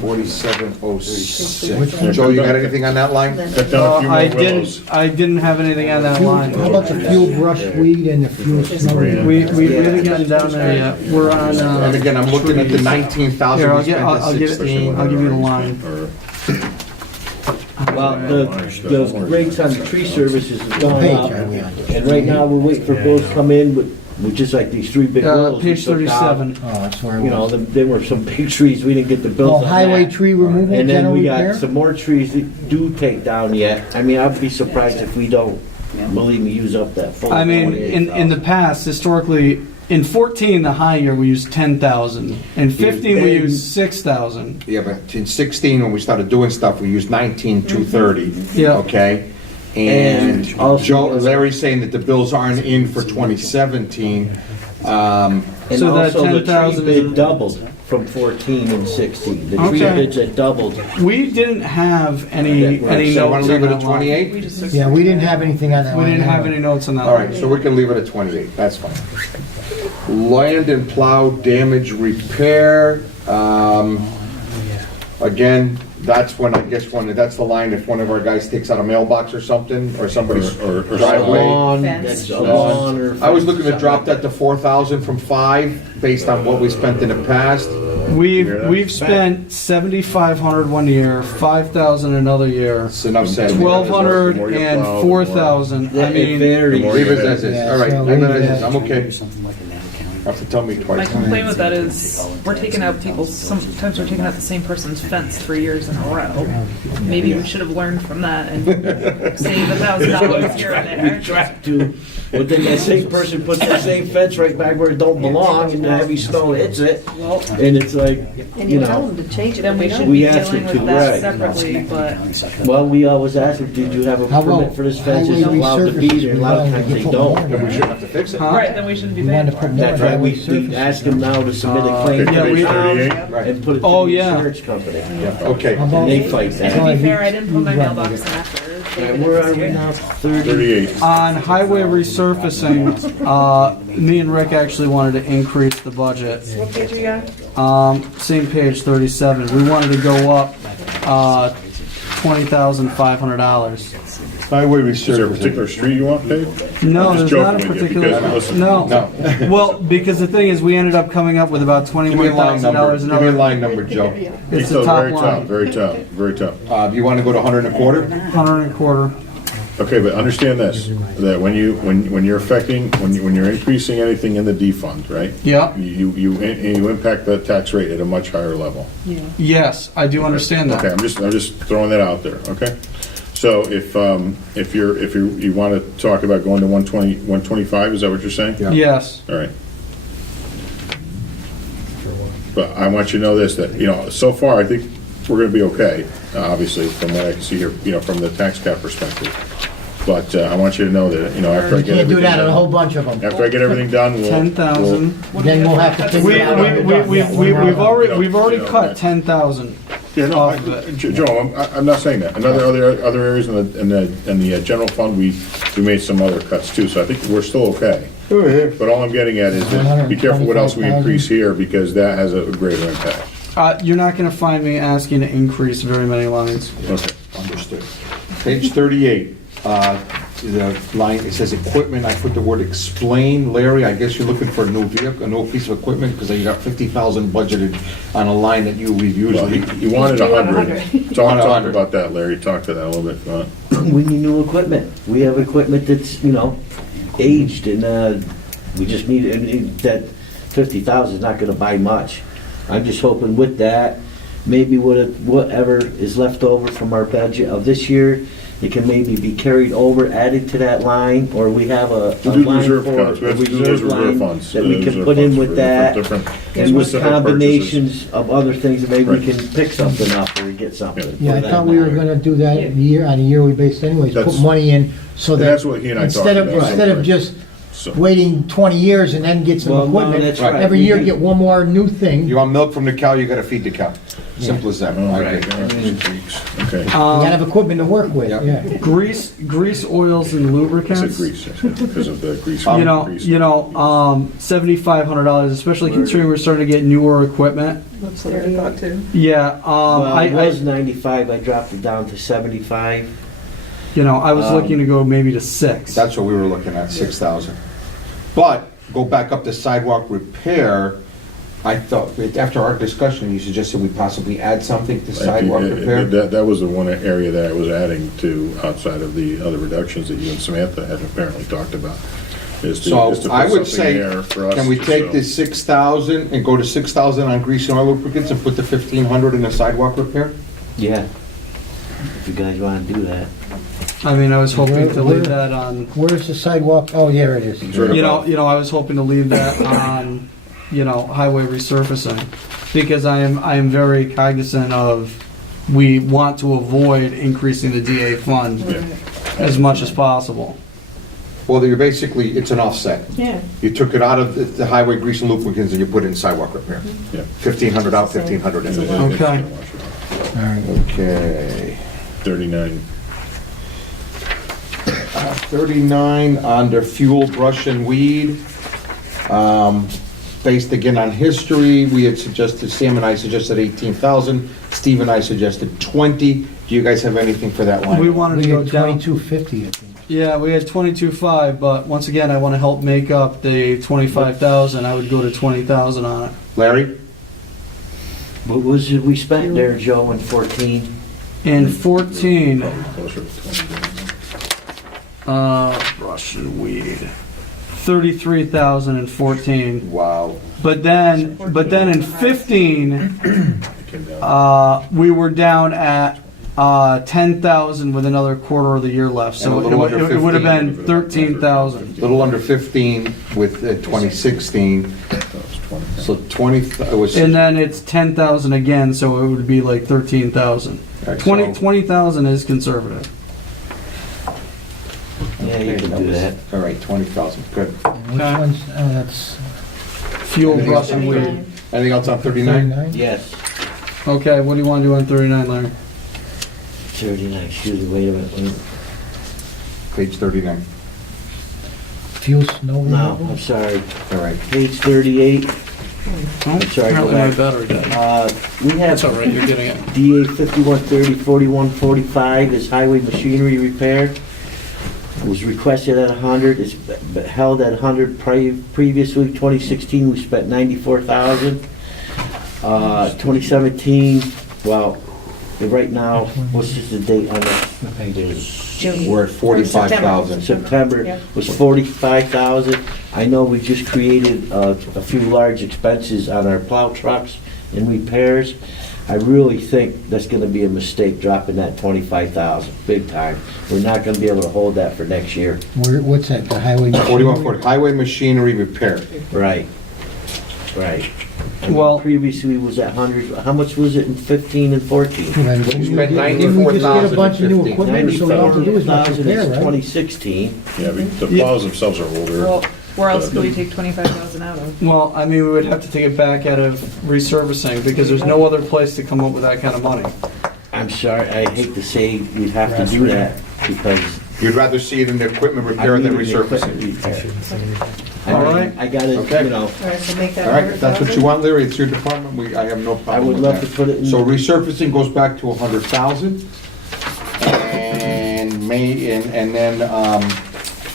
4706. Joe, you got anything on that line? Cut down a few more willows. I didn't have anything on that line. How about the fuel brush weed and the fuel snow? We haven't gotten down there yet. We're on, And again, I'm looking at the 19,000 Here, we I'll spent in give it, 16. I'll give you the line. Well, the rates on the tree services has gone Page up, are we on? and right now, we're waiting for bills to come in with just like these 3 big willows. we Page took out. 37. Oh, that's where You it know, was. there were some big trees, we didn't get the Oh, bills on highway that. tree removal, And then general we repair? got some more trees that do take down yet. I mean, I'd be surprised if we don't, believe me, use up that full I mean, in the 28,000. past, historically, in 14, the high year, we used 10,000. In 15, we used 6,000. Yeah, but in 16, when we started doing stuff, we used 19,230. Yeah. Okay? And And also- Joe, Larry's saying that the bills aren't in for 2017. And So that also, the 10,000 tree is- bid doubled from 14 and 16. The tree Okay. bids had doubled. We didn't have any So notes want on to leave it that at line. 28? We just took Yeah, we didn't have anything on that We line. didn't have anyway. any notes on that. All line. right, so we can leave it at 28, that's fine. Land and plow damage repair, all Again, that's when, I guess, that's the line if one of our guys takes out a mailbox or something, or somebody's Or driveway. Lawn, Fence. that's a lawn or. I was looking to drop that to 4,000 from 5, based on what we spent in the past. We've spent 7,500 one year, 5,000 another year, That's enough said. 1,200 The more you and plow, the 4,000. I It mean, varies. Leave it as is, all right, Yeah, so leave it leave as is, that. I'm okay. Have to tell me My twice. complaint with that is, we're taking out people's, sometimes we're taking out the same person's fence 3 years in a row. Maybe we should have learned from that and save $1,000 here and there. Track to, but then that same person puts the same fence right back where it don't belong, and the heavy snow hits it, Well, and it's like, And you you tell know. them to change it, then but we they should don't. be We asked dealing them with to, that right. separately, but Well, we always ask them, did you have a How permit about for this fence? Is it highway allowed to be resurfacing? there? A lot of times they don't. Then we shouldn't have to fix it. Huh? right, then we shouldn't be We paying wanted to for put it. more That's right, we highway ask them now to submit a claim Yeah, to we- the town 38? and put it to Oh, the yeah. insurance company. Okay. How about- And they fight And that. to be fair, I didn't put my mailbox in after. Right, where are we now? 38. on highway resurfacing, me and Rick actually wanted to increase the budget. What page you got? Same page, 37. We wanted to go up $20,500. Highway Is there a particular resurfacing. street you want paved? No, I'm just there's not a joking with you, particular, because, listen, no. No. Well, because the thing is, we ended up coming up with about Give me a line number, $21,000 give me a another. line number, Joe. It's the Detail's top very tough, line, very tough, very tough. Do you want to go to 100 and a quarter? 100 and a quarter. Okay, but understand this, that when you're affecting, when you're increasing anything in the defund, right? Yeah, You impact that tax rate at a much higher level. yes, I do understand Okay, that. I'm just throwing that out there, okay? So if you want to talk about going to 120, 125, is that what you're saying? Yeah. Yes, All right. But I want you to know this, that, so far, I think we're gonna be okay, obviously, from what I can see here, from the tax cap perspective. But I want you to know that, after I You get can't do everything that on a whole done, bunch of them. after I get everything done, we'll. 10,000. Then we'll have to figure it out. when we're done. Yeah, We've already cut 10,000. Yeah, no, off of it. Joe, I'm not saying that. Other areas in the general fund, we made some other cuts too, so I think we're still okay. But all I'm getting at is that be careful what else we increase here, because that has a greater impact. You're not gonna find me asking to increase very many lines. Okay. Understood. Page 38, the line, it says equipment, I put the word explain. Larry, I guess you're looking for a new vehicle, a new piece of equipment, because you got 50,000 budgeted on a line that we Well, usually. you wanted 100. Talk 100. about that, Larry, talk to that a little bit, if you want. We need new equipment. We have equipment that's, aged, and we just need, that 50,000 is not gonna buy much. I'm just hoping with that, maybe whatever is left over from our budget of this year, it can maybe be carried over, added to that line, or we have a We'll do line reserve for accounts. We a have to do those reserve reserve line funds. that we can reserve put in funds with for that, different and with specific combinations of other things, that maybe we Right. can pick something up or get something. Yeah, I for that thought we were matter. gonna do that on a yearly basis anyways, put That's- money in so And that that's what he and I talked instead of, about. instead of just So- waiting 20 years and then get some Well, no, equipment, that's right. every year get one more new You thing. want milk from the cow, you gotta feed the cow. Simple as that. All I right. agree. Okay. You gotta have equipment to work with, Yeah. yeah. Grease, oils and I lubricants. said grease, I said, because of the grease. grease. $7,500, especially considering we're starting to get newer equipment. That's what I thought too. Yeah, Well, it I was 95, I dropped it down to 75. I was looking to go maybe to 6. That's what we were looking at, 6,000. But, go back up to sidewalk repair, I thought, after our discussion, you suggested we possibly add something to sidewalk repair? That was the one area that I was adding to outside of the other reductions that you and Samantha had apparently talked about. Is to So put I would something say, there for us can we to take show. this 6,000 and go to 6,000 on grease and oil lubricants and put the 1,500 in the sidewalk repair? Yeah. If you guys want to do that. I mean, I was hoping to Where- leave that on, Where's the sidewalk? Oh, there it is. It's right above. I was hoping to leave that on, highway resurfacing. Because I am very cognizant of, we want to avoid increasing the DA fund Yeah. as much as possible. Well, you're basically, it's an offset. Yeah. You took it out of the highway grease and lubricants and you put it in sidewalk repair. Yeah. 1,500 out, 1,500 in. Okay. Okay. 39. 39 under fuel, brush, and weed. based again on history, we had suggested, Sam and I suggested 18,000, Steve and I suggested 20. Do you guys have anything for that line? We wanted We to go had down. 2250, I think. Yeah, we had 22.5, but once again, I want to help make up the 25,000. I would go to 20,000 on it. Larry? What was it we spent there, Joe, in 14? In 14, Closer to 20. Russian weed, 33,000 in 14. Wow. But then in 15, It came down. we were down at 10,000 with another quarter of the year left. So And a it little would- under it would have 15. been 13,000. A little under 15 with 2016, That was 20. so 20, it was... And then it's 10,000 again, so it would be like 13,000. Alright, 20,000 is conservative. Yeah, you can do that. All right, 20,000, good. Which one's, oh, that's Fuel Anything else? Russian weed. Anything else on 39? 39? Yes, Okay, what do you want to do on 39, Larry? 39, excuse me, wait a minute. Page 39. Fuel snow No, removal? I'm sorry. All right. Page 38, Oh, sorry, go apparently my back. battery died. we have That's all right, you're getting it. DA 5130, 4145 is highway machinery repair. It was requested at 100, it's held at 100 previously. 2016, we spent 94,000. 2017, well, right now, what's just the date on that? We're at 45,000. September was 45,000. I know we just created a few large expenses on our plow trucks and repairs. I really think that's gonna be a mistake dropping that 25,000, big time. We're not gonna be able to hold that for next year. What's that, the highway? 4140, highway machinery repair. Right, right. And Well- previously was at 100, how much was it in 15 and 14? We spent Didn't we just get a 94,000 bunch of new in 15. equipment, so all we have to do is make 94,000 repair, is right? 2016. Yeah, the plows themselves are older. Well, where else could we take 25,000 out of? Well, I mean, we would have to take it back out of resurfacing because there's no other place to come up with that kind of money. I'm sorry, I hate to say we'd have to do that because You'd rather see it in the equipment repair than resurfacing. All right. I gotta, Okay. you know, All right, so make that All right, if that's what you want, Larry, it's your department, I have no I problem would with love to that. put it in. So resurfacing goes back to 100,000. And then,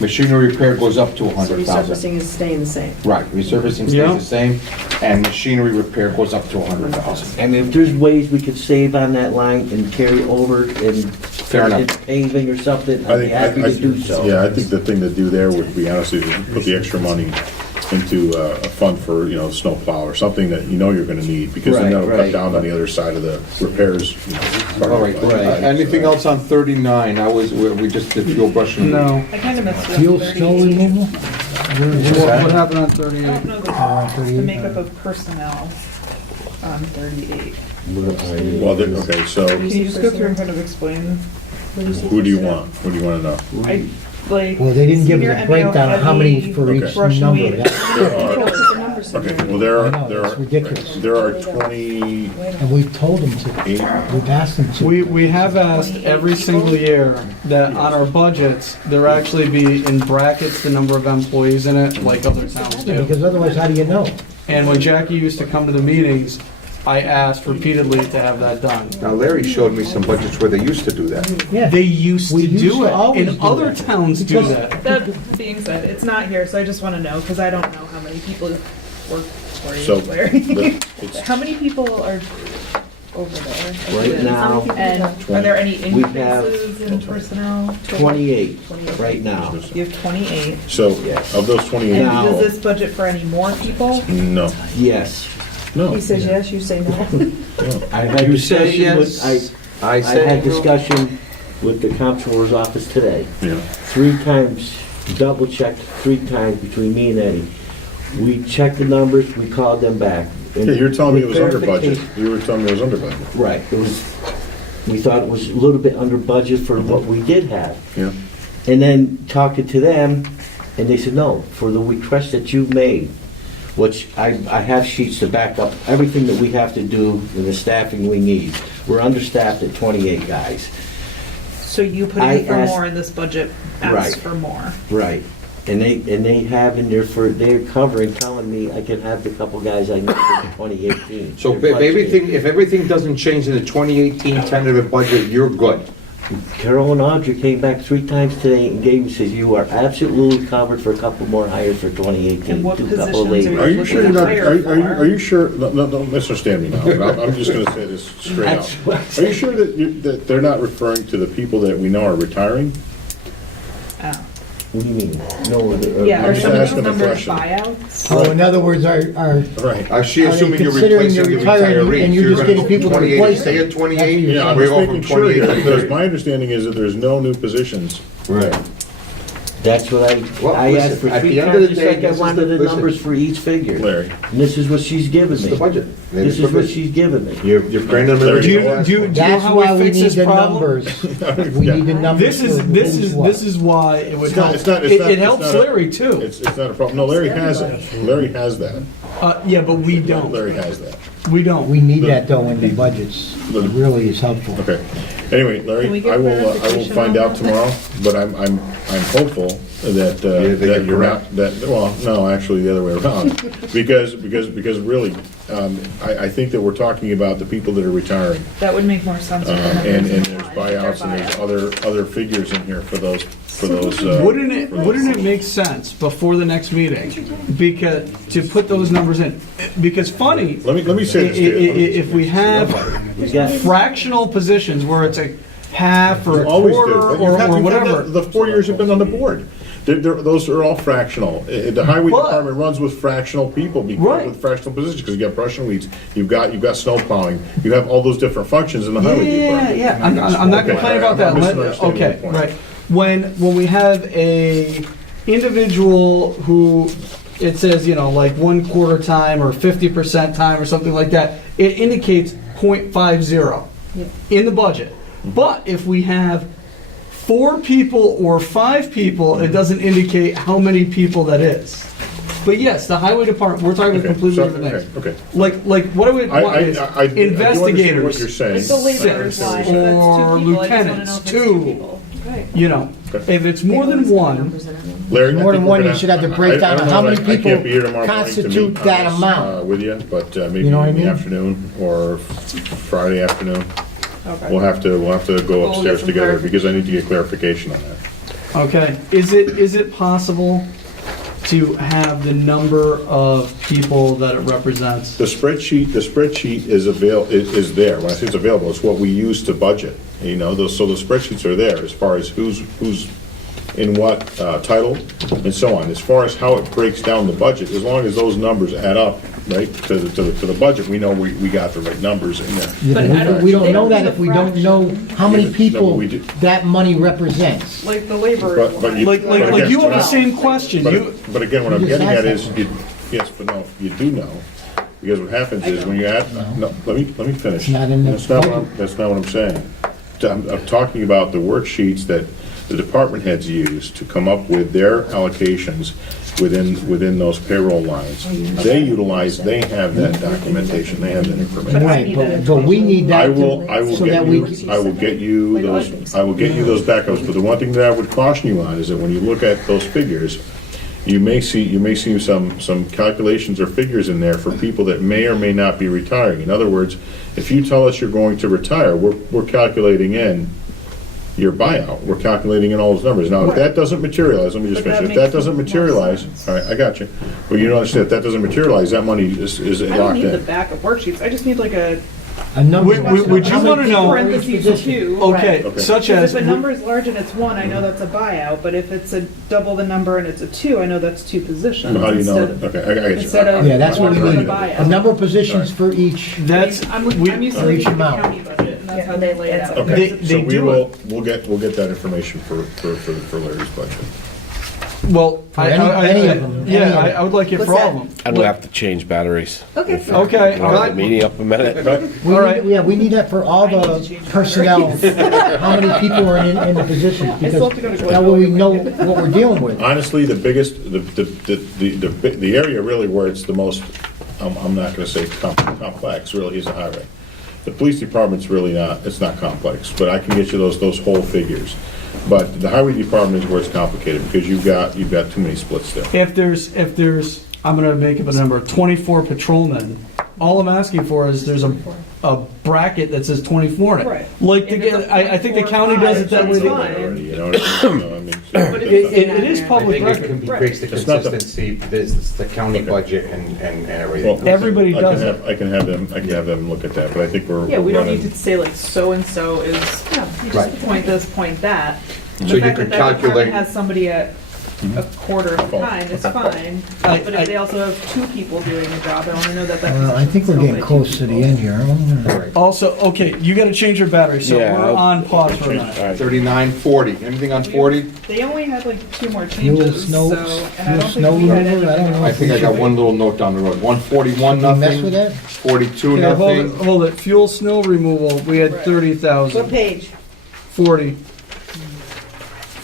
machinery repair goes up to So 100,000. resurfacing is staying the same. Right, resurfacing stays Yeah. the same, and machinery repair goes up to 100,000. I mean, if there's ways we could save on that line and carry over and Fair enough. paving or something, I'd be happy to do so. Yeah, I think the thing to do there would be honestly to put the extra money into a fund for, snow plow or something that you know you're gonna need, because then Right, that'll cut right. down on the other side of the repairs. All right, anything else on 39? We just did fuel brushing. No. I kind of missed it. Fuel snow removal? What happened on I 38? don't know the makeup of personnel on 38. Well, okay, so Can you just go through and kind of explain? who do you want? What do you wanna know? I, like. Well, they didn't give senior us a breakdown of how MAO many heavy, for each Russian number. weed. That's- Okay, well, there I are, know, there it's are, ridiculous. there are 28, And we've told them to, we've asked them to. We have asked every single year that on our budgets, there actually be in brackets the number of employees in it, like other towns do. Because otherwise, how do you know? And when Jackie used to come to the meetings, I asked repeatedly to have that done. Now Larry showed me some budgets where they used to do that. Yeah. They used We to used do to it, always and do other that. towns do that. That being said, it's not here, so I just want to know, because I don't know how many people work for you, So, Larry. it's How many people are over there? Right now, And are there any We have increases in personnel? 28 right now. You have 28. so Yes. of those 28, Now- And does this budget for any more people? no, Yes. no. He says yes, you say no. I had You say discussion with, yes, I I say had no. discussion with the comptroller's office today. Yeah. 3 times, double checked 3 times between me and Eddie. We checked the numbers, we called them back. And Yeah, you were telling me it was with under budget. verification- You were telling me it was under budget. Right, it was, we thought it was a little bit under budget for what we did have. Yeah. And then talking to them, and they said, no, for the request that you've made, which I have sheets to back up everything that we have to do and the staffing we need. We're understaffed at 28 guys. So you put I in for asked- more in this budget, Right. ask for more. Right. And they have in there they're covering, telling me I can have the couple guys I know for 2018. So if They're budgeting. everything doesn't change in the 2018 tentative budget, you're good. Carol and Audrey came back 3 times today and gave me, says, you are absolutely covered for a couple more hires for 2018. And what Two couple positions are ladies. you Are you sure you're not, are you sure, no, don't misunderstand me now, but I'm just gonna say this straight out. That's what I Are you sure that they're not referring to the people that we know are retiring? Oh. What do you mean? No, Yeah, I'm are just some of asking those the numbers question. buyouts? Oh, in other words, are Right. She Are they assuming you're considering replacing they're the retiring retirees. and you're just gonna getting people to 28, replace stay them? at 28, Yeah, I'm we just go making from sure 28 here, to because 30. my understanding is that there's no new positions. Right. That's what Well, I listen, asked for at 3 the end of the times, day, just like I this is wanted the listen. numbers for each figure. Larry. And this is what she's given This me. is the budget. This is what she's given me. You're bringing them in. Do you- That's why we need the numbers. We need the numbers. This is, for who's what. this is why it would It's not- help. it's not- It helps Larry too. It's not a problem. No, Larry has it. Larry has that. Yeah, but we don't. Larry has that. We don't. We need that though in the budgets. It really is helpful. Okay. Anyway, Can we Larry, get I will clarification find on out that? tomorrow, but I'm hopeful that, that that you're you're correct. not, that, well, no, actually the other way around. Because really, I think that we're talking about the people that are retiring. That would make more sense. with the numbers And in there's line. buyouts and there's other figures in here for those. Wouldn't it make sense before the next meeting, because, to put those numbers in? Because funny, Let me say this to you. if we have We got fractional positions where it's a half or You a always do, quarter but or you've had whatever. the 4 years you've been on the board. Those are all fractional. The highway But- department runs with fractional people, Right. with fractional positions, because you got brush and weeds, you've got snow plowing, you have all those different functions in the highway department. Yeah. I'm not Okay, complaining about I'm that. misunderstanding your Okay, point. right. When we have a individual who, it says, like 1/4 time or 50% time or something like that, it indicates 0.50 in the budget. But if we have 4 people or 5 people, it doesn't indicate how many people that is. But yes, the highway department, we're talking about Okay, completely so- different things. okay. Like what I would want is I do understand investigators. what you're saying. Like the laborers Six, line, if that's 2 or people, I just wanna know lieutenants, if it's 2. 2 people. Okay. Okay. If it's more than one, Larry, I More than think we're one, you gonna- should have the I- breakdown I don't of how know, many I can't people be here tomorrow morning to constitute meet that on this, amount. with you, but maybe You know what in I the mean? afternoon or Friday afternoon. Okay. We'll have to go We'll upstairs get some together, clarification. because I need to get clarification on that. okay, is it possible to have the number of people that it represents? The spreadsheet is there. When I say it's available, it's what we use to budget, so the spreadsheets are there as far as who's in what title and so on. As far as how it breaks down the budget, as long as those numbers add up, right, to the budget, we know we got the right numbers in there. Yeah, But I don't- we don't they know don't that do if the we don't know how many No, but people we do. that money represents. Like the laborers But line. you- Like again, you have the but- same question. You, But again, what I'm You just getting at asked is, that. yes, but no, you do know, because what happens is when you add, no, let me finish. It's not in the That's not what budget. that's not what I'm saying. I'm talking about the worksheets that the department heads use to come up with their allocations within those payroll lines. They have that documentation, they have that information. Right, but we need that. I will so get that you, we- I will get you those backups, but the one thing that I would caution you on is that when you look at those figures, you may see some calculations or figures in there for people that may or may not be retiring. In other words, if you tell us you're going to retire, we're calculating in your buyout, we're calculating in all those numbers. Now, if that doesn't materialize, let me just But finish, that if that makes doesn't more materialize, sense. all right, I got you. But you don't understand, if that doesn't materialize, that money is I don't locked need the in. backup worksheets, I just need like a A number. Would you How many wanna people know- are in each parentheses position? 2. okay, Okay. such Because as, if a number is large and it's 1, I know that's a buyout, but if it's a double the number and it's a 2, I know that's 2 positions. How do you know? instead of- Okay, I got you. instead of- Yeah, that's what we One for need. the buyout. A number of positions for each. that's, I'm we- used to Reach looking at the amount. county budget, and that's how they lay it out. Okay, They so do we'll get that information for Larry's budget. well, For any of them, any yeah, of them. I would like it for all of them. I don't have to change batteries. Okay. Okay, Can I have the meeting up a minute? We All need- right. Yeah, we need that for all I need to the change my personnel, how many people are in the positions, still have to go to because that way we know what we're dealing with. Honestly, the biggest, the area really where it's the most, I'm not gonna say complex, really is a highway. The police department's really not, it's not complex, but I can get you those whole figures. But the highway department is where it's complicated, because you've got too many splits there. If there's, I'm gonna make up a number, 24 patrolmen, all I'm asking for is there's a bracket that says 24 in it. Right. Like, If it's a I think the county does it that way. It's fine. Already, you know what I mean? I mean, But if It is I public think it record. creates the It's not the- consistency, this, the county budget and everything. Well, Everybody I does can it. have- I can have them look at that, but I think we're. Yeah, we don't running- need to say like so-and-so is, you Right. just point this, point that. So The you fact could that that department calculate- has somebody at a quarter of the time, it's fine. But if they also have two people doing the job, I want to know that that I think we're getting close to the end here. Also, okay, you gotta change your battery, so Yeah, we're I'll- on pause for a All minute. right. 39, 40, anything on 40? They only had like 2 more Fuel, changes, snow, so, and I fuel, don't snow think we had removal, I don't anything know. I if think we I got should one little note down the road, 141, mess nothing, with that. 42, Okay, hold it, nothing. hold it, fuel, snow removal, we had Right. 30,000, What page? 40.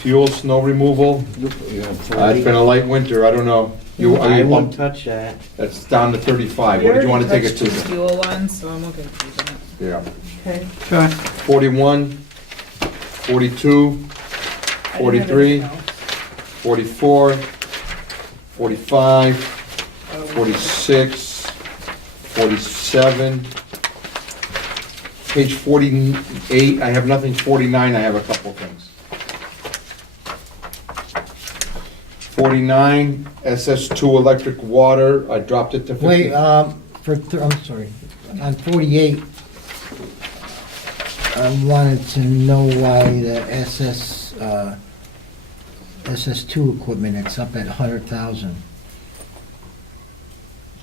Fuel, snow removal, it's been a light winter, I don't know. You, are I you won't bumped? touch that. That's down to 35, We what did you already wanna take it touched to? the fuel one, so I'm okay with using it. Yeah, Okay. Okay. 41, 42, I didn't have 43, anything else. 44, 45, 46, 47. Page 48, I have nothing. 49, I have a couple things. 49, SS2 electric water, I dropped it to 50. Wait, I'm sorry, on 48, I wanted to know why the SS2 equipment, it's up at 100,000.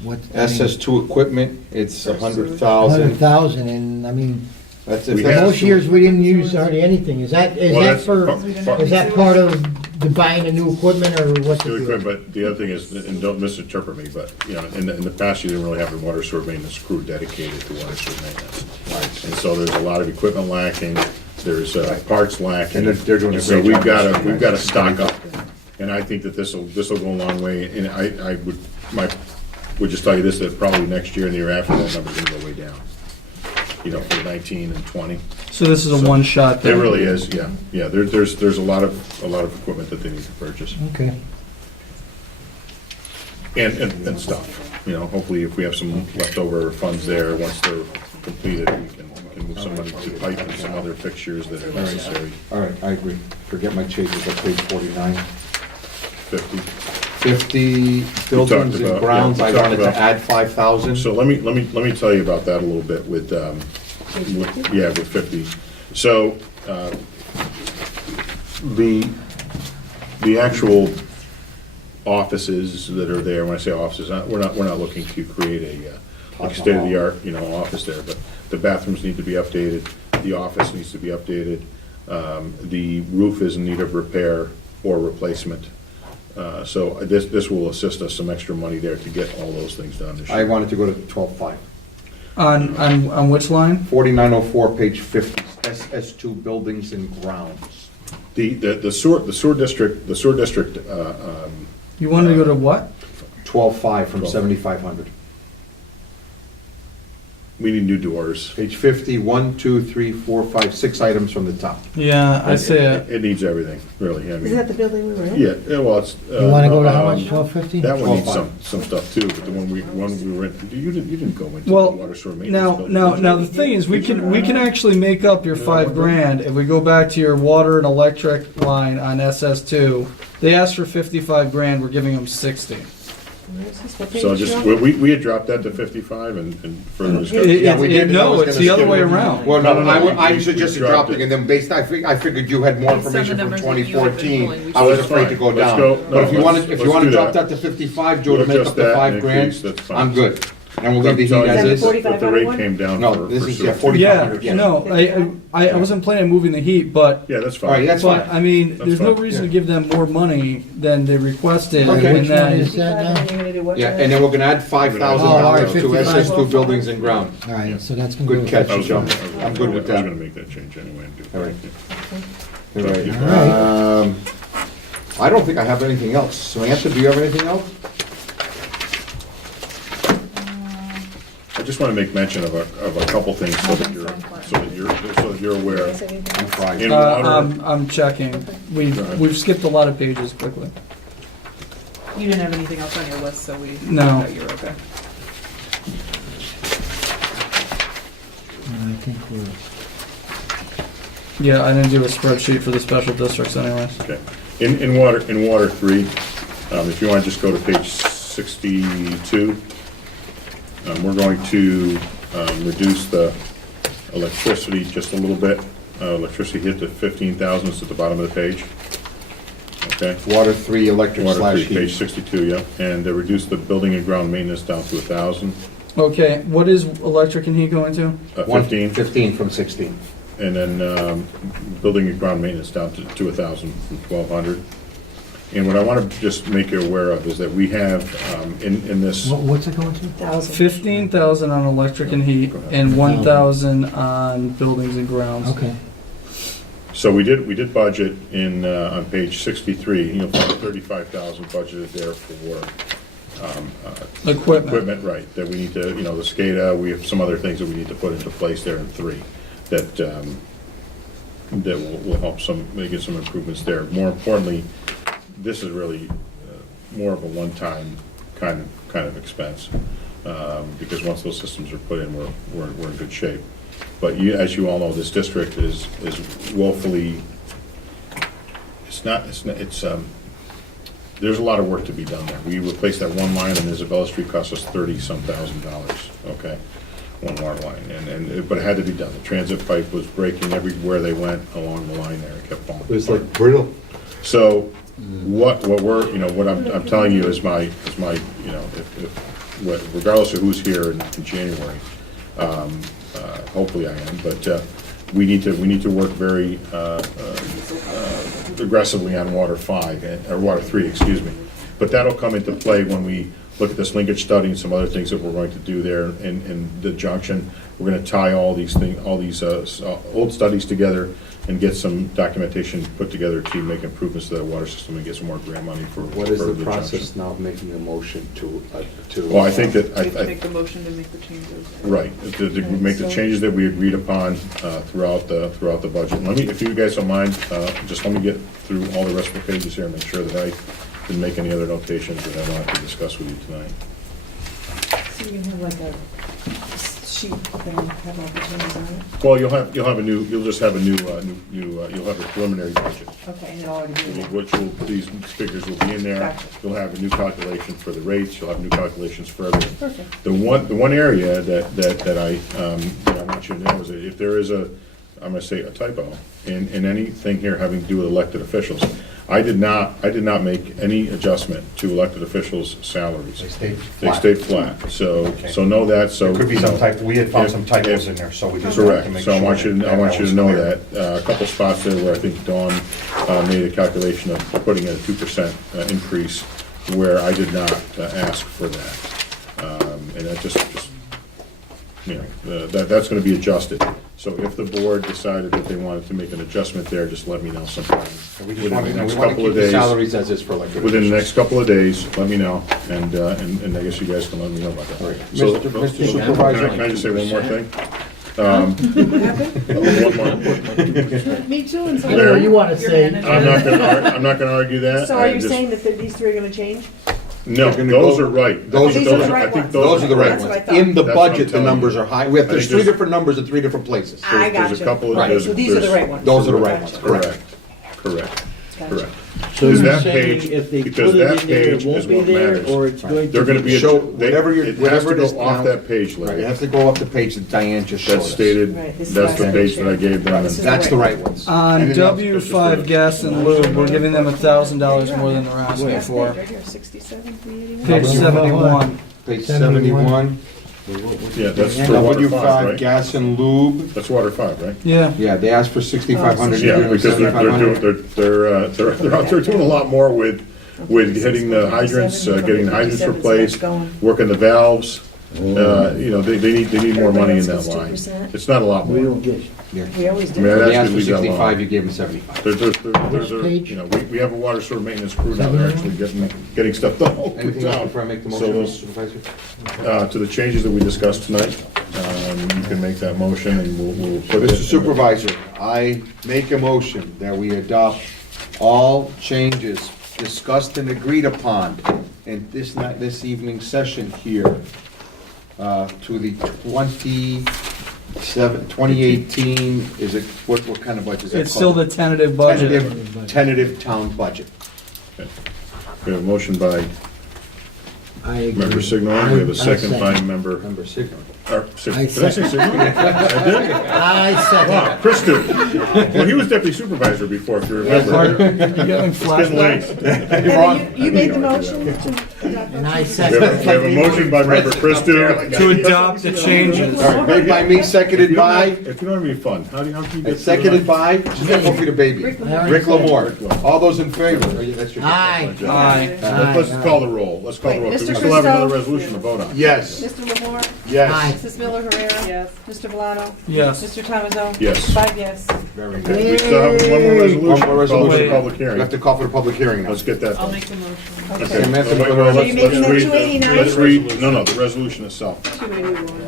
What? I mean, SS2 equipment, it's 100,000. 100,000, and I mean, That's We it. have- most years we didn't use hardly anything. Is that Well, is that part of the buying of new equipment, or what's Do the it quick, deal? but the other thing is, and don't misinterpret me, but, you know, in the past, you didn't really have a water sewer maintenance crew dedicated to water sewer maintenance. Right. And so there's a lot of equipment lacking, there's parts lacking. And they're doing a And so great job. we've got to stock up. And I think that this'll go a long way, and I would just tell you this, that probably next year and the year after, that number's gonna go way down. You know, for 19 and 20. So this is a one-shot It thing? really is, yeah. Yeah, there's a lot of equipment that they need to purchase. Okay. And stuff, you know, hopefully if we have some leftover funds there, once they're completed, we can move some money to pipe and some other fixtures that are necessary. All right, I agree. Forget my changes at page 49. 50. 50 buildings and about- grounds, yeah, I we talked wanted to about- add 5,000. So let me tell you about that a little bit with 50. So, the actual offices that are there, when I say offices, we're not looking to create a state-of-the-art, you know, office there, but the bathrooms need to be updated, the office needs to be updated, the roof is in need of repair or replacement. So this will assist us some extra money there to get all those things done this year. I wanted to go to 12.5. On which line? 4904, page 50, SS2 buildings and grounds. The sewer district, You wanted to go to what? 12.5 from 12. 7,500. we need new doors. Page 50, 1, 2, 3, 4, 5, 6 items from the top. Yeah, I say it. It needs everything, really, I Isn't mean, that the building we were in? yeah, well, it's. You wanna go to how much, 1250? That one needs 12.5. some stuff too, but the one we were in, you didn't go into the Well, water sewer maintenance. now, building. now, the thing is, we can actually make up your $5,000 if we go back to your water and electric line on SS2. They asked for $55,000, we're giving them 60. So just, we had dropped that to 55 and further discussion. Yeah, we did, and I No, was it's gonna the other skip way it. around. Well, no, No, I we suggested dropped dropping, it. and then I figured you had more Based on the information from numbers that you had been 2014. pulling, I was That's afraid to fine. go Let's down. go- But if you no, want let's- to, let's do drop that. that to 55, Joe, to We'll make adjust up the that and $5,000, increase, that's fine. I'm good. And we'll leave the heat Tell you as that is. the- But the rate 45 came down No, for. this for is, sewer. yeah, 4,500, Yeah, yeah. no, I wasn't planning on moving the heat, but, Yeah, that's All right, fine. that's fine. but, I mean, That's there's no fine. reason to give them more money than they requested. Okay. And Which one then, is that now? You're gonna do what? Yeah, and then we're gonna add $5,000 to 55. SS2 buildings and ground. All right, so that's gonna go. Good catch, I was Joe. gonna- I'm good with I was that. gonna make that change anyway. and do All right. it. All right. I don't think I have anything else. Samantha, do you have anything else? I I just want to make mention of a couple things so that you're aware. In water, I'm checking. We've skipped a lot of pages quickly. You didn't have anything else on your list, so we No. thought you were okay. I think we're, Yeah, I didn't do a spreadsheet for the special districts anyways. okay. In water 3, if you want to just go to page 62, we're going to reduce the electricity just a little bit. Electricity hit to 15,000, it's at the bottom of the page. Okay? Water 3, electric Water slash 3, page heat. 62, yeah. And reduce the building and ground maintenance down to 1,000, Okay, what is electric and heat going to? 15. 15 from 16. And then building and ground maintenance down to 1,000 from 1,200. And what I want to just make you aware of is that we have in this, what's it going to? 15,000 on electric and heat and 1,000 on buildings and grounds. Okay. so we did budget in on page 63, 35,000 budgeted there for Equipment. right, that we need to, the SCADA, we have some other things that we need to put into place there in 3 that will help make some improvements there. More importantly, this is really more of a one-time kind of expense, because once those systems are put in, we're in good shape. But as you all know, this district is woefully, there's a lot of work to be done there. We replaced that one line in Isabella Street, cost us $30-some thousand, okay? One water line, but it had to be done. The transit pipe was breaking everywhere they went along the line there, it kept falling. It was like brittle. So what I'm telling you is my regardless of who's here in January, hopefully I am, but we need to work very aggressively on water 5 or water 3, excuse me. But that'll come into play when we look at this linkage study and some other things that we're going to do there in the junction. We're going to tie all these old studies together and get some documentation put together to make improvements to that water system and get some more grant money for What is the junction. process now of making a motion to? Well, I think that, We have to make the motion to make the changes. right, to make the changes that we agreed upon throughout the budget. If you guys don't mind, just let me get through all the rest of the pages here and make sure that I didn't make any other notations that I wanted to discuss with you tonight. So you can have like a sheet thing, have all the changes on it? Well, you'll have a preliminary budget, Okay, and it'll already be there. these figures will be in there. Gotcha. You'll have a new calculation for the rates, you'll have new calculations for everything. Perfect. The one area that I want you to know is that if there is I'm gonna say a typo in anything here having to do with elected officials, I did not make any adjustment to elected officials' salaries. They stayed flat, so know that, so. There could be some type, we had found some typos in there, so we just wanted to make Correct, sure. so I want you to was know clear. that. A couple spots there where I think Dawn made a calculation of putting in a 2% increase where I did not ask for that. And that that's gonna be adjusted. So if the board decided that they wanted to make an adjustment there, just let me know sometime. We just Within want the to next keep couple of the days. salaries as is for elected Within the officials. next couple of days, let me know, and I guess you guys can let me know about that. So, Mr. Supervisor. Can I just say one more thing? One more. Me too, and so. There. You want to say, I'm not gonna argue that. So are I you just- saying that these three are gonna change? No, They're gonna those go- are right. those are the right I think ones. Those are the right That's what I ones. thought. In the That's what I'm budget, the telling numbers you. are high. I There's think three there's- different numbers in 3 different places. I There's a gotcha. couple of- Right. there's- So these are the there's- right ones? Those are the right Gotcha. ones, correct. Correct. Gotcha. so Because you're that saying page- if they because put that it in there, page it is won't be what there, matters. or it's going to be? They're gonna be, Show it whatever has it to is go off now. that page, Right, it Larry. has to go off the page that Diane just showed That's us. stated, Right, this is that's the last page page that I gave them. This is That's the right ones. On Anything else? W5 gas and lube, we're giving them $1,000 more than they're asking Last for. page right here, 67, 381. Page 71. Page 71. Yeah, that's for water 5, W5 right? gas and lube. That's water 5, right? Yeah. Yeah, they asked for 6,500. Yeah, you're doing because they're 7,500. they're out there doing a lot more with hitting the hydrants, getting the hydrants replaced, working the valves, You know, they need more money in that Everybody line. else gets 2%. It's not a lot We more. don't get, We always I mean, do. I'd They ask asked you to for leave that 65, alone. you gave them 75. There's Which page? you know, we have a water sewer maintenance crew now, they're actually getting stuff done all over Anything else town. before I make the So motion, those, Supervisor? to the changes that we discussed tonight, you can make that motion and we'll put it. Mr. Supervisor, I make a motion that we adopt all changes discussed and agreed upon in this evening's session here to the 2018, is it, what kind of budget is that It's still called? the tentative budget. Tentative town budget. We have a motion by I agree. member Signor, we have a I second by second. member, Member Sigmund. did I say Signor? I did? I second. Wow, Christie. Well, he was deputy supervisor before, if you remember. You getting It's getting late. Heather, you made the motion to adopt. And I We second. have a motion by member Christie. To adopt the changes. All right, made by me, seconded by, If you don't have any fun, how can you get? seconded by, just go for the baby. Rick Rick Lamore. All those in favor? Oh, yeah, that's your- Aye. Aye. Let's call the roll, let's call the roll, Wait, because we Mr. still have another Christo? resolution to vote on. Yes. Mr. Lamore? Yes. Aye. Mrs. Miller Herrera? Yes. Mr. Valano? Yes. Mr. Thomaso? Yes. 5 yes. Very good. We still have one more resolution. One more Call for the resolution. public We have hearing. to call for the public hearing now. Let's get that I'll done. make the motion. Okay. Samantha, Wait, Miller. let's- Are you making that let's read- 289? Let's read, no, the resolution itself. 281.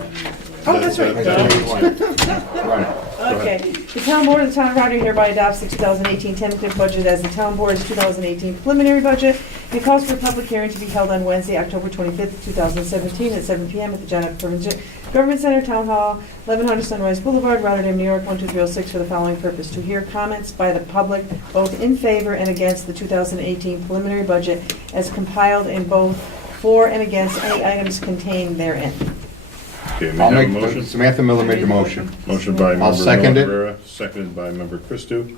Oh, that's right. Right. Okay. The town board of the town of Rotterdam hereby adopts the 2018 tentative budget as the town board's 2018 preliminary budget. It calls for a public hearing to be held on Wednesday, October 25th, 2017 at 7 p.m. at the John F. Government Center, Town Hall, 1100 Sunrise Boulevard, Rotterdam, New York, 12306 for the following purpose: to hear comments by the public both in favor and against the 2018 preliminary budget as compiled in both for and against any items contained therein. Okay, may I I'll have a make, motion? Samantha Miller made the motion. Motion by member second it. Herrera, seconded by member Christou.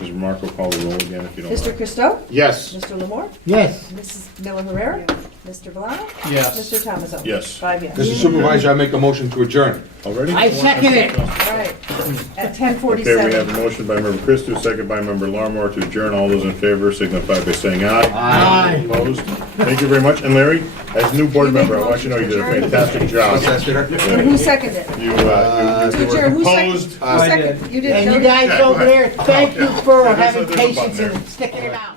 Mrs. Marco, call the roll again if you don't Mr. mind. Christo? Yes. Mr. Lamore? Yes. Mrs. Miller Herrera? Mr. Valano? Yes. Mr. Thomaso? Yes. 5 yes. Mr. Supervisor, I make a motion to adjourn. Already? I second it. All right. At Okay, we have 10:47. a motion by member Christou, second by member Larmore to adjourn. All those in favor signify by saying aye. Aye. Opposed? Thank you very much. And Larry, as new board You make member, I the want you to know you did a motion to fantastic job. What's that, sweetheart? And who seconded it? You To were adjourn, who composed. seconded? Who seconded? You did, And you Jody? guys over there, thank you for Yeah, having there's a button patience there. and sticking it out.